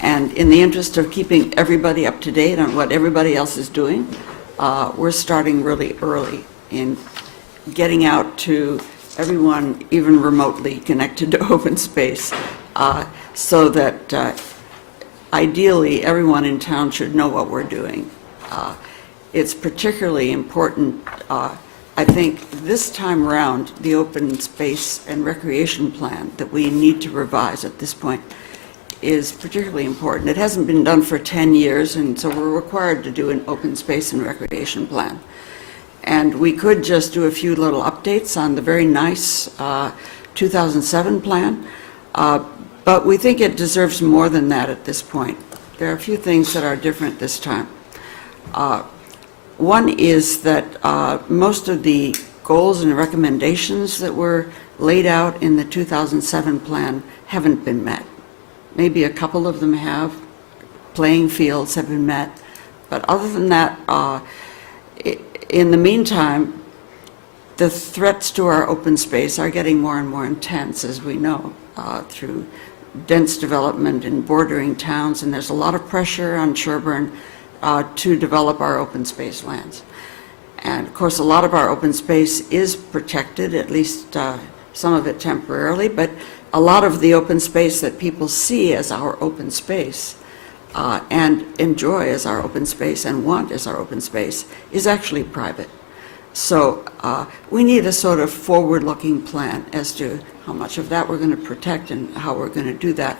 And in the interest of keeping everybody up to date on what everybody else is doing, we're starting really early in getting out to everyone, even remotely connected to open space, so that ideally everyone in town should know what we're doing. It's particularly important, I think, this time around, the open space and recreation plan that we need to revise at this point is particularly important. It hasn't been done for 10 years, and so we're required to do an open space and recreation plan. And we could just do a few little updates on the very nice 2007 plan, but we think it deserves more than that at this point. There are a few things that are different this time. One is that most of the goals and recommendations that were laid out in the 2007 plan haven't been met. Maybe a couple of them have. Playing fields have been met. But other than that, in the meantime, the threats to our open space are getting more and more intense, as we know, through dense development in bordering towns, and there's a lot of pressure on Sherborn to develop our open space lands. And of course, a lot of our open space is protected, at least some of it temporarily, but a lot of the open space that people see as our open space and enjoy as our open space and want as our open space is actually private. So we need a sort of forward-looking plan as to how much of that we're going to protect and how we're going to do that.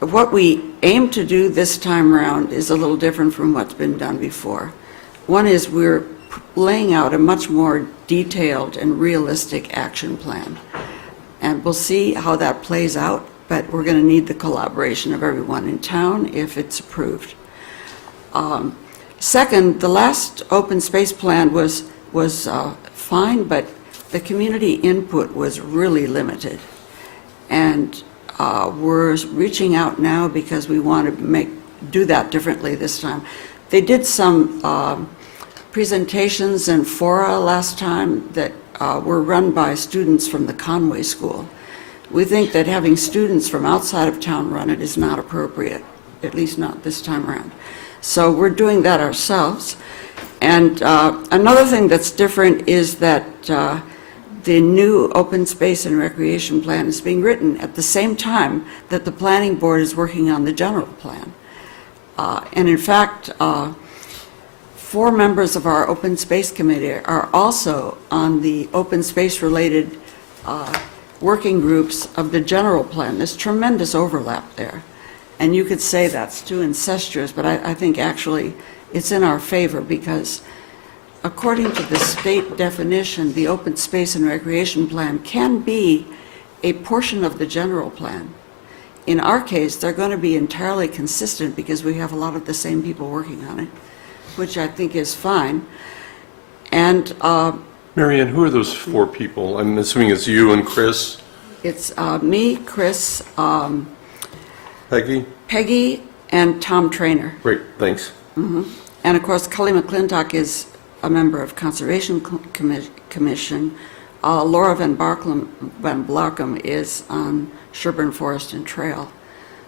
What we aim to do this time around is a little different from what's been done before. One is we're laying out a much more detailed and realistic action plan. And we'll see how that plays out, but we're going to need the collaboration of everyone in town if it's approved. Second, the last open space plan was fine, but the community input was really limited. And we're reaching out now because we want to do that differently this time. They did some presentations and fora last time that were run by students from the Conway School. We think that having students from outside of town run it is not appropriate, at least not this time around. So we're doing that ourselves. And another thing that's different is that the new open space and recreation plan is being written at the same time that the planning board is working on the general plan. And in fact, 4 members of our open space committee are also on the open space related working groups of the general plan. There's tremendous overlap there. And you could say that's too incestuous, but I think actually it's in our favor because according to the state definition, the open space and recreation plan can be a portion of the general plan. In our case, they're going to be entirely consistent because we have a lot of the same people working on it, which I think is fine. And Marianne, who are those 4 people? I'm assuming it's you and Chris? it's me, Chris, Peggy? Peggy, and Tom Trainer. Great, thanks. And of course, Cully McClintock is a member of Conservation Commission. Laura Van Blockum is on Sherborn Forest and Trail.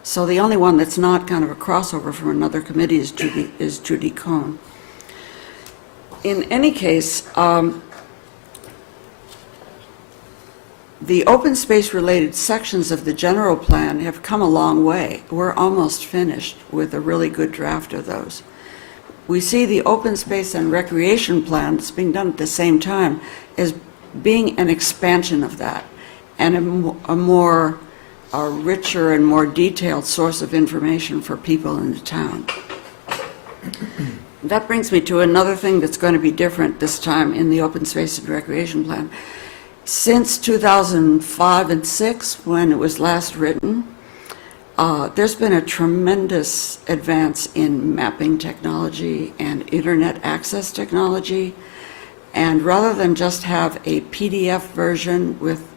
So the only one that's not kind of a crossover from another committee is Judy Cohn. In any case, the open space related sections of the general plan have come a long way. We're almost finished with a really good draft of those. We see the open space and recreation plan that's being done at the same time as being an expansion of that and a more richer and more detailed source of information for people in the town. That brings me to another thing that's going to be different this time in the open space and recreation plan. Since 2005 and 6, when it was last written, there's been a tremendous advance in mapping technology and internet access technology. And rather than just have a PDF version with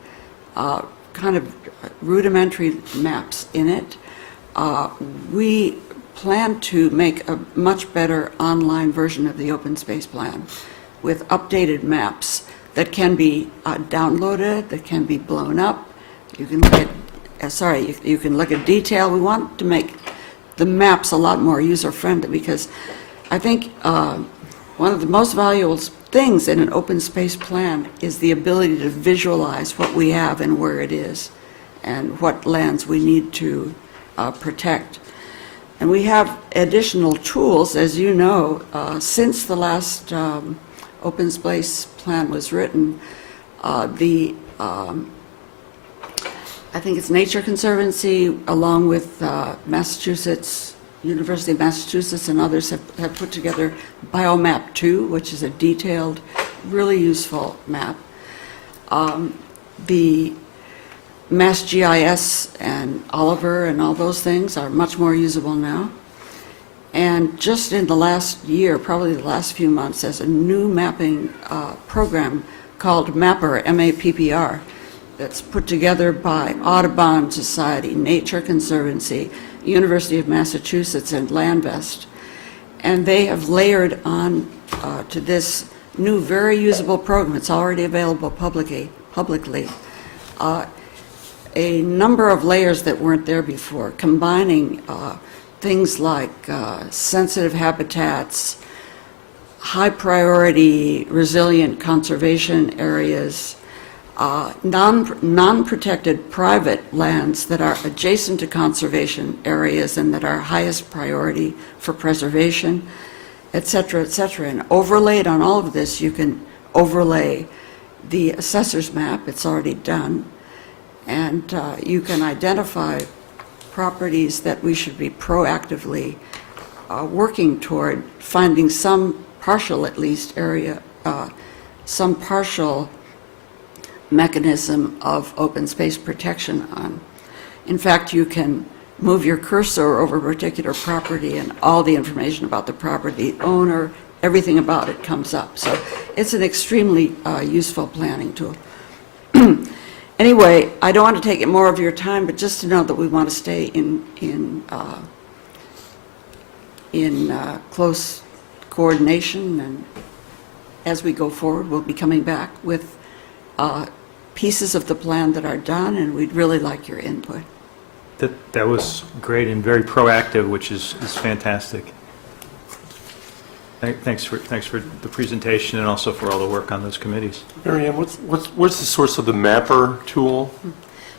kind of rudimentary maps in it, we plan to make a much better online version of the open space plan with updated maps that can be downloaded, that can be blown up. You can look at you can look at detail. We want to make the maps a lot more user-friendly because I think one of the most valuable things in an open space plan is the ability to visualize what we have and where it is and what lands we need to protect. And we have additional tools, as you know, since the last open space plan was written. I think it's Nature Conservancy, along with Massachusetts, University of Massachusetts and others have put together Biomap 2, which is a detailed, really useful map. The MassGIS and Oliver and all those things are much more usable now. And just in the last year, probably the last few months, there's a new mapping program called MAPPR, M-A-P-P-R, that's put together by Audubon Society, Nature Conservancy, University of Massachusetts, and Landvest. And they have layered on to this new, very usable program. It's already available publicly, a number of layers that weren't there before, combining things like sensitive habitats, high priority resilient conservation areas, non-protected private lands that are adjacent to conservation areas and that are highest priority for preservation, et cetera, et cetera. And overlaid on all of this, you can overlay the assessor's map. It's already done. And you can identify properties that we should be proactively working toward finding some partial, at least, area, some partial mechanism of open space protection on. In fact, you can move your cursor over a particular property and all the information about the property, the owner, everything about it comes up. So it's an extremely useful planning tool. Anyway, I don't want to take more of your time, but just to know that we want to stay in close coordination, and as we go forward, we'll be coming back with pieces of the plan that are done, and we'd really like your input. That was great and very proactive, which is fantastic. Thanks for the presentation and also for all the work on those committees. Mary Ann, what's the source of the mapper tool?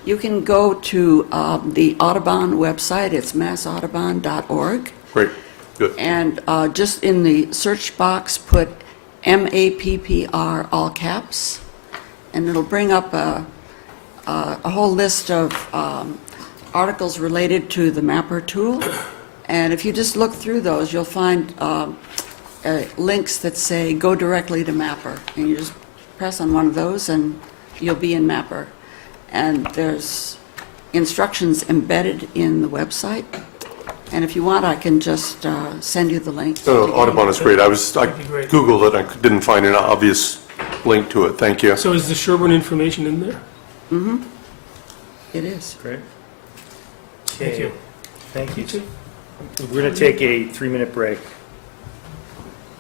You can go to the Audubon website, it's massaudubon.org, Great, good. and just in the search box, put MAPPR, all caps, and it'll bring up a whole list of articles related to the mapper tool. And if you just look through those, you'll find links that say go directly to Mapper, and you just press on one of those and you'll be in Mapper. And there's instructions embedded in the website, and if you want, I can just send you the link. No, Audubon is great. I be great. Googled it, I didn't find an obvious link to it. Thank you. So is the Sherborn information in there? Mm-hmm. It is. Great. Thank you. Thank you. We're going to take a 3-minute break.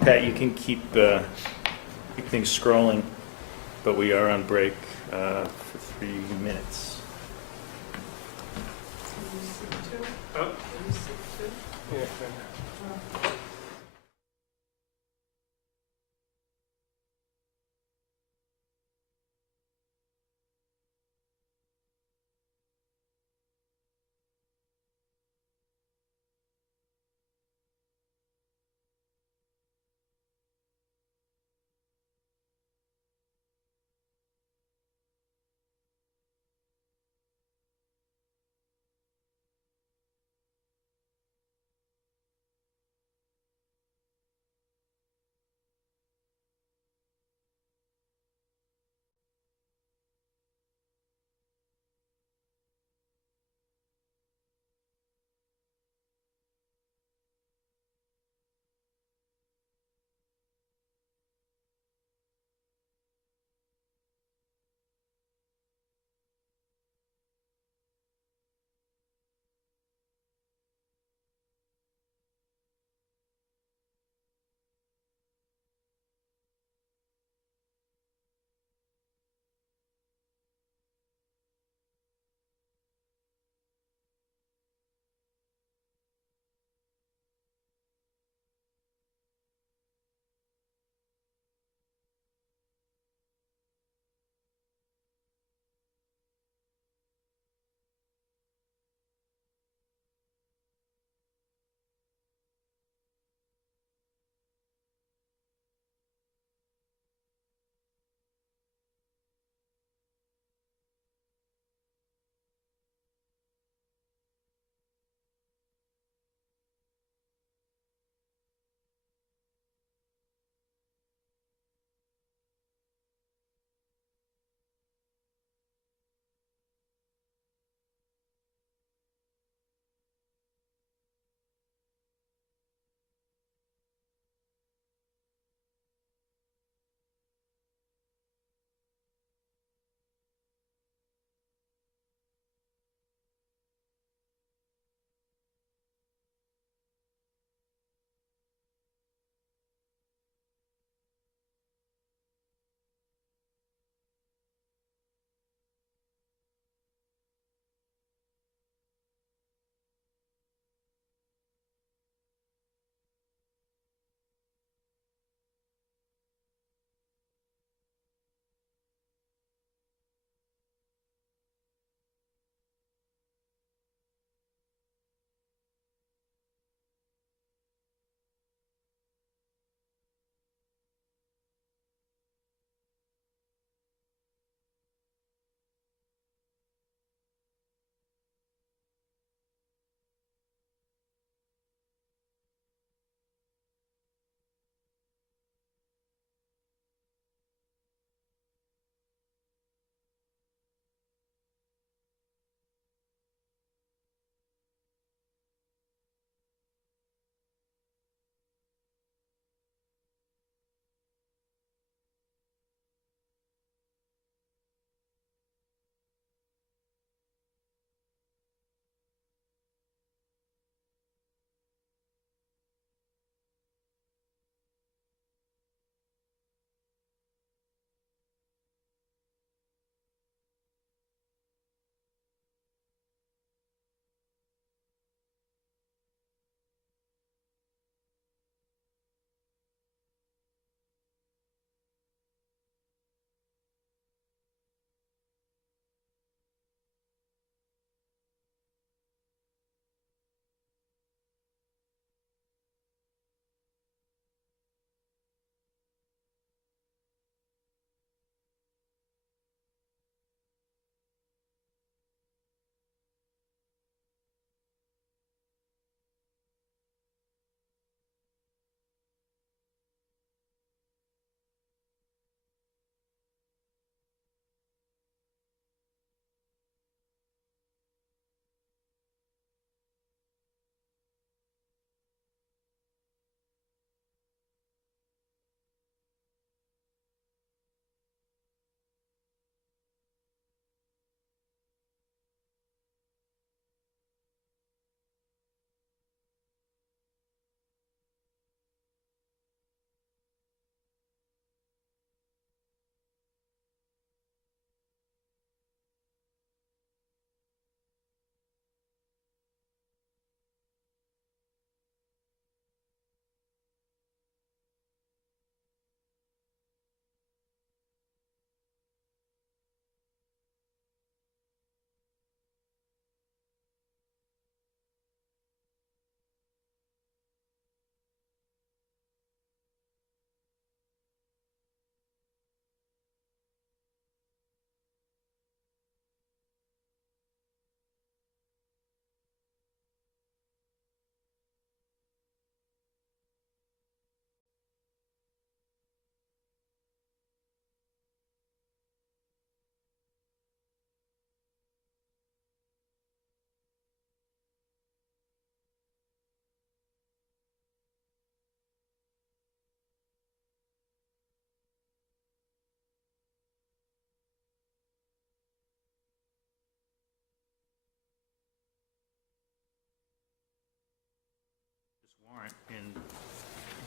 Pat, you can keep things scrolling, but we are on break for 3 minutes. Yeah.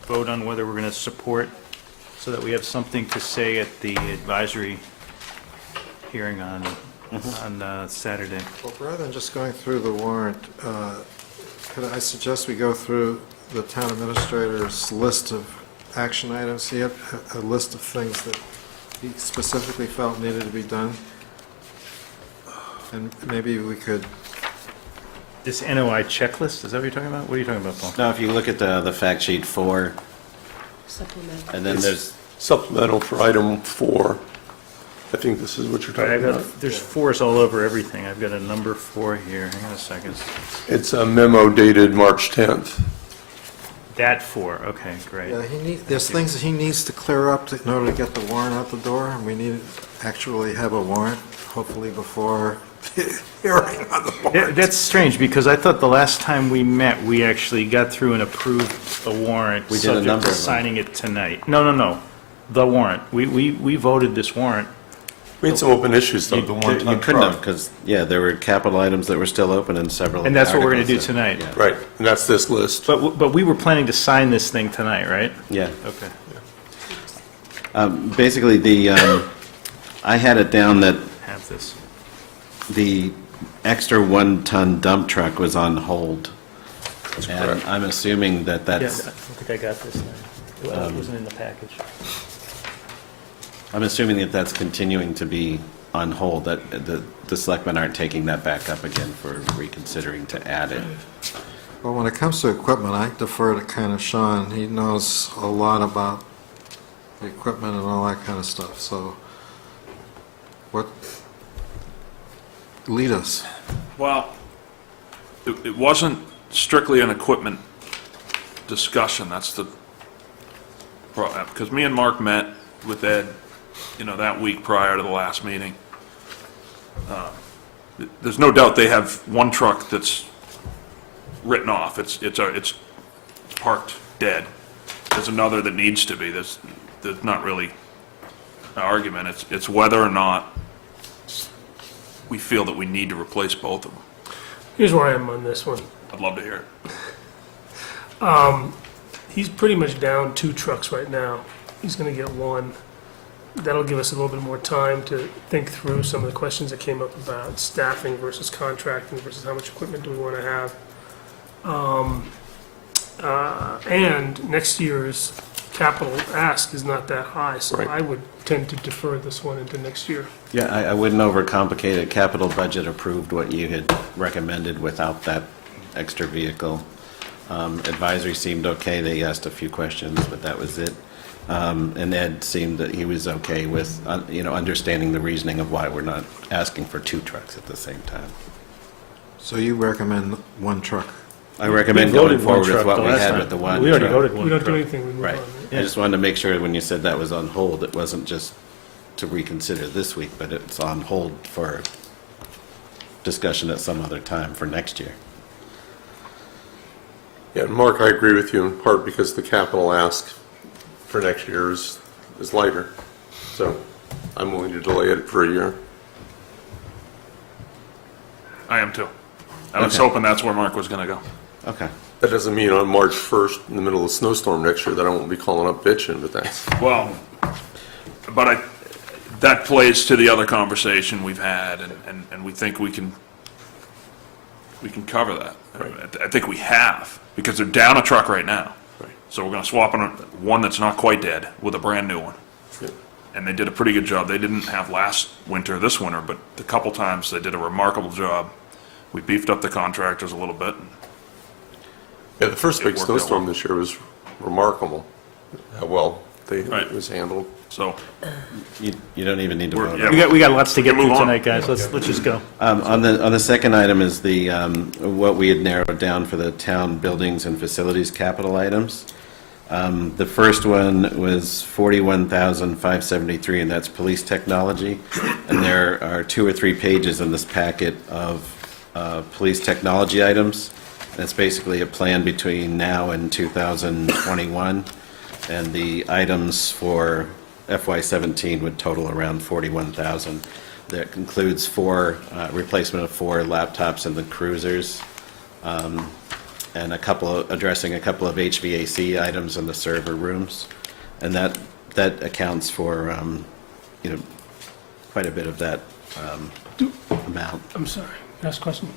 vote on whether we're going to support, so that we have something to say at the advisory hearing on Saturday. Well, rather than just going through the warrant, could I suggest we go through the town administrator's list of action items? He had a list of things that he specifically felt needed to be done. And maybe we could, This NOI checklist, is that what you're talking about? What are you talking about, Paul? Now, if you look at the fact sheet 4, Supplemental. and then It's there's, Supplemental for item 4. I think this is what you're All right, talking about. there's 4s all over everything. I've got a number 4 here. Hang on a second. It's a memo dated March 10th. That 4, okay, great. yeah, there's things that he needs to clear up in order to get the warrant out the door, and we need to actually have a warrant, hopefully before the hearing on the warrant. That's strange, because I thought the last time we met, we actually got through and approved a warrant. We did a subject number to of them. signing it tonight. No, the warrant. We voted this warrant. We had some open issues, though, the you one-ton couldn't have, truck. because, yeah, there were capital items that were still open and several. And that's what we're going to do articles that- tonight. yeah. Right, and that's this list. But we were planning to sign this thing tonight, right? Yeah. Okay. Basically, I had it down that Have this. the extra 1-ton dump truck was on hold. That's And correct. I'm assuming that Yeah, I that's, don't think I got this. It wasn't in the package. I'm assuming that that's continuing to be on hold, that the selectmen aren't taking that back up again for reconsidering to add it. Well, when it comes to equipment, I defer to kind of Sean. He knows a lot about the equipment and all that kind of stuff, so lead us. Well, it wasn't strictly an equipment discussion, that's the, because me and Mark met with Ed, that week prior to the last meeting. There's no doubt they have one truck that's written off, it's parked dead. There's another that needs to be, there's not really an argument, it's whether or not we feel that we need to replace both of them. Here's where I am on this one. I'd love to hear it. He's pretty much down 2 trucks right now. He's going to get 1. That'll give us a little bit more time to think through some of the questions that came up about staffing versus contracting versus how much equipment do we want to have. And next year's capital ask is not that high, so Right. I would tend to defer this one into next year. Yeah, I wouldn't overcomplicate it. Capital budget approved what you had recommended without that extra vehicle. Advisory seemed okay. They asked a few questions, but that was it. And Ed seemed that he was okay with, understanding the reasoning of why we're not asking for 2 trucks at the same time. So you recommend 1 truck? I recommend We going voted one forward with truck what the we last had time. with the 1 truck. We already voted We one don't do truck. anything, we move Right. on. I just wanted to make sure when you said that was on hold, it wasn't just to reconsider this week, but it's on hold for discussion at some other time for next year. Yeah, and Mark, I agree with you in part because the capital ask for next year is lighter. So I'm willing to delay it for a year. I am too. I was Okay. hoping that's where Mark was gonna go. Okay. That doesn't mean on March 1st, in the middle of a snowstorm next year, that I won't be calling up bitching, but that's, Well, but that plays to the other conversation we've had, and we think we can cover that. I think we have, because they're down a truck right now. Right. So we're gonna swap on one that's not quite dead with a brand-new one. yeah. And they did a pretty good job. They didn't have last winter, this winter, but the couple times they did a remarkable job. We beefed up the contractors a little bit. Yeah, the first big worked out snowstorm well. this year was remarkable, how well Right. it was handled. So, You don't even need to We're- vote. yeah. We got lots to get Move through on. tonight, guys. Let's just go. On the second item is the, what we had narrowed down for the town buildings and facilities capital items. The first one was 41,573, and that's police technology. And there are 2 or 3 pages in this packet of police technology items. That's basically a plan between now and 2021. And the items for FY17 would total around 41,000. That includes replacement of 4 laptops in the cruisers, and addressing a couple of HVAC items in the server rooms. And that accounts for, quite a bit of that amount. I'm sorry, last question.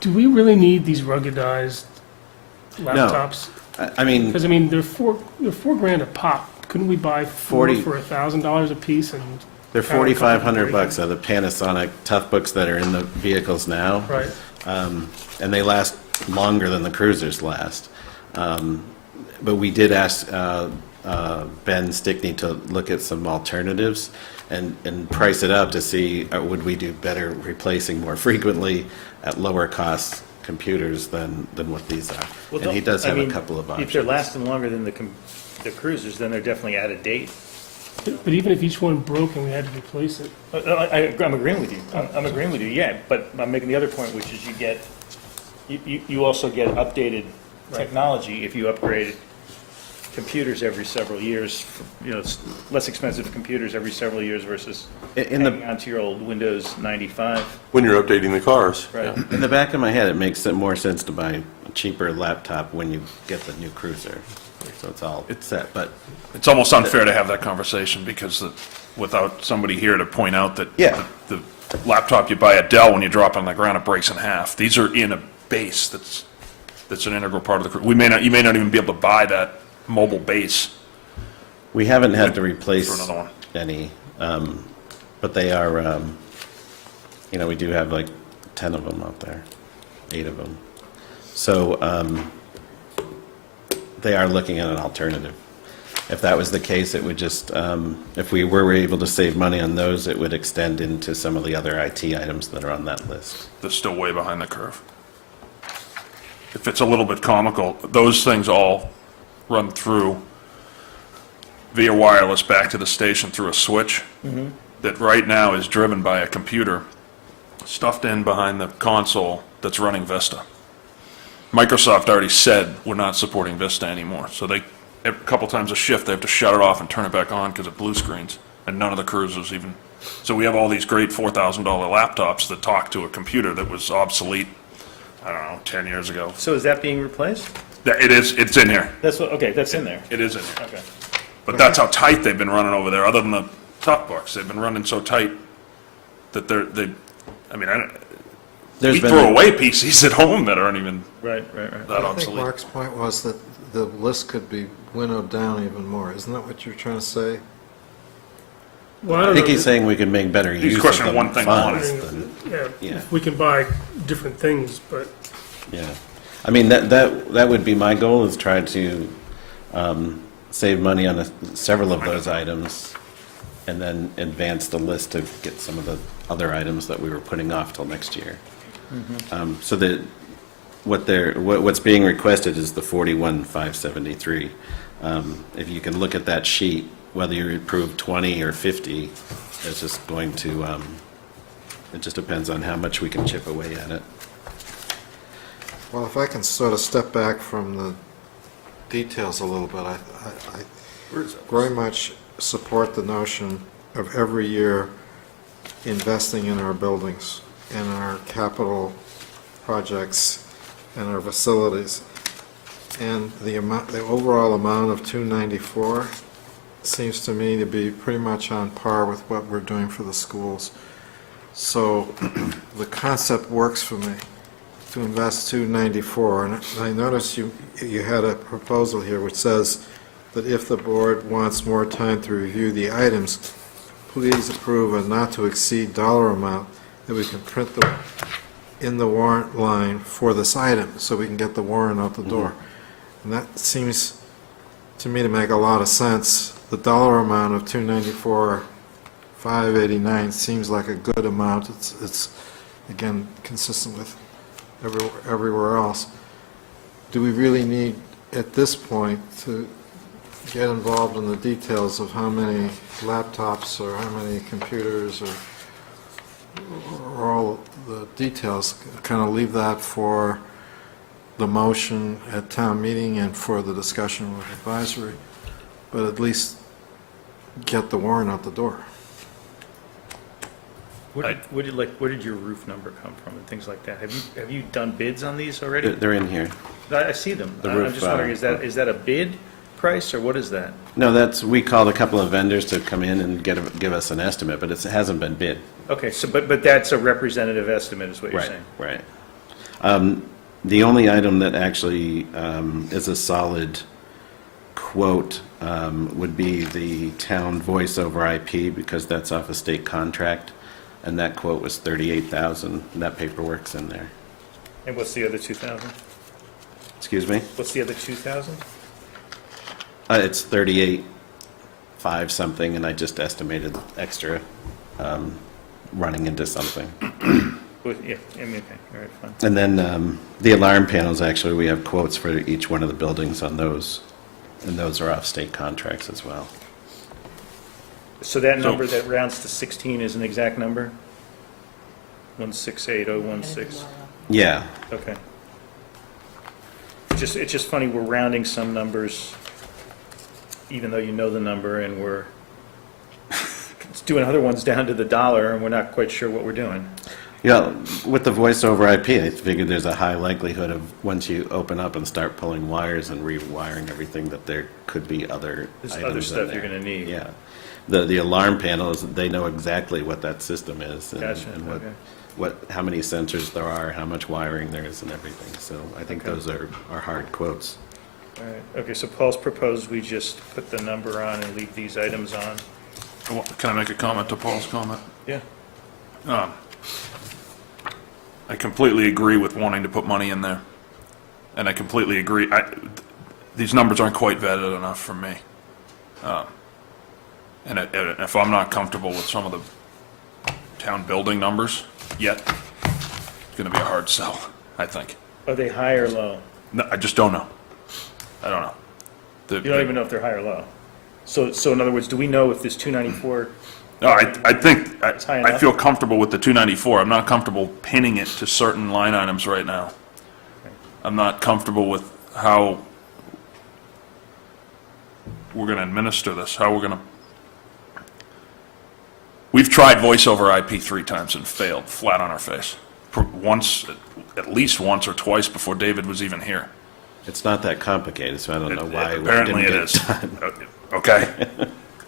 Do we really need these ruggedized laptops? I mean, Because, they're $4,000 a pop. Couldn't we buy four 40 for $1,000 a piece and? they're power a couple $4,500 breakers? are the Panasonic Toughbooks that are in the vehicles now. Right. And they last longer than the cruisers last. But we did ask Ben Stickney to look at some alternatives and price it up to see would we do better replacing more frequently at lower cost computers than what these are. Well, And he does I have a mean, couple of options. If they're lasting longer than the cruisers, then they're definitely out of date. But even if each one broke and we had to replace it, I'm agreeing with you. I'm agreeing with you, yeah. But I'm making the other point, which is you also get updated technology if you upgrade computers every several years. It's less expensive computers every several years versus hanging onto your old Windows 95. When you're updating the cars. Right. Yeah. In the back of my head, it makes more sense to buy a cheaper laptop when you get the new cruiser. So it's set, but It's almost unfair to have that conversation because without somebody here to point out that Yeah. the laptop you buy at Dell, when you drop it on the ground, it breaks in half. These are in a base that's an integral part of the, you may not even be able to buy that mobile base. we haven't had to replace For another one. any, but they are, we do have like 10 of them out there, 8 of them. So they are looking at an alternative. If that was the case, it would just, if we were able to save money on those, it would extend into some of the other IT items that are on that list. That's still way behind the curve. If it's a little bit comical, those things all run through via wireless back to the station through a switch that right now is driven by a computer stuffed in behind the console that's running Vista. Microsoft already said we're not supporting Vista anymore, so a couple times a shift, they have to shut it off and turn it back on because it blue screens, and none of the cruisers even. So we have all these great $4,000 laptops that talk to a computer that was obsolete, 10 years ago. So is that being replaced? It is, it's in here. That's in there. It is in here. Okay. But that's how tight they've been running over there, other than the tough books. They've been running so tight that we There's been throw a- away PCs at home that aren't even Right. that I think obsolete. Mark's point was that the list could be winnowed down even more. Isn't that what you're trying to say? well, I I don't think know. he's saying we could make better He's use of questioning the one thing funds only. than- Yeah, Yeah. we can buy different things, but Yeah, I mean, that would be my goal, is try to save money on several of those items, and then advance the list to get some of the other items that we were putting off till next year. So that what's being requested is the 41,573. If you can look at that sheet, whether you approve 20 or 50, it's just going to, it just depends on how much we can chip away at it. Well, if I can sort of step back from the details a little bit, I very much support the notion of every year investing in our buildings, in our capital projects, and our facilities. And the overall amount of 294 seems to me to be pretty much on par with what we're doing for the schools. So the concept works for me, to invest 294. And I notice you had a proposal here which says that if the board wants more time to review the items, please approve a not-to-exceed dollar amount that we can print in the warrant line for this item, so we can get the warrant out the door. And that seems to me to make a lot of sense. The dollar amount of 294,589 seems like a good amount. It's again consistent with everywhere else. Do we really need at this point to get involved in the details of how many laptops or how many computers or all the details? Kind of leave that for the motion at town meeting and for the discussion with advisory, but at least get the warrant out the door. Where did your roof number come from and things like that? Have you done bids on these already? They're in here. I see them. The I'm roof, just wondering, is that a bid price, or what is that? No, we called a couple of vendors to come in and give us an estimate, but it hasn't been bid. Okay, so, but that's a representative estimate, is what you're Right, saying? right. The only item that actually is a solid quote would be the town voice over IP, because that's off a state contract, and that quote was $38,000, and that paperwork's in there. And what's the other 2,000? Excuse me? What's the other 2,000? It's 38.5 something, and I just estimated extra running into something. Yeah, I mean, okay, all right, fine. And then the alarm panels, actually, we have quotes for each one of the buildings on those, and those are off state contracts as well. So that number that rounds to 16 is an exact number? 168016? Yeah. Okay. It's just funny, we're rounding some numbers, even though you know the number, and we're doing other ones down to the dollar, and we're not quite sure what we're doing. Yeah, with the voice over IP, I figured there's a high likelihood of, once you open up and start pulling wires and rewiring everything, that there could be other There's items other in stuff there. you're going to need. Yeah. The alarm panels, they know exactly what that system is. And, Gotcha, and okay. how many sensors there are, how much wiring there is and everything. So I think Okay. those are hard quotes. All right, okay, so Paul's proposed we just put the number on and leave these items on? Can I make a comment to Paul's comment? Yeah. I completely agree with wanting to put money in there. And I completely agree. These numbers aren't quite vetted enough for me. And if I'm not comfortable with some of the town building numbers yet, it's going to be a hard sell, I think. Are they high or low? No, I just don't know. I don't know. You don't even know if they're high or low? So in other words, do we know if this 294? No, I think, It's high I enough? feel comfortable with the 294. I'm not comfortable pinning it to certain line items right now. I'm not comfortable with how we're going to administer this, how we're going to... We've tried voice over IP 3 times and failed, flat on our face. Once, at least once or twice before David was even here. It's not that complicated, so I don't know why we Apparently didn't it get is. done. Okay?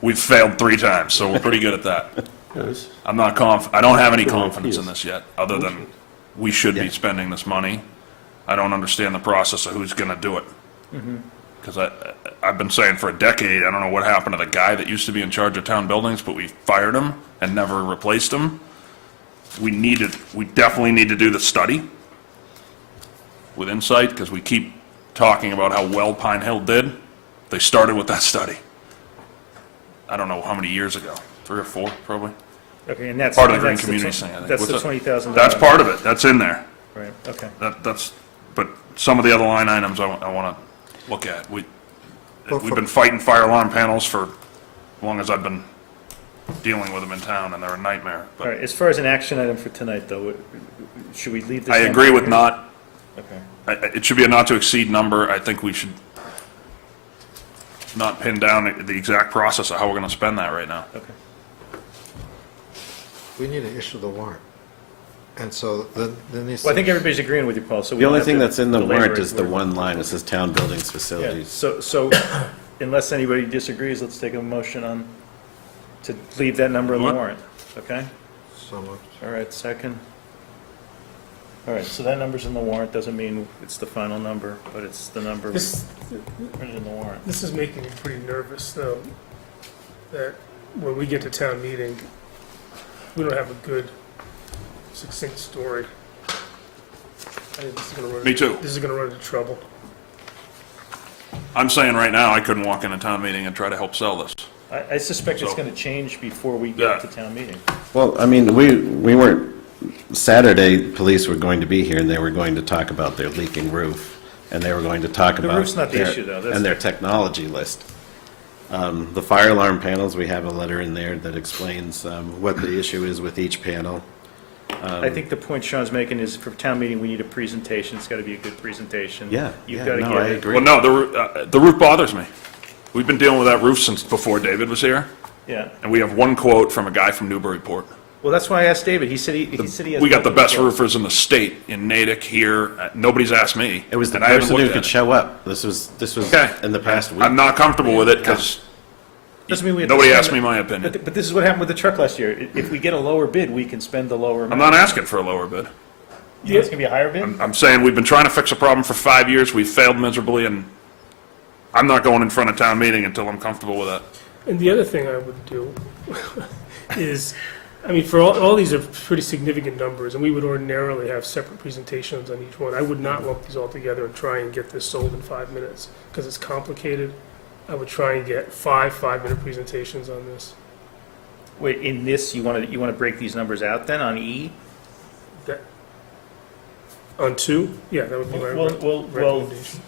We've failed 3 times, so we're pretty good at that. Yes. I'm not I don't have any Good confidence in ideas. this yet, other than we should be spending this money. I don't understand the process of who's going to do it. Because I've been saying for a decade, I don't know what happened to the guy that used to be in charge of town buildings, but we fired him and never replaced him. We definitely need to do the study with Insight, because we keep talking about how well Pine Hill did. They started with that study. I don't know how many years ago, 3 or 4, probably. Okay, and that's... Part of the and Green that's Communities thing, I think. That's the What's that? $20,000? That's part of it, that's in there. Right, okay. But some of the other line items I want to look at. We've been fighting fire alarm panels for as long as I've been dealing with them in town, and they're a nightmare. All right, as far as an action item for tonight, though, should we leave this? I number agree with here? not, Okay. it should be a not-to-exceed number. I think we should not pin down the exact process of how we're going to spend that right now. Okay. We need to issue the warrant. And so then needs Well, I think everybody's agreeing with you, Paul, so we The don't only have thing to that's in the belabor warrant it. is the one line. It says town buildings Yeah, facilities. so unless anybody disagrees, let's take a motion to leave that number in the What? warrant, okay? So moved. All right, second. All right, so that number's in the warrant, doesn't mean it's the final number, but it's the number This, printed in the warrant. this is making me pretty nervous, though, that when we get to town meeting, we don't have a good, succinct story. I think this is gonna run. Me too. This is gonna run into trouble. I'm saying right now, I couldn't walk in a town meeting and try to help sell this. I suspect it's So- going to change before we get Yeah. to town meeting. Well, I mean, we weren't, Saturday, police were going to be here, and they were going to talk about their leaking roof, and they were going to talk The about... roof's not the their- issue, though. That's And their the- technology list. The fire alarm panels, we have a letter in there that explains what the issue is with each panel. I think the point Sean's making is for town meeting, we need a presentation. It's got to be a good presentation. Yeah, You've yeah, got to no, get I it. agree. Well, no, the roof bothers me. We've been dealing with that roof since before David was here. Yeah, And we have one quote from a guy from Newburyport. Well, that's why I asked David. He said he has. We got the best multiple- roofers in the state, in Natick, here. Nobody's asked me. It was the and I haven't person who looked could at it. show up. This was Okay. in the past week. I'm not comfortable with it because Doesn't mean we have to nobody spend asked it. me my opinion. But this is what happened with the truck last year. If we get a lower bid, we can spend the lower I'm amount. not asking for a lower bid. You think it's going to be a higher bid? I'm saying we've been trying to fix a problem for 5 years. We've failed miserably, and I'm not going in front of town meeting until I'm comfortable with that. And the other thing I would do is, I mean, for all these are pretty significant numbers, and we would ordinarily have separate presentations on each one. I would not lump these all together and try and get this sold in 5 minutes, because it's complicated. I would try and get 5-minute presentations on this. Wait, in this, you want to break these numbers out then on E? That, on 2? Yeah, that would be my Well, recommendation.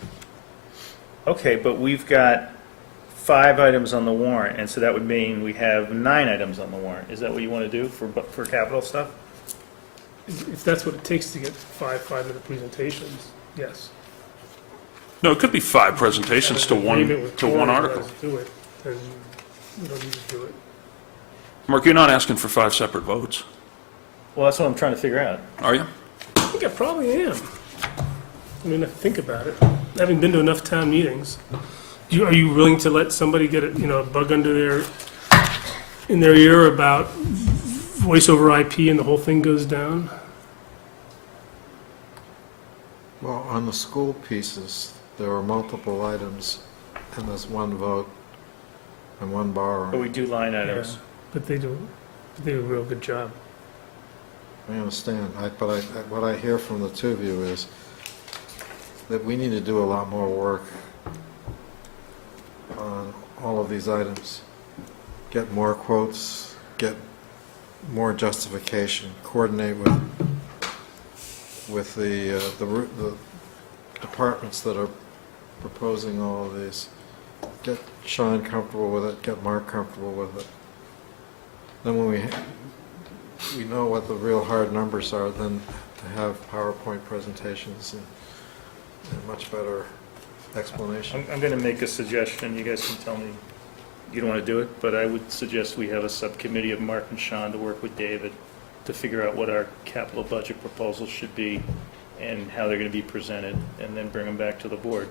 okay, but we've got 5 items on the warrant, and so that would mean we have 9 items on the warrant. Is that what you want to do for capital stuff? If that's what it takes to get 5-minute presentations, yes. No, it could be 5 presentations to one Agreement with Cory, article. let's do it, then we don't need to do it. Mark, you're not asking for 5 separate votes, Well, that's what I'm trying to figure out. are you? I think I probably am. I mean, if I think about it, having been to enough town meetings, are you willing to let somebody get a bug under in their ear about voice over IP and the whole thing goes down? Well, on the school pieces, there were multiple items, and there's one vote and one borrow. But we do line items. Yeah, but they do a real good job. I understand, but what I hear from the two of you is that we need to do a lot more work on all of these items. Get more quotes, get more justification, coordinate with the departments that are proposing all of these. Get Sean comfortable with it, get Mark comfortable with it. Then when we know what the real hard numbers are, then to have PowerPoint presentations and a much better explanation. I'm going to make a suggestion. You guys can tell me you don't want to do it, but I would suggest we have a subcommittee of Mark and Sean to work with David to figure out what our capital budget proposals should be and how they're going to be presented, and then bring them back to the board.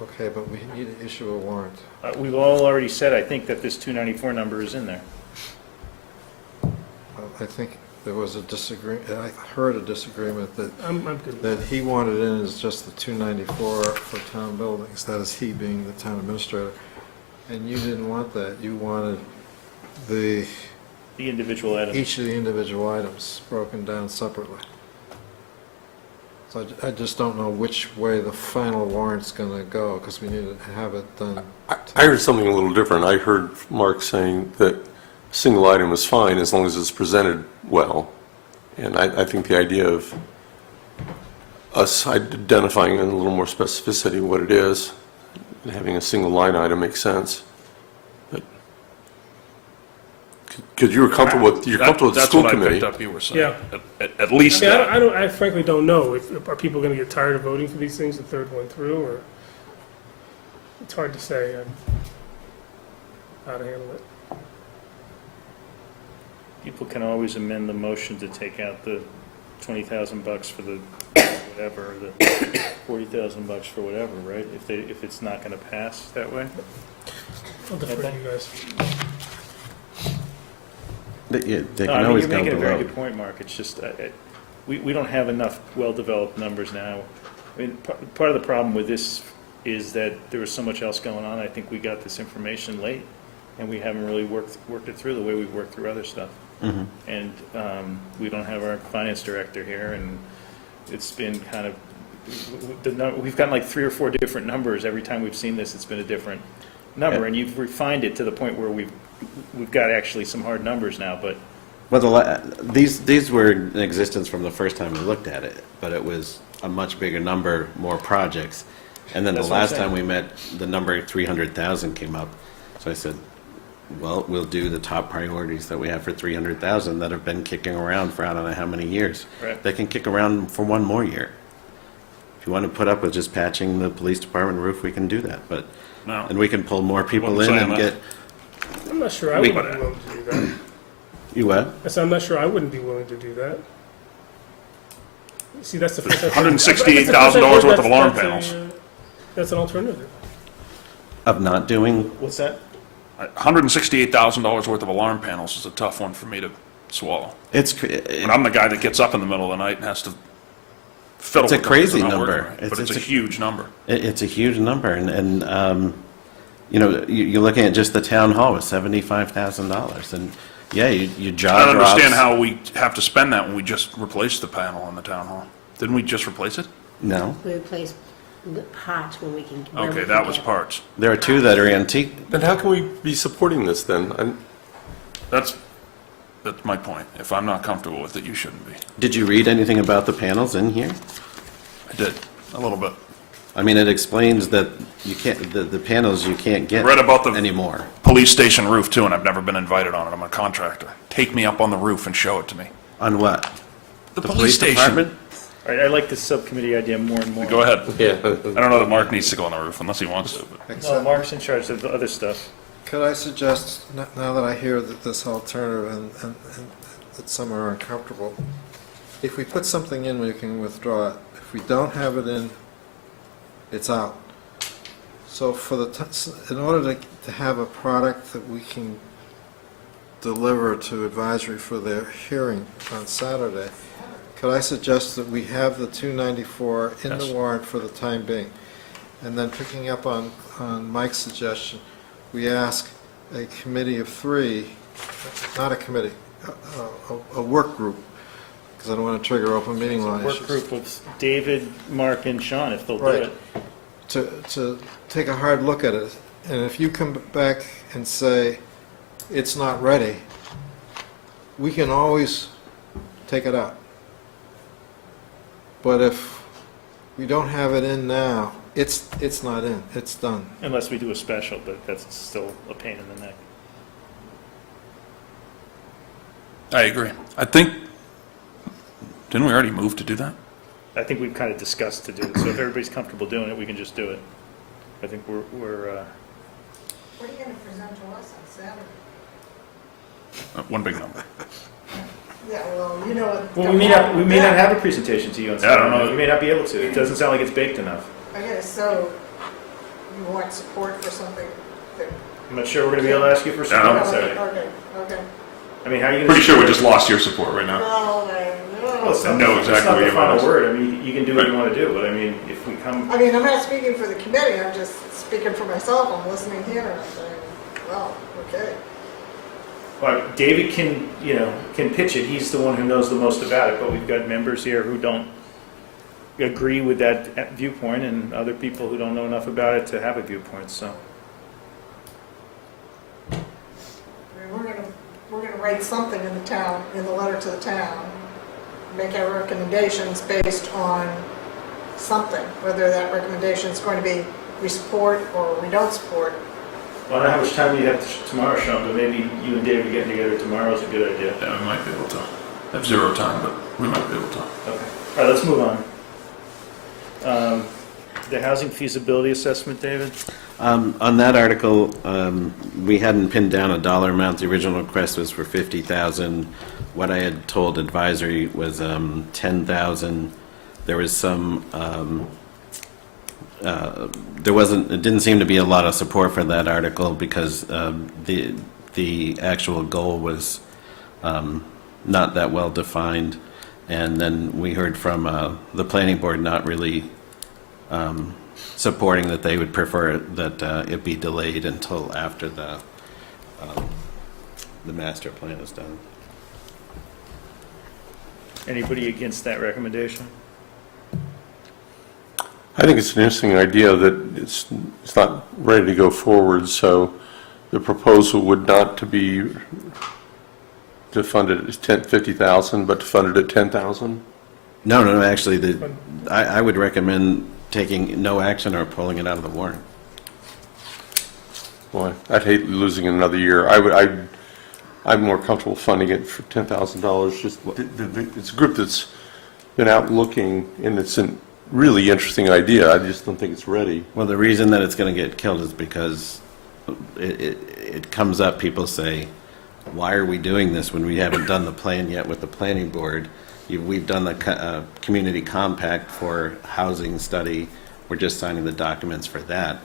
Okay, but we need to issue a warrant. We've all already said, I think, that this 294 number is in there. I think there was a disagreement, I heard a disagreement that I'm good with that he wanted in is just the 294 for town buildings, that is he being the town administrator. And you didn't want that, you wanted the individual items. each of the individual items broken down separately. So I just don't know which way the final warrant's going to go, because we need to have it done. I heard something a little different. I heard Mark saying that a single item is fine as long as it's presented well. And I think the idea of us identifying in a little more specificity what it is, and having a single line item makes sense. Because you were comfortable with, you're comfortable with the school committee. That's what I picked up you were saying. Yeah. At least that. I frankly don't know. Are people going to get tired of voting for these things the third one through, or it's hard to say how to handle it. People can always amend the motion to take out the $20,000 for the whatever, the $40,000 for whatever, right? If it's not going to pass that way. I'll defer to you guys. They No, can I mean, always you're go making a very below. good point, Mark. It's just, we don't have enough well-developed numbers now. I mean, part of the problem with this is that there was so much else going on. I think we got this information late, and we haven't really worked it through the way we've worked through other stuff. Mhm. And we don't have our finance director here, and it's been kind of, we've gotten like 3 or 4 different numbers. Every time we've seen this, it's been a different number, Yeah. and you've refined it to the point where we've got actually some hard numbers now, but Well, these were in existence from the first time we looked at it, but it was a much bigger number, more projects. And then That's the what I'm last saying. time we met, the number 300,000 came up. So I said, well, we'll do the top priorities that we have for 300,000 that have been kicking around for I don't know how many years. Right. They can kick around for one more year. If you want to put up with just patching the police department roof, we can do that. But No. and we can pull more people Wasn't in saying and that. get. I'm not sure I We- would be willing to do that. You what? I said, I'm not sure I wouldn't be willing to do that. See, that's the first. $168,000 worth of alarm that's panels. That's an alternative. Of not doing, What's that? $168,000 worth of alarm panels is a tough one for me to swallow. it's, And I'm the guy that gets up in the middle of the night and has to fiddle It's a with them 'cause crazy they're not number. working right. But it's a huge number. it's a huge number, and you know, you're looking at just the town hall with $75,000, and yeah, your I jaw don't drops. understand how we have to spend that when we just replaced the panel in the town hall. Didn't we just replace it? No, We replace the parts when we can. where we Okay, can that was get it. parts. there are two that are antique. Then how can we be supporting this then? That's my point. If I'm not comfortable with it, you shouldn't be. Did you read anything about the panels in here? I did, a little bit. I mean, it explains that you can't, the panels you can't get Read about the anymore. police station roof too, and I've never been invited on it. I'm a contractor. Take me up on the roof and show it to me. On what? The police station. department? All right, I like this subcommittee idea more and more. Go ahead. Yeah. I don't know that Mark needs to go on the roof unless he wants to, but. No, Mark's in charge of the other stuff. Could I suggest, now that I hear that this alternative and that some are uncomfortable, if we put something in, we can withdraw it. If we don't have it in, it's out. So for in order to have a product that we can deliver to advisory for their hearing on Saturday, could I suggest that we have the 294 in the Yes. warrant for the time being? And then picking up on Mike's suggestion, we ask a committee of three, not a committee, a work group, because I don't want to trigger open meeting law issues. Work group of David, Mark, and Sean, if they'll do Right. it. To take a hard look at it. And if you come back and say, it's not ready, we can always take it out. But if we don't have it in now, it's not in, it's done. Unless we do a special, but that's still a pain in the neck. I agree. I think, didn't we already move to do that? I think we've kind of discussed to do it, so if everybody's comfortable doing it, we can just do it. I think we're What are you going to present to us on Saturday? One big number. Yeah, well, you know what. well, we may not have a presentation to you on Yeah, I don't Saturday. know. We may not be able to. It doesn't sound like it's baked enough. Okay, so you want support for something that. I'm not sure we're going to be able to ask you for Yeah, support on Okay, Saturday. okay. I mean, how are you going to... Pretty sure we just lost your support right now. Well, Well, it's not, know it's exactly not what the you final want. word. I mean, you can do what you want to do, but I mean, if we come... I mean, I'm not speaking for the committee, I'm just speaking for myself, I'm listening here, and I'm saying, well, okay. Well, David can, can pitch it. He's the one who knows the most about it, but we've got members here who don't agree with that viewpoint and other people who don't know enough about it to have a viewpoint, so. I mean, we're gonna write something in the town, in the letter to the town, make our recommendations based on something, whether that recommendation is going to be we support or we don't support. Well, I don't know how much time you have tomorrow, Sean, but maybe you and David getting together tomorrow is a good idea. Yeah, we might be able to. I have 0 time, but we might be able to. Okay. All right, let's move on. The housing feasibility assessment, David? On that article, we hadn't pinned down a dollar amount. The original request was for $50,000. What I had told advisory was $10,000. There was some, it didn't seem to be a lot of support for that article because the actual goal was not that well defined. And then we heard from the planning board not really supporting that. They would prefer that it be delayed until after the master plan is done. Anybody against that recommendation? I think it's an interesting idea that it's not ready to go forward, so the proposal would not to be to fund it at 50,000, but to fund it at 10,000? No, actually, I would recommend taking no action or pulling it out of the warrant. Boy, I'd hate losing another year. I'm more comfortable funding it for $10,000. Just it's a group that's been out looking, and it's a really interesting idea. I just don't think it's ready. Well, the reason that it's going to get killed is because it comes up, people say, why are we doing this when we haven't done the plan yet with the planning board? We've done the community compact for housing study. We're just signing the documents for that.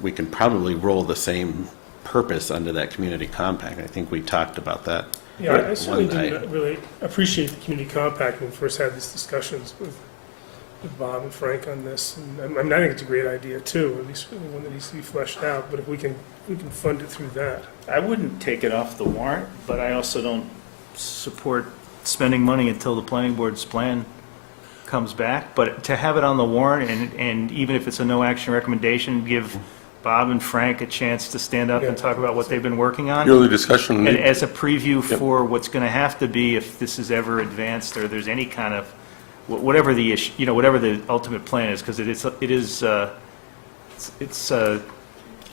We can probably roll the same purpose under that community compact. I think we talked about that. Yeah, I certainly one night. didn't really appreciate the community compact when we first had these discussions with Bob and Frank on this. And I mean, I think it's a great idea too, at least one that needs to be fleshed out, but if we can fund it through that. I wouldn't take it off the warrant, but I also don't support spending money until the planning board's plan comes back. But to have it on the warrant, and even if it's a no-action recommendation, give Bob and Frank a chance to stand up and talk about what they've been working on. Yearly discussion. And as a preview for what's going to have to be if this is ever advanced or there's any kind of, whatever the issue, you know, whatever the ultimate plan is, because it's a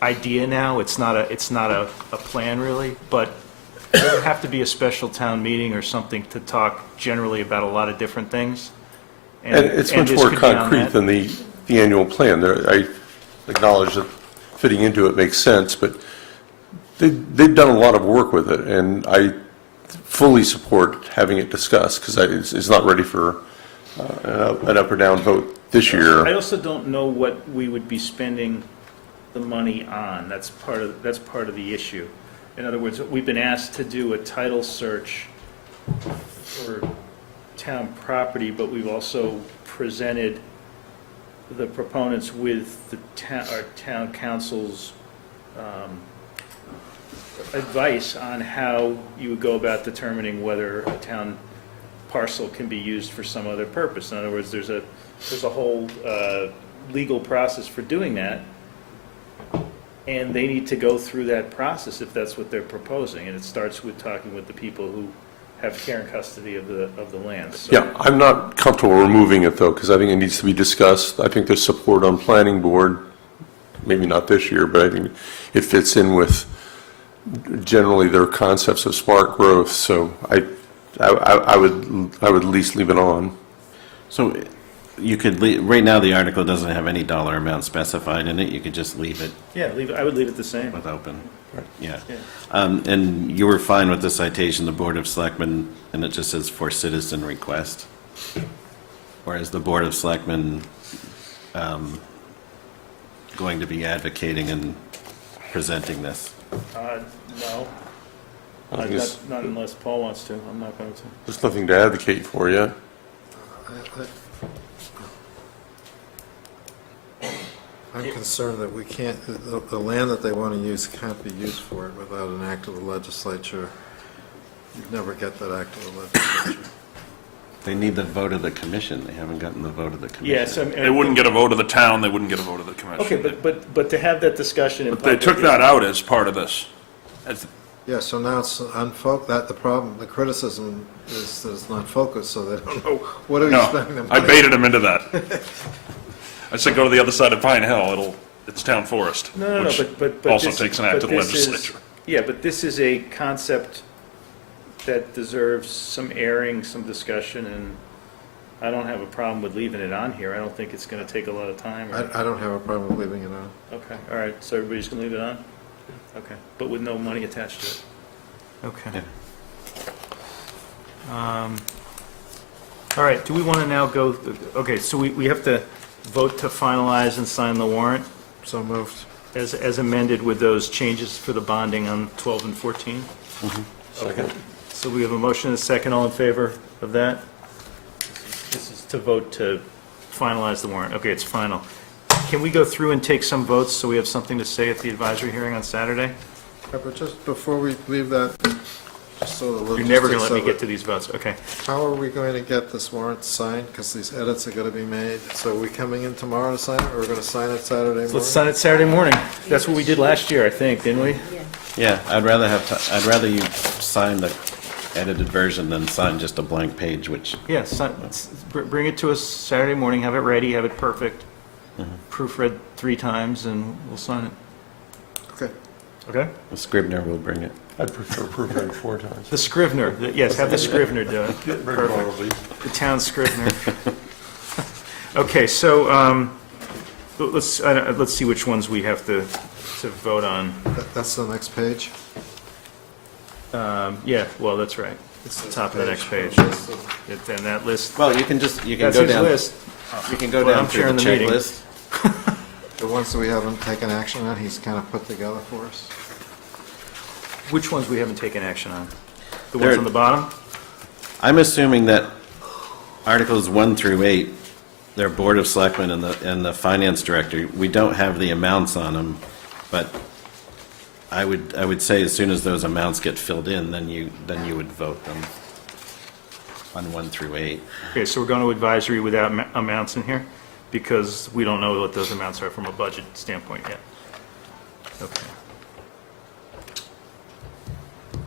idea now. It's not a plan really, but there would have to be a special town meeting or something to talk generally about a lot of different things. And it's much this more could be on concrete that. than the annual plan. I acknowledge that fitting into it makes sense, but they've done a lot of work with it, and I fully support having it discussed, because it's not ready for an up or down vote this year. I also don't know what we would be spending the money on. That's part of the issue. In other words, we've been asked to do a title search for town property, but we've also presented the proponents with our town council's advice on how you would go about determining whether a town parcel can be used for some other purpose. In other words, there's a whole legal process for doing that, and they need to go through that process if that's what they're proposing. And it starts with talking with the people who have care and custody of the land. So, Yeah, I'm not comfortable removing it, though, because I think it needs to be discussed. I think there's support on planning board, maybe not this year, but I think it fits in with generally their concepts of smart growth, so I would at least leave it on. So you could, right now, the article doesn't have any dollar amount specified in it. You could just leave it yeah, I would leave it the same. with open. Yeah. Yeah. And you were fine with the citation, the Board of Selectmen, and it just says for citizen request. Whereas the Board of Selectmen going to be advocating and presenting this. No. Not unless Paul wants to. I'm not going to. There's nothing to advocate for yet. I'm concerned that we can't, the land that they want to use can't be used for it without an act of the legislature. You'd never get that act of the legislature. They need the vote of the commission. They haven't gotten the vote of the commission. Yes. They wouldn't get a vote of the town, they wouldn't get a vote of the commission. Okay, but to have that discussion in But they public. took that out as part of this. Yeah, so now it's the problem, the criticism is that it's not focused, so they don't know what are we spending the No, money I baited them into that. I said, go to the other side of Pine Hill, it's town forest. No, which but also this- takes an act but of the this is- legislature. Yeah, but this is a concept that deserves some airing, some discussion, and I don't have a problem with leaving it on here. I don't think it's going to take a lot of time. I don't have a problem with leaving it on. Okay, all right, so everybody's going to leave it on? Okay, but with no money attached to it? Okay. All right, do we want to now go, okay, so we have to vote to finalize and sign the warrant So moved. as amended with those changes for the bonding on 12 and 14? Second. So we have a motion and a second, all in favor of that? This is to vote to finalize the warrant. Okay, it's final. Can we go through and take some votes so we have something to say at the advisory hearing on Saturday? Yeah, but just before we leave that, just so the You're never going to logistics let me of get it, to these votes, okay. how are we going to get this warrant signed? Because these edits are going to be made. So are we coming in tomorrow to sign it, or we're going to sign it Saturday morning? Let's sign it Saturday morning. That's what we did last year, I think, didn't we? Yeah, I'd rather you sign the edited version than sign just a blank page, which, Yeah, bring it to us Saturday morning, have it ready, have it perfect, proofread 3 times, and we'll sign it. Okay. Okay? the Scribner will bring it. I'd prefer proofread 4 times. The Scrivener, yes, have the Scrivener do it. Perfect. The town Scrivener. Okay, so let's see which ones we have to vote on. That's the next page? Yeah, well, that's right. It's the top of the next page. And that list, Well, you can go that's his down. list. You can go Well, down I'm through the chairing the meeting. checklist. The ones that we haven't taken action on, he's kind of put together for us. Which ones we haven't taken action on? The There- ones on the bottom? I'm assuming that Articles 1 through 8, their Board of Selectmen and the Finance Director, we don't have the amounts on them, but I would say as soon as those amounts get filled in, then you would vote them on 1 through 8. Okay, so we're going to advisory without amounts in here? Because we don't know what those amounts are from a budget standpoint yet. Okay.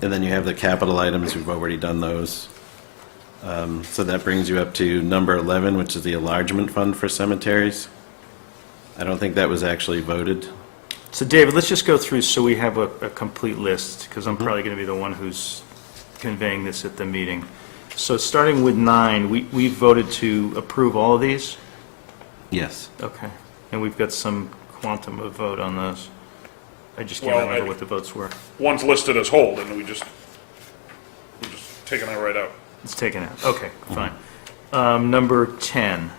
And then you have the capital items, we've already done those. So that brings you up to number 11, which is the enlargement fund for cemeteries. I don't think that was actually voted. So David, let's just go through so we have a complete list, because I'm probably going to be the one who's conveying this at the meeting. So starting with 9, we voted to approve all of these? Yes. Okay. And we've got some quantum of vote on those. I just can't Well, remember what the votes were. One's listed as hold, and we're just taking that right out. It's taken out. Okay, fine. Number 10,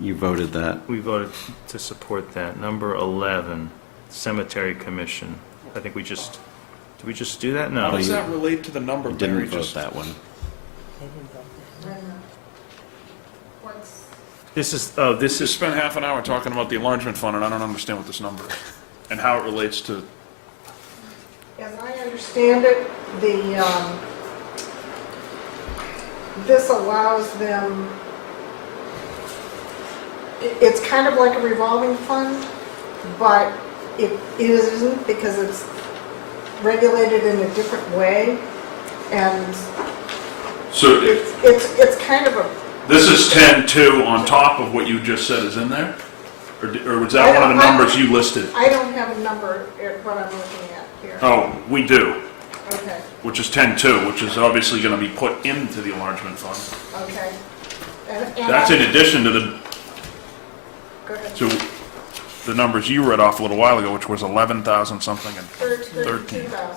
You voted that. we voted to support that. Number 11, Cemetery Commission. I think did we just do that? How No. does that relate to the number? You didn't Mary? vote Just- that one. This is, Just spent half an hour talking about the enlargement fund, and I don't understand what this number is, and how it relates to, As I understand it, this allows them, it's kind of like a revolving fund, but it isn't because it's regulated in a different way. And so it's kind of a, this is 10-2 on top of what you just said is in there? Or was that one of the numbers you listed? I don't have a number at what I'm looking at here. Oh, we do, Okay, which is 10-2, which is obviously going to be put into the enlargement fund. okay. And That's in addition to Go ahead. to the numbers you read off a little while ago, which was 11,000 something and 13. 32,000.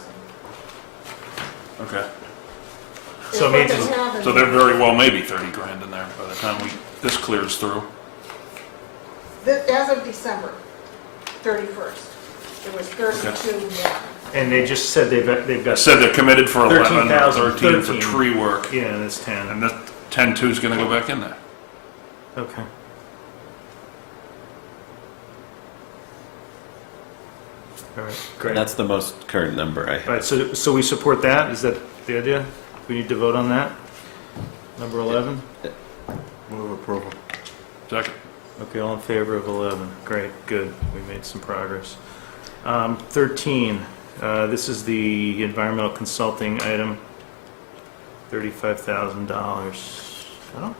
Okay. So it means So there very well may be 30 grand in there by the time this clears through. As of December 31st, it was 32,000. and they just said they've I got said they're committed for 11, 13,000, 13 for tree work, Yeah, and it's 10. and this 10-2 is going to go back in there. Okay. All right, great. That's the most current number I All right, have. so we support that? Is that the idea? We need to vote on that? Number 11? Move approval. Second. Okay, all in favor of 11. Great, good. We made some progress. 13, this is the environmental consulting item, $35,000.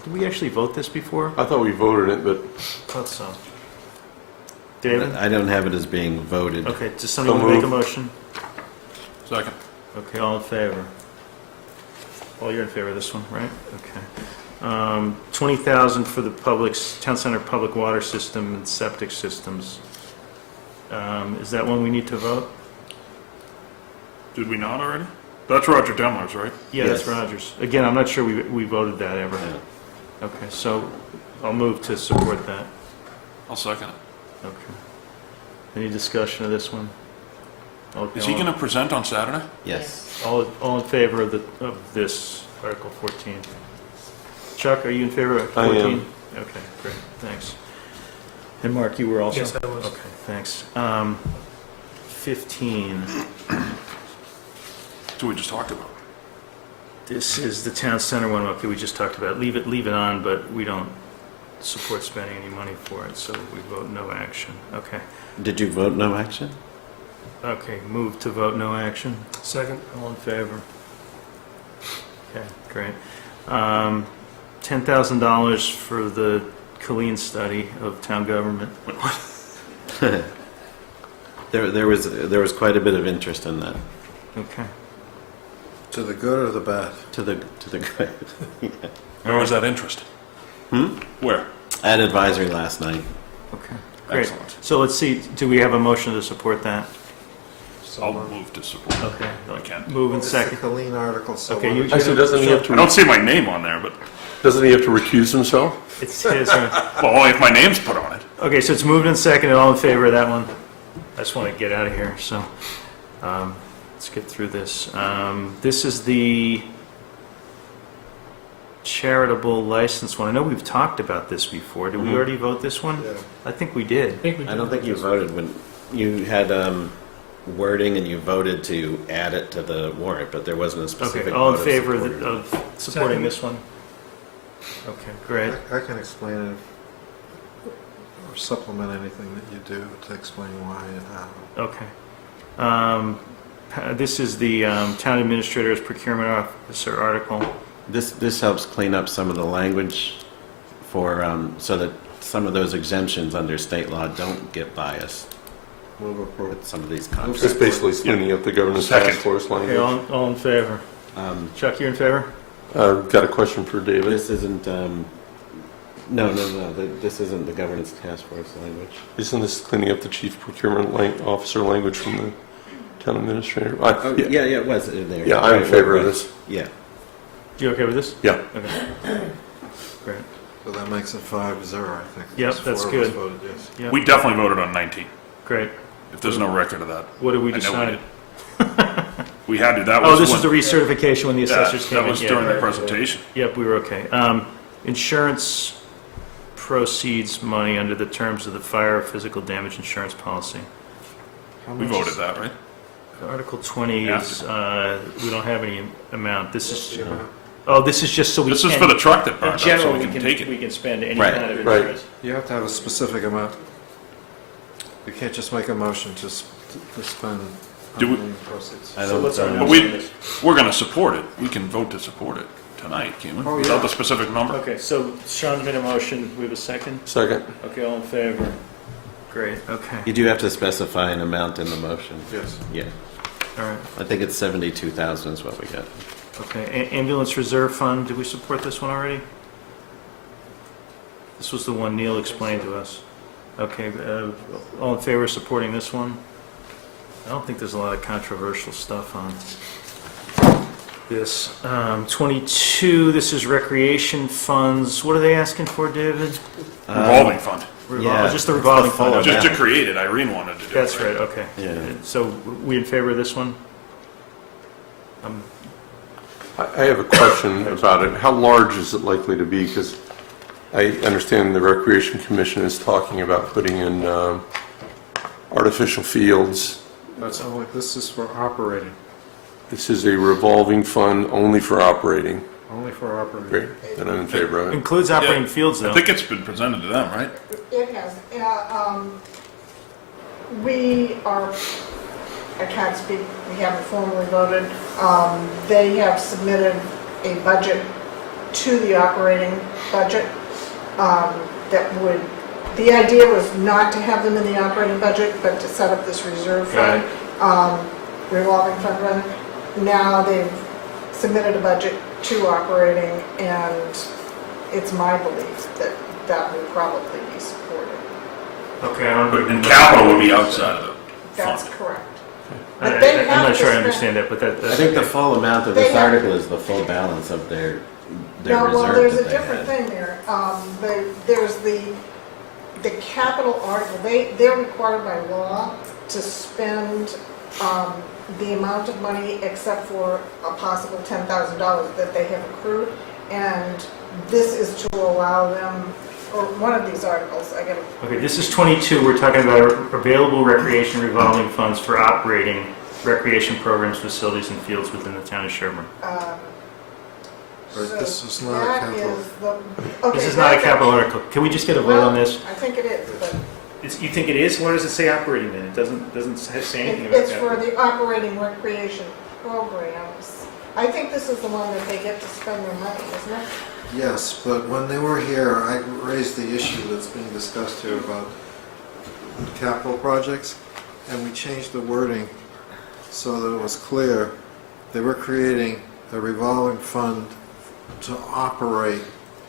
Did we actually vote this before? I thought we voted it, but Thought so. David? I don't have it as being voted. Okay, does somebody want to make a motion? Second. Okay, all in favor? Well, you're in favor of this one, right? Okay. 20,000 for the town center public water system and septic systems. Is that one we need to vote? Did we not already? That's Roger Demler's, right? Yeah, that's Yes. Rogers. Again, I'm not sure we voted that ever. Yeah. Okay, so I'll move to support that. I'll second it. Okay. Any discussion of this one? Okay, Is he going to present on Saturday? Yes. all in favor of this, Article 14? Chuck, are you in favor of I 14? am. Okay, great, thanks. And Mark, you were also? Yes, I was. Okay, thanks. 15, So we just talked about. this is the town center one, okay, we just talked about, leave it on, but we don't support spending any money for it, so we vote no action. Okay, Did you vote no action? okay, move to vote no action. Second. All in favor? Okay, great. $10,000 for the Colleen study of town government. There was quite a bit of interest in that. Okay. To the good or the bad? To the good. Where was that interest? Where? At advisory last night. Okay, great. Excellent. So let's see, do we have a motion to support that? I'll move to support. Okay. I can. Move in It's the second. Colleen article, so. Okay, why you- don't Actually, doesn't he have to? I don't see my name on there, but, Doesn't he have to recuse himself? It's his, well, only if my name's put on it. okay, so it's moved in second, and all in favor of that one? I just want to get out of here, so, let's get through this. This is the charitable license one. I know we've talked about this before. Did we already vote this one? Yeah. I think we did. I don't think you voted when, you had wording and you voted to add it to the warrant, but there wasn't a specific Okay, vote all in of favor support or not. of supporting Second. this one? Okay, great. I can explain it, or supplement anything that you do to explain why and how. Okay. This is the Town Administrator's Procurement Officer article. This helps clean up some of the language for, so that some of those exemptions under state law don't get biased Move approval. with some of these It's contracts. basically cleaning up the governance Second. task force Okay, language. all in favor? Chuck, you in favor? Got a question for David. This isn't, no, this isn't the governance task force language. Isn't this cleaning up the chief procurement officer language from the town administrator? Oh, yeah, it was in there. Yeah, I'm in Right, favor of right. this. Yeah. You okay with this? Yeah. Okay. Great. So that makes it 5-0, I think. Yep, Because that's 4 of us good. voted yes. Yeah. We definitely voted on 19, Great. if there's no record of that. What did we I know decide? We had to, that Oh, was this when- is the recertification when the Yeah, assessors came in. that was Yeah, during the right. presentation. Yep, we were okay. Insurance proceeds money under the terms of the fire physical damage insurance policy. How We much voted is- that, right? Article 20 is, we don't have any amount. This is, the amount? oh, this is just so we can. This is for the truck that In burned up, so general, we can take it. we can spend any Right. kind of Right. insurance. You have to have a specific amount. You can't just make a motion to spend Do we- unlimited proceeds. I So don't, what's our But motion? we're going to support it. We can vote to support it tonight, can't we? Oh, Without yeah. the specific number? Okay, so Sean's made a motion. We have a second? Second. Okay, all in favor? Great, okay. you do have to specify an amount in the motion. Yes. Yeah. All right, I think it's 72,000 is what we got. okay. Ambulance Reserve Fund, did we support this one already? This was the one Neil explained to us. Okay, all in favor of supporting this one? I don't think there's a lot of controversial stuff on this. 22, this is recreation funds. What are they asking for, David? Revolving fund. Yeah, Just the it's revolving the full fund. Just to amount. create it, Irene wanted to do it. That's right, okay. Yeah. So we in favor of this one? I have a question about it. How large is it likely to be? Because I understand the Recreation Commission is talking about putting in artificial fields. That's only, this is for operating, This is a revolving fund only for operating. only for operating. Great, then I'm in favor of it. Includes operating fields, though. I think it's been presented to them, right? It has. We are, I can't speak, we haven't formally voted. They have submitted a budget to the operating budget that would, the idea was not to have them in the operating budget, but to set up this reserve fund, revolving fund rather. Now they've submitted a budget to operating, and it's my belief that that will probably be supported. Okay, I don't. And capital would be outside of the That's fund. correct. I- But they I'm have not to sure I spend- understand that, but that. I think the full amount of They this have- article is the full balance of their No, well, reserve there's that a they different had. thing there. There's the capital article, they're required by law to spend the amount of money except for a possible $10,000 that they have accrued. And this is to allow them, or one of these articles, I get Okay, this is 22, we're talking about available recreation revolving funds for operating recreation programs, facilities, and fields within the town of Sherborn. Right, so this is not a that capital. is the- okay, This is not a that's capital article. Can we just get a vote on this? I think it is, but You think it is? Where does it say operating then? It doesn't say anything about it's for that. the operating recreation programs. I think this is the one that they get to spend their money, isn't it? Yes, but when they were here, I raised the issue that's being discussed here about capital projects, and we changed the wording so that it was clear. They were creating a revolving fund to operate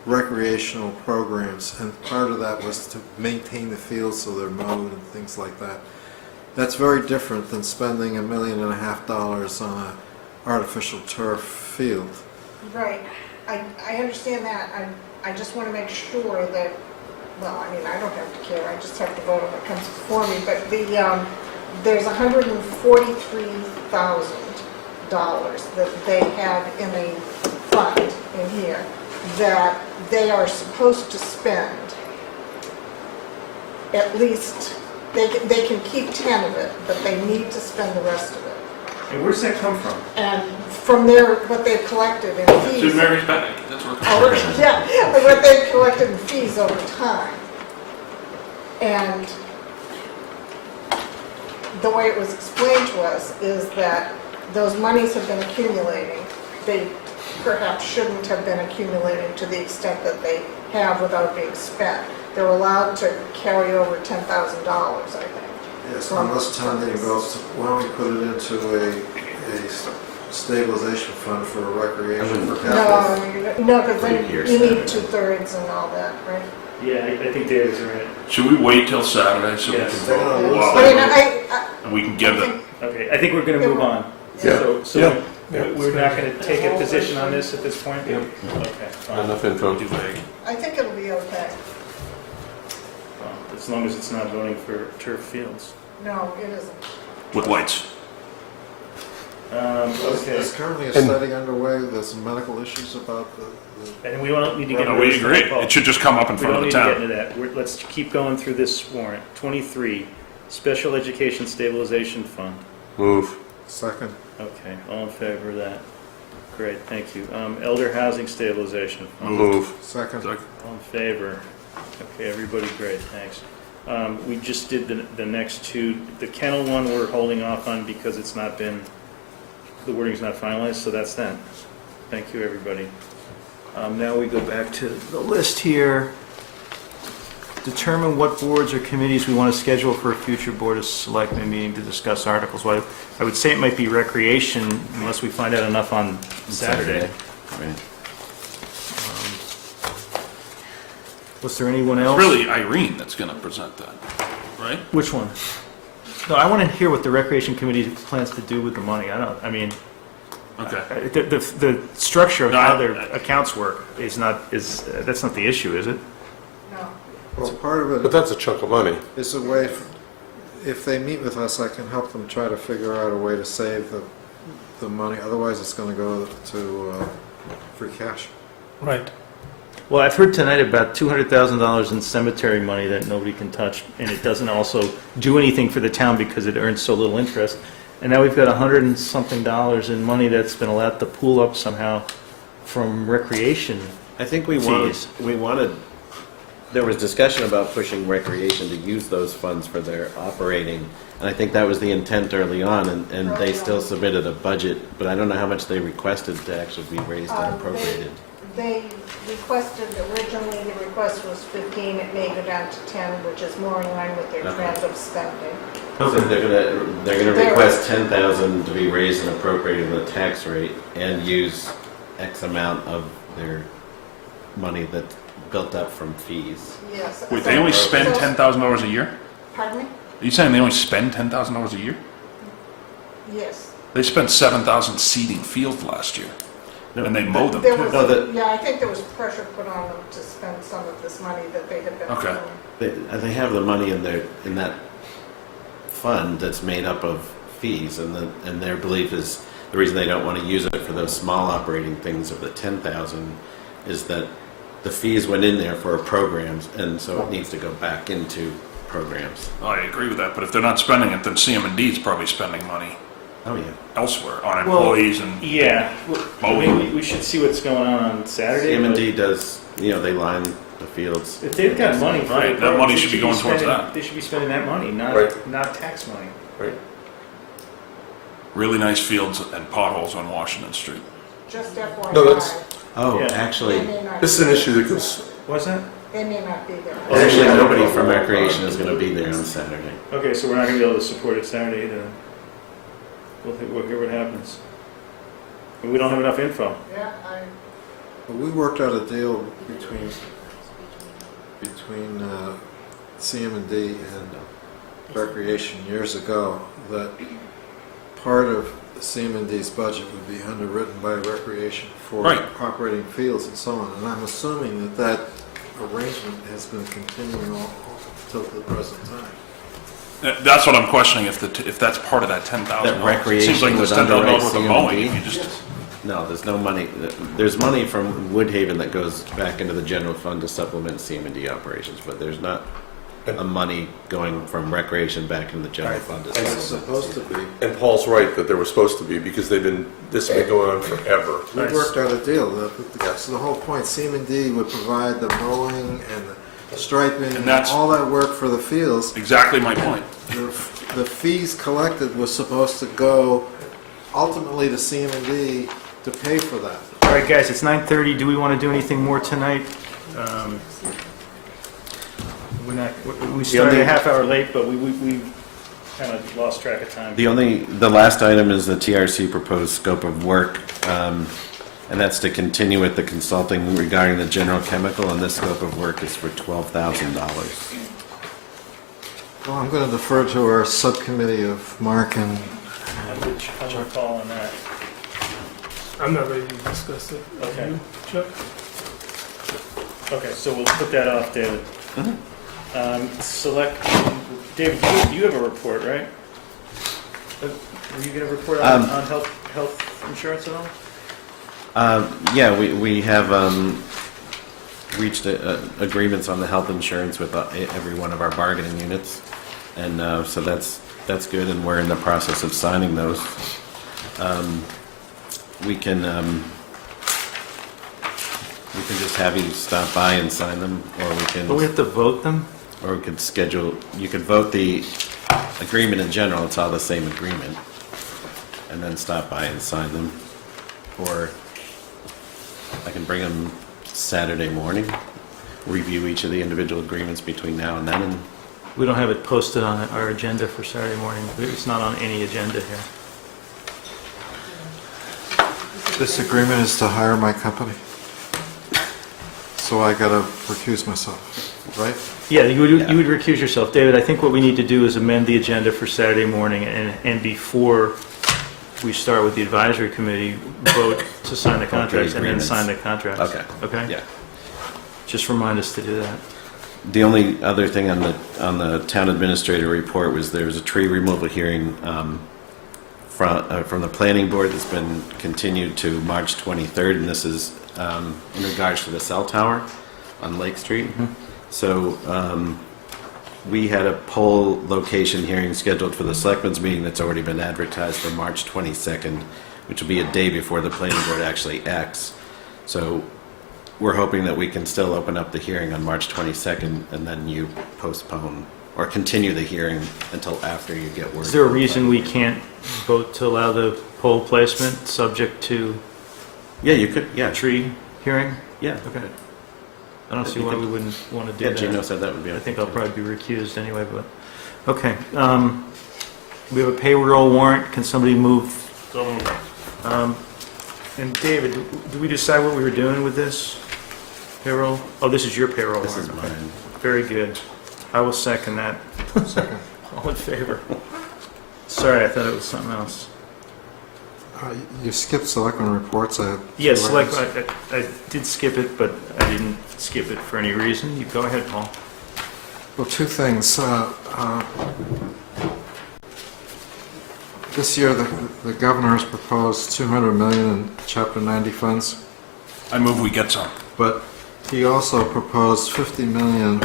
recreational programs, and part of that was to maintain the fields so they're mowed and things like that. That's very different than spending $1.5 million on an artificial turf field. Right, I understand that, I just want to make sure that, well, I mean, I don't have to care, I just have to vote on what comes before me, but there's $143,000 that they have in a fund in here that they are supposed to spend. At least, they can keep 10 of it, but they need to spend the rest of it. And where's that come from? And from what they've collected in fees. To Mary's Bank, that's where. Yeah, what they've collected in fees over time. And the way it was explained to us is that those monies have been accumulating. They perhaps shouldn't have been accumulating to the extent that they have without being spent. They're allowed to carry over $10,000, I think. Yes, unless town meeting votes, why don't we put it into a stabilization fund for recreation for capital? No, because then you need 2/3 and all that, right? Yeah, I think David's right. Should we wait till Saturday so we can Yes. vote? I mean, Wow. And we can get it. Okay, I think we're going to move on. Yeah. So we're not going to take a position on this at this point? Yeah. Okay, fine. Enough info. Too vague. I think it'll be okay. Well, as long as it's not voting for turf fields. No, it isn't. With lights. Okay. There's currently a study underway, there's some medical issues about the And we don't need to get No, into we this. agree. It should just come up in We front don't of need the to get town. into that. Let's keep going through this warrant. 23, Special Education Stabilization Fund. Move. second. Okay, all in favor of that? Great, thank you. Elder Housing Stabilization Fund. Move. Second. All in favor? Okay, everybody, great, thanks. We just did the next two. The kennel one we're holding off on because it's not been, the wording's not finalized, so that's that. Thank you, everybody. Now we go back to the list here. Determine what boards or committees we want to schedule for a future Board of Selectmen meeting to discuss articles. Well, I would say it might be recreation unless we find out enough on Saturday. Right. Was there anyone It's else? really Irene that's going to present that, right? Which one? No, I want to hear what the Recreation Committee plans to do with the money. Okay. The structure of No, how their accounts work that's not the issue, is it? No. Well, part of But it that's a chunk of money. is a way, if they meet with us, I can help them try to figure out a way to save the money, otherwise it's going to go to free cash. Right. Well, I've heard tonight about $200,000 in cemetery money that nobody can touch, and it doesn't also do anything for the town because it earns so little interest. And now we've got $100 and something in money that's been allowed to pool up somehow from recreation. I think we Fees. wanted, there was discussion about pushing recreation to use those funds for their operating, and I think that was the intent early on, and they still submitted a budget, but I don't know how much they requested to actually be raised and appropriated. They requested, originally the request was 15, it may go down to 10, which is more in line with their trend of spending. So they're gonna request 10,000 to be raised and appropriated in the tax rate and use X amount of their money that's built up from fees. Yes. Wait, they only spend $10,000 a year? Pardon me? Are you saying they only spend $10,000 a year? Yes. They spent $7,000 seeding fields last year, and they mow them There too. was, yeah, I think there was pressure put on them to spend some of this money that they had been Okay. doing. They have the money in that fund that's made up of fees, and their belief is the reason they don't want to use it for those small operating things of the 10,000 is that the fees went in there for programs, and so it needs to go back into programs. Oh, I agree with that, but if they're not spending it, then CM&D is probably spending money Oh yeah. elsewhere on employees and Yeah, maybe we should see what's going on Saturday. CM&D does, they line the fields. If they've got money for Right, the that money programs, should they be going towards spending- that. They should be spending that money, Right. not tax money. Right. really nice fields and potholes on Washington Street. Just FYI. No, that's- Oh, Yeah. actually, They may not This is an issue that goes, Was that? They may not be there. actually nobody from recreation is going to be there on Saturday. Okay, so we're not gonna be able to support it Saturday either. We'll hear what happens. And we don't have enough info. Yeah, We worked out a deal between CM&D Recreation years ago, that part of CMD's budget would be underwritten by Recreation for Right. operating fields and so on. And I'm assuming that that arrangement has been continuing all till the present time. That's what I'm questioning, if that's part of that $10,000. That Seems recreation like was there's $10,000 underwrite worth of mowing, if CMD? you just, No, there's no money. There's money from Woodhaven that goes back into the general fund to supplement CM&D operations, but there's not a money going from recreation back into the general fund to It's supplement. supposed to be. And Paul's right that there was supposed to be, because this has been going on forever. We worked out a deal. So the whole point, CMD would provide the mowing and the striping and that's- all that work for the fields. exactly my point. The fees collected was supposed to go ultimately to CMD to pay for that. All right, guys, it's 9:30. Do we want to do anything more tonight? We started only- a half hour late, but we kind of lost track of time. The last item is the TRC proposed scope of work, and that's to continue with the consulting regarding the general chemical, and this scope of work is for $12,000. Well, I'm going to defer to our subcommittee of Mark and I'll recall on that. I'm not ready to discuss it. Okay. You, Chuck? Okay, so we'll put that off, David. David, you have a report, right? Were you going to report on health insurance at all? Yeah, we have reached agreements on the health insurance with every one of our bargaining units, and so that's good, and we're in the process of signing those. We can just have you stop by and sign them, or we can. But we have to vote them? Or we could schedule. You could vote the agreement in general. It's all the same agreement, and then stop by and sign them, or I can bring them Saturday morning. Review each of the individual agreements between now and then, and We don't have it posted on our agenda for Saturday morning. It's not on any agenda here. this agreement is to hire my company. So I got to recuse myself, right? Yeah, you would recuse yourself. David, I think what we need to do is amend the agenda for Saturday morning, and before we start with the advisory committee, vote to sign the contracts and then agreements. sign the contracts. Okay. Okay? yeah. Just remind us to do that. The only other thing on the town administrator report was there was a tree removal hearing from the planning board that's been continued to March 23rd, and this is in regards to the cell tower on Lake Street. So we had a poll location hearing scheduled for the selectmen's meeting that's already been advertised for March 22nd, which will be a day before the planning board actually acts. So we're hoping that we can still open up the hearing on March 22nd, and then you postpone or continue the hearing until after you get word. Is there a reason we can't vote to allow the poll placement subject to Yeah, you could, yeah. tree hearing? Yeah. Okay. I don't see why we wouldn't want to do Yeah, that. Gino said that would be okay. I think I'll probably be recused anyway, but, okay. We have a payroll warrant. Can somebody move? And David, do we decide what we were doing with this payroll? Oh, this is your payroll This is warrant. Okay. mine. Very good. I will second that. Second. All in favor? Sorry, I thought it was something else. You skipped selectmen reports. Yes, like, I did skip it, but I didn't skip it for any reason. You go ahead, Paul. Well, two things. This year, the governor has proposed $200 million in Chapter 90 funds, I move we get some. but he also proposed $50 million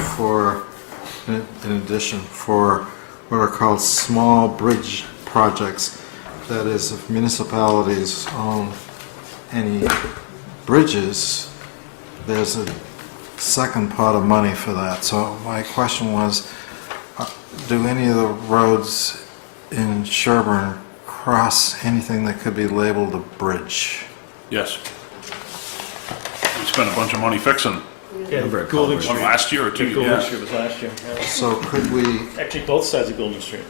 in addition, for what are called small bridge projects. That is, if municipalities own any bridges, there's a second pot of money for that. So my question was, do any of the roads in Sherborn cross anything that could be labeled a bridge? Yes. We spent a bunch of money fixing Yeah, Number of Goulding culverts. one Street. last year or two. Goulding Yeah. Street was last year. Yeah. So could we, Actually, both sides of Goulding Street.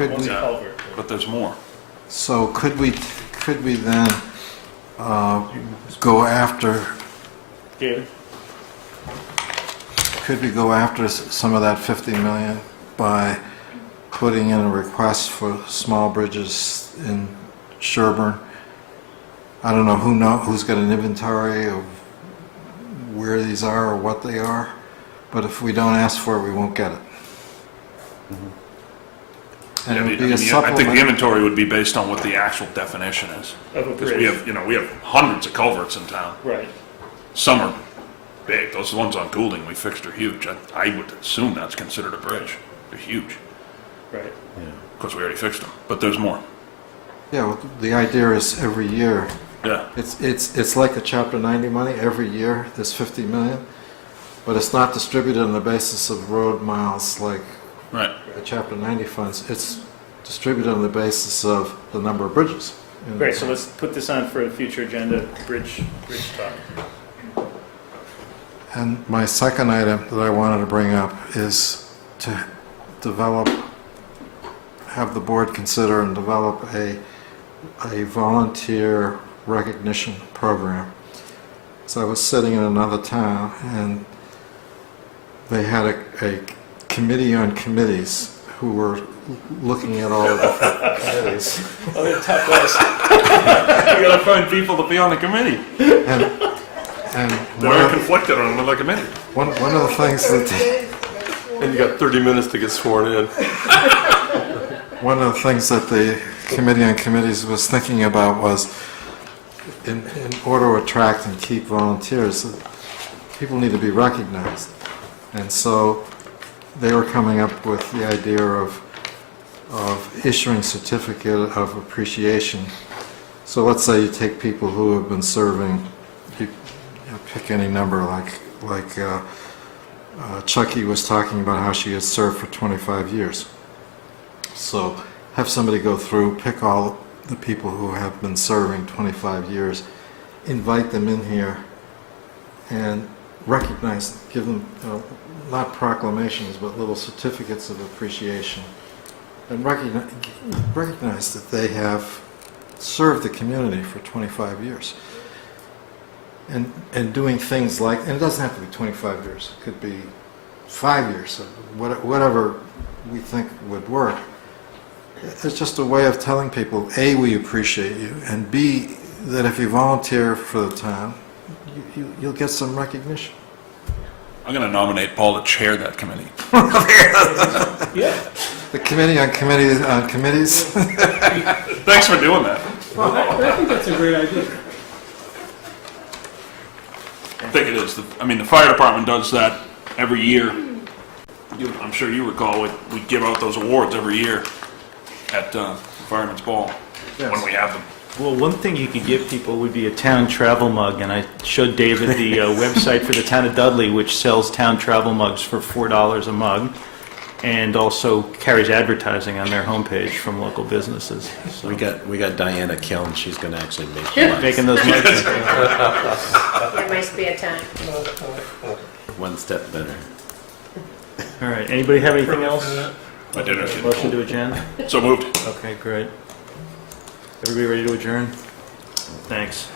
One's a Yeah. culvert. But there's more. so could we then go after, David? could we go after some of that 50 million by putting in a request for small bridges in Sherborn. I don't know who's got an inventory of where these are or what they are, but if we don't ask for it, we won't get it. And Yeah, it would I be a think the supplement. inventory would be based on what the actual definition is. Of a Because bridge. we have hundreds of culverts in town. Right. Some are big. Those ones on Goulding we fixed are huge. I would assume that's considered a bridge. They're huge. Right. Of course, we already fixed them, but there's more. Yeah, well, the idea is every year, Yeah. it's like the Chapter 90 money, every year there's 50 million, but it's not distributed on the basis of road miles like Right. the Chapter 90 funds. It's distributed on the basis of the number of bridges. in the Great, so town. let's put this on for a future agenda, bridge talk. And my second item that I wanted to bring up is to have the board consider and develop a volunteer recognition program. So I was sitting in another town, and they had a committee on committees who were looking at all the different committees. Oh, they're tough list. You gotta find people to be on the committee. And They're conflicted on another committee. one of the things that And you got 30 minutes to get sworn in. one of the things that the Committee on Committees was thinking about was, in order to attract and keep volunteers, people need to be recognized. And so they were coming up with the idea of issuing certificate of appreciation. So let's say you take people who have been serving, you pick any number, like Chucky was talking about how she had served for 25 years. So have somebody go through, pick all the people who have been serving 25 years, invite them in here, and recognize them, give them, not proclamations, but little certificates of appreciation, and recognize that they have served the community for 25 years. And doing things like, and it doesn't have to be 25 years, it could be 5 years, whatever we think would work. It's just a way of telling people, A, we appreciate you, and B, that if you volunteer for the town, you'll get some recognition. I'm going to nominate Paul to chair that committee. Yeah. The Committee on Committees? Thanks for doing that. Well, I think that's a great idea. I think it is. The fire department does that every year. I'm sure you recall, we give out those awards every year at Fireman's Ball, when we have them. Well, one thing you could give people would be a town travel mug, and I showed David the website for the town of Dudley, which sells town travel mugs for $4 a mug, and also carries advertising on their homepage from local businesses. So We got Diana Kiln, she's going to actually make Yeah, mugs. making those mugs. In my spare time. One step better. All right, anybody have anything else? My dinner's getting Motion to cold. adjourn? So moved. Okay, great. Everybody ready to adjourn? Thanks.